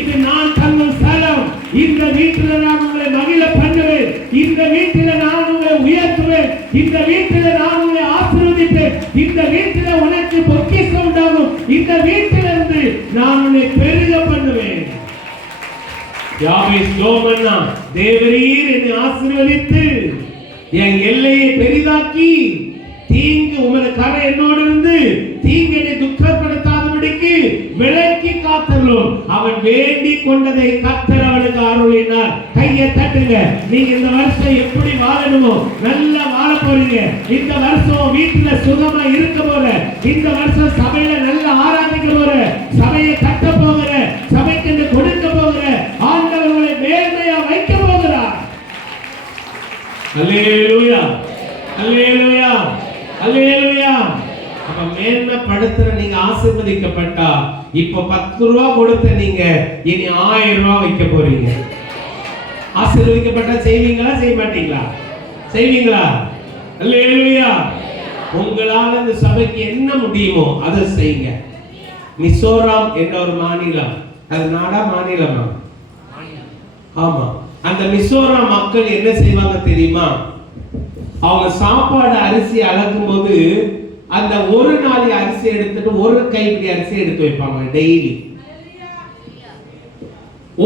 இது நான் தங்கும் ஸ்தலம். இந்த வீட்டில் நான் உங்களை மகிழ பண்ணுவேன். இந்த வீட்டில் நான் உங்களை உயர்த்துவேன். இந்த வீட்டில் நான் உங்களை ஆசீர்வதிப்பேன். இந்த வீட்டில் உனக்கு பொக்கிஷம் உண்டாகும். இந்த வீட்டிலிருந்து நான் உன்னை பெருக பண்ணுவேன். யாவே ஸ்தோமன்னா, தேவரீர் என்னை ஆசீர்வதித்து என் எல்லையை பெரிதாக்கி தீங்கு உமது கரை என்னோடு இருந்து தீங்கு என்னை துக்கப்படுத்தாதபடிக்கு விலக்கி காத்தருளும். அவன் வேண்டி கொண்டதை கர்த்தர் அவனுக்கு அருளினார். கையை தட்டுங்க. நீங்க இந்த வருஷம் எப்படி வாழணுமோ நல்லா வாழ போறீங்க. இந்த வருஷம் வீட்டுல சுகமா இருக்க போற, இந்த வருஷம் சபையில நல்லா ஆராதிக்க போற, சபையை கட்ட போகிற, சபைக்கு கொடுக்க போகிற ஆண்டவர் உங்களை மேன்மையா வைக்க போகிறார். அல்லேலூயா, அல்லேலூயா, அல்லேலூயா. அப்ப மேன்மைப்படுத்துற நீங்க ஆசீர்வதிக்கப்பட்டா, இப்ப 10 ரூபாய் கொடுத்த நீங்க இனி 1000 ரூபாய் வைக்க போறீங்க. ஆசீர்வதிக்கப்பட்டா செய்வீங்களா, செய்ய மாட்டீங்களா? செய்வீங்களா? அல்லேலூயா. உங்களால இந்த சபைக்கு என்ன முடியுமோ அதை செய்யுங்க. மிசோராம் என்ற ஒரு மாநிலம், அது நாடா மாநிலமா? ஆமா. அந்த மிசோராம் மக்கள் என்ன செய்வாங்க தெரியுமா? அவங்க சாப்பாடு அரிசி அளக்கும் போது அந்த ஒரு நாளை அரிசி எடுத்துட்டு ஒரு கைப்பிடி அரிசி எடுத்து வைப்பாங்க. டெய்லி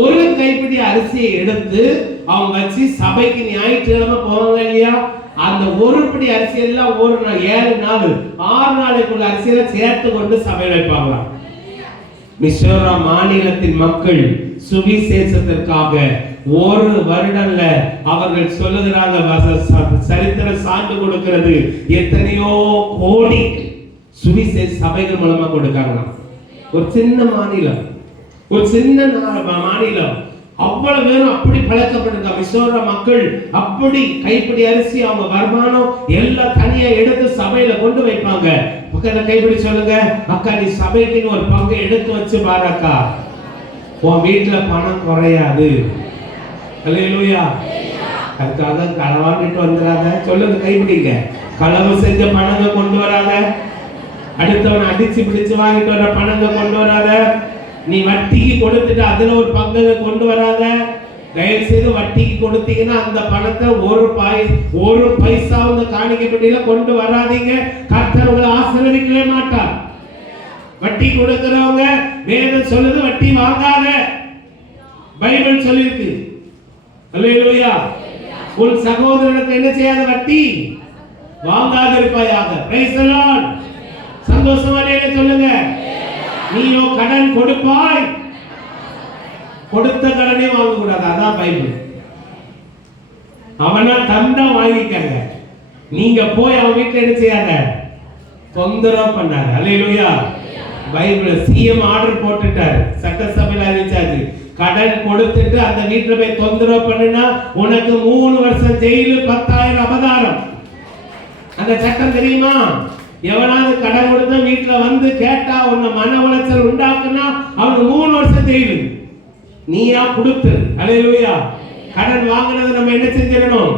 ஒரு கைப்பிடி அரிசியை எடுத்து அவங்க வச்சு சபைக்கு ஞாயிற்றுக்கிழமை போவாங்க இல்லையா, அந்த ஒரு பிடி அரிசி எல்லாம் ஒரு நாள் 7 நாள் 6 நாளைக்குள்ள அரிசியெல்லாம் சேர்த்து கொண்டு சபையில் வைப்பாங்களாம். மிசோராம் மாநிலத்தின் மக்கள் சுவிசேஷத்திற்காக ஒரு வருடம்ல அவர்கள் சொல்லுகிறாங்க, சரித்திரம் சான்று கொடுக்கிறது, எத்தனையோ கோடி சுவிசேஷ சபைகள் மூலமா கொடுக்காங்களாம். ஒரு சின்ன மாநிலம், ஒரு சின்ன மாநிலம், அவ்வளவு பேரும் அப்படி பழக்கப்பட்டிருக்காங்க. மிசோராம் மக்கள் அப்படி கைப்பிடி அரிசி அவங்க வருமானம் எல்லாம் தனியா எடுத்து சபையில கொண்டு வைப்பாங்க. பக்கத்துல கைப்பிடி சொல்லுங்க, அக்கா நீ சபைக்குன்னு ஒரு பங்கு எடுத்து வச்சு பாருக்கா, உன் வீட்டுல பணம் குறையாது. அல்லேலூயா. அதுக்காக களவாண்டிட்டு வந்துடாத. சொல்லுங்க, கைப்பிடிங்க. களவு செஞ்ச பணங்க கொண்டு வராத, அடுத்தவன் அடிச்சு பிடிச்சு வாங்கிட்டு வர பணங்க கொண்டு வராத, நீ வட்டிக்கு கொடுத்துட்டு அதுல ஒரு பங்கு கொண்டு வராத. தயவு செய்து வட்டிக்கு கொடுத்தீங்கன்னா அந்த பணத்தை ஒரு பைசா அந்த காணிக்கை பெட்டியில கொண்டு வராதீங்க. கர்த்தர் உங்களை ஆசீர்வதிக்கவே மாட்டார். வட்டி கொடுக்கிறவங்க வேதம் சொல்லுது வட்டி வாங்காத, பைபிள் சொல்லிருக்கு. அல்லேலூயா. உன் சகோதரனுக்கு என்ன செய்யாத? வட்டி வாங்காத இருப்பாயாக. Price the Lord. சந்தோஷமா சொல்லுங்க. நீயோ கடன் கொடுப்பாய், கொடுத்த கடனே வாங்க கூடாது. அதான் பைபிள். அவனா தந்தா வாங்கிக்கங்க. நீங்க போய் அவன் வீட்டுல என்ன செய்யாத? தொந்தரவு பண்ணாத. அல்லேலூயா. பைபிள் சிஎம் ஆர்டர் போட்டுட்டாரு, சட்டசபையில் அறிவிச்சாச்சு. கடன் கொடுத்துட்டு அந்த வீட்டுல போய் தொந்தரவு பண்ணுனா உனக்கு 3 வருஷம் ஜெயிலு, 10,000 அபதாரம். அந்த சட்டம் தெரியுமா? எவனாவது கடன் கொடுத்த வீட்டுல வந்து கேட்டா உன்னை மன உளைச்சல் உண்டாக்குனா அவனுக்கு 3 வருஷம் ஜெயிலு. நீயா கொடுத்து. அல்லேலூயா. கடன் வாங்கினது நம்ம என்ன செஞ்சிடணும்?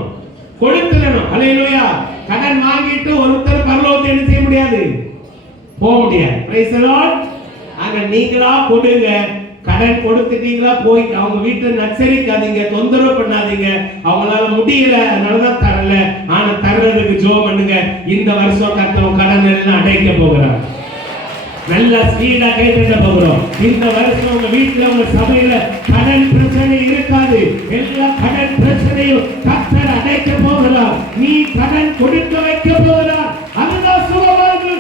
கொடுத்துடணும். அல்லேலூயா. கடன் வாங்கிட்டு ஒருத்தர் பரலோகத்தை என்ன செய்ய முடியாது? போக முடியாது. Price the Lord. ஆனா நீங்களா கொடுங்க. கடன் கொடுத்துட்டீங்களா போய் அவங்க வீட்டை நச்சரிக்காதீங்க, தொந்தரவு பண்ணாதீங்க. அவங்களால முடியல அதனாலதான் தரல. ஆனா தர்றதுக்கு ஜெபம் பண்ணுங்க. இந்த வருஷம் கர்த்தர் கடன் எல்லாம் அடைக்க போகிறார். நல்ல ஸ்பீடா கேட்டுட்டு போகிறோம். இந்த வருஷம் உங்க வீட்டுல உங்க சபையில கடன் பிரச்சனை இருக்காது. எல்லா கடன் பிரச்சனையும் கர்த்தர் அடைக்க போகிறார். நீ கடன் கொடுக்க வைக்க போகிறார். அதுதான் சுகவாழ்வு,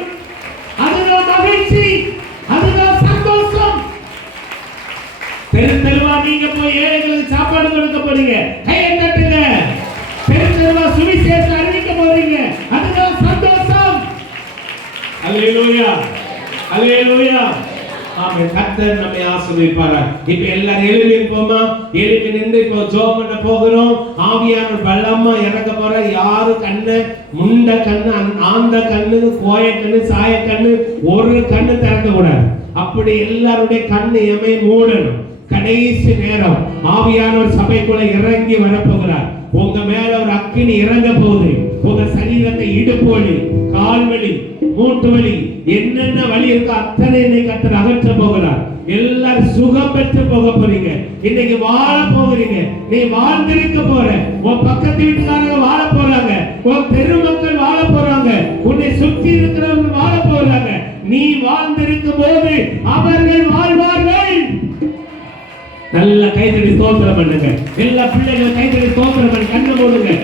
அதுதான் மகிழ்ச்சி, அதுதான் சந்தோஷம். தெருவா நீங்க போய் ஏழைகளுக்கு சாப்பாடு கொடுக்க போறீங்க, கையை தட்டுங்க. தெருவா சுவிசேஷம் அறிவிக்க போறீங்க, அதுதான் சந்தோஷம். அல்லேலூயா, அல்லேலூயா. ஆமென். கர்த்தர் நம்மை ஆசீர்வதிப்பார். இப்ப எல்லாரும் எழுப்பி போமா, எழுப்பி நின்று இப்போ ஜெபம் பண்ண போகிறோம். ஆவியானவர் பலமா இறங்க போற. யாரு கண்ணு முண்ட கண்ணு, ஆந்த கண்ணு, கோய கண்ணு, சாய கண்ணு ஒரு கண்ணு திறக்க கூடாது. அப்படி எல்லாருடைய கண்ணு எமை மூடணும். கடைசி நேரம் ஆவியானவர் சபைக்குள்ள இறங்கி வரப்போகிறார். உங்க மேல ஒரு அக்கினி இறங்க போகுது. உங்க சரீரத்தை இடுப்பு வலி, கால் வலி, மூட்டு வலி, என்னென்ன வலி இருக்கோ அத்தனை இன்னைக்கு கர்த்தர் அகற்ற போகிறார். எல்லாரும் சுகம் பெற்று போக போறீங்க. இன்னைக்கு வாழ போகிறீங்க. நீ வாழ்ந்திருக்க போற. உன் பக்கத்து வீட்டுக்காரங்க வாழ போறாங்க. உன் பெருமக்கள் வாழ போறாங்க. உன்னை சுற்றி இருக்கிறவங்க வாழ போறாங்க. நீ வாழ்ந்திருக்கும் போது அவர்கள் வாழ்வார்கள். நல்ல கைதடி ஸ்தோத்திரம் பண்ணுங்க. எல்லா பிள்ளைகளும் கைதடி ஸ்தோத்திரம் பண்ணி கண்ணை மூடுங்க.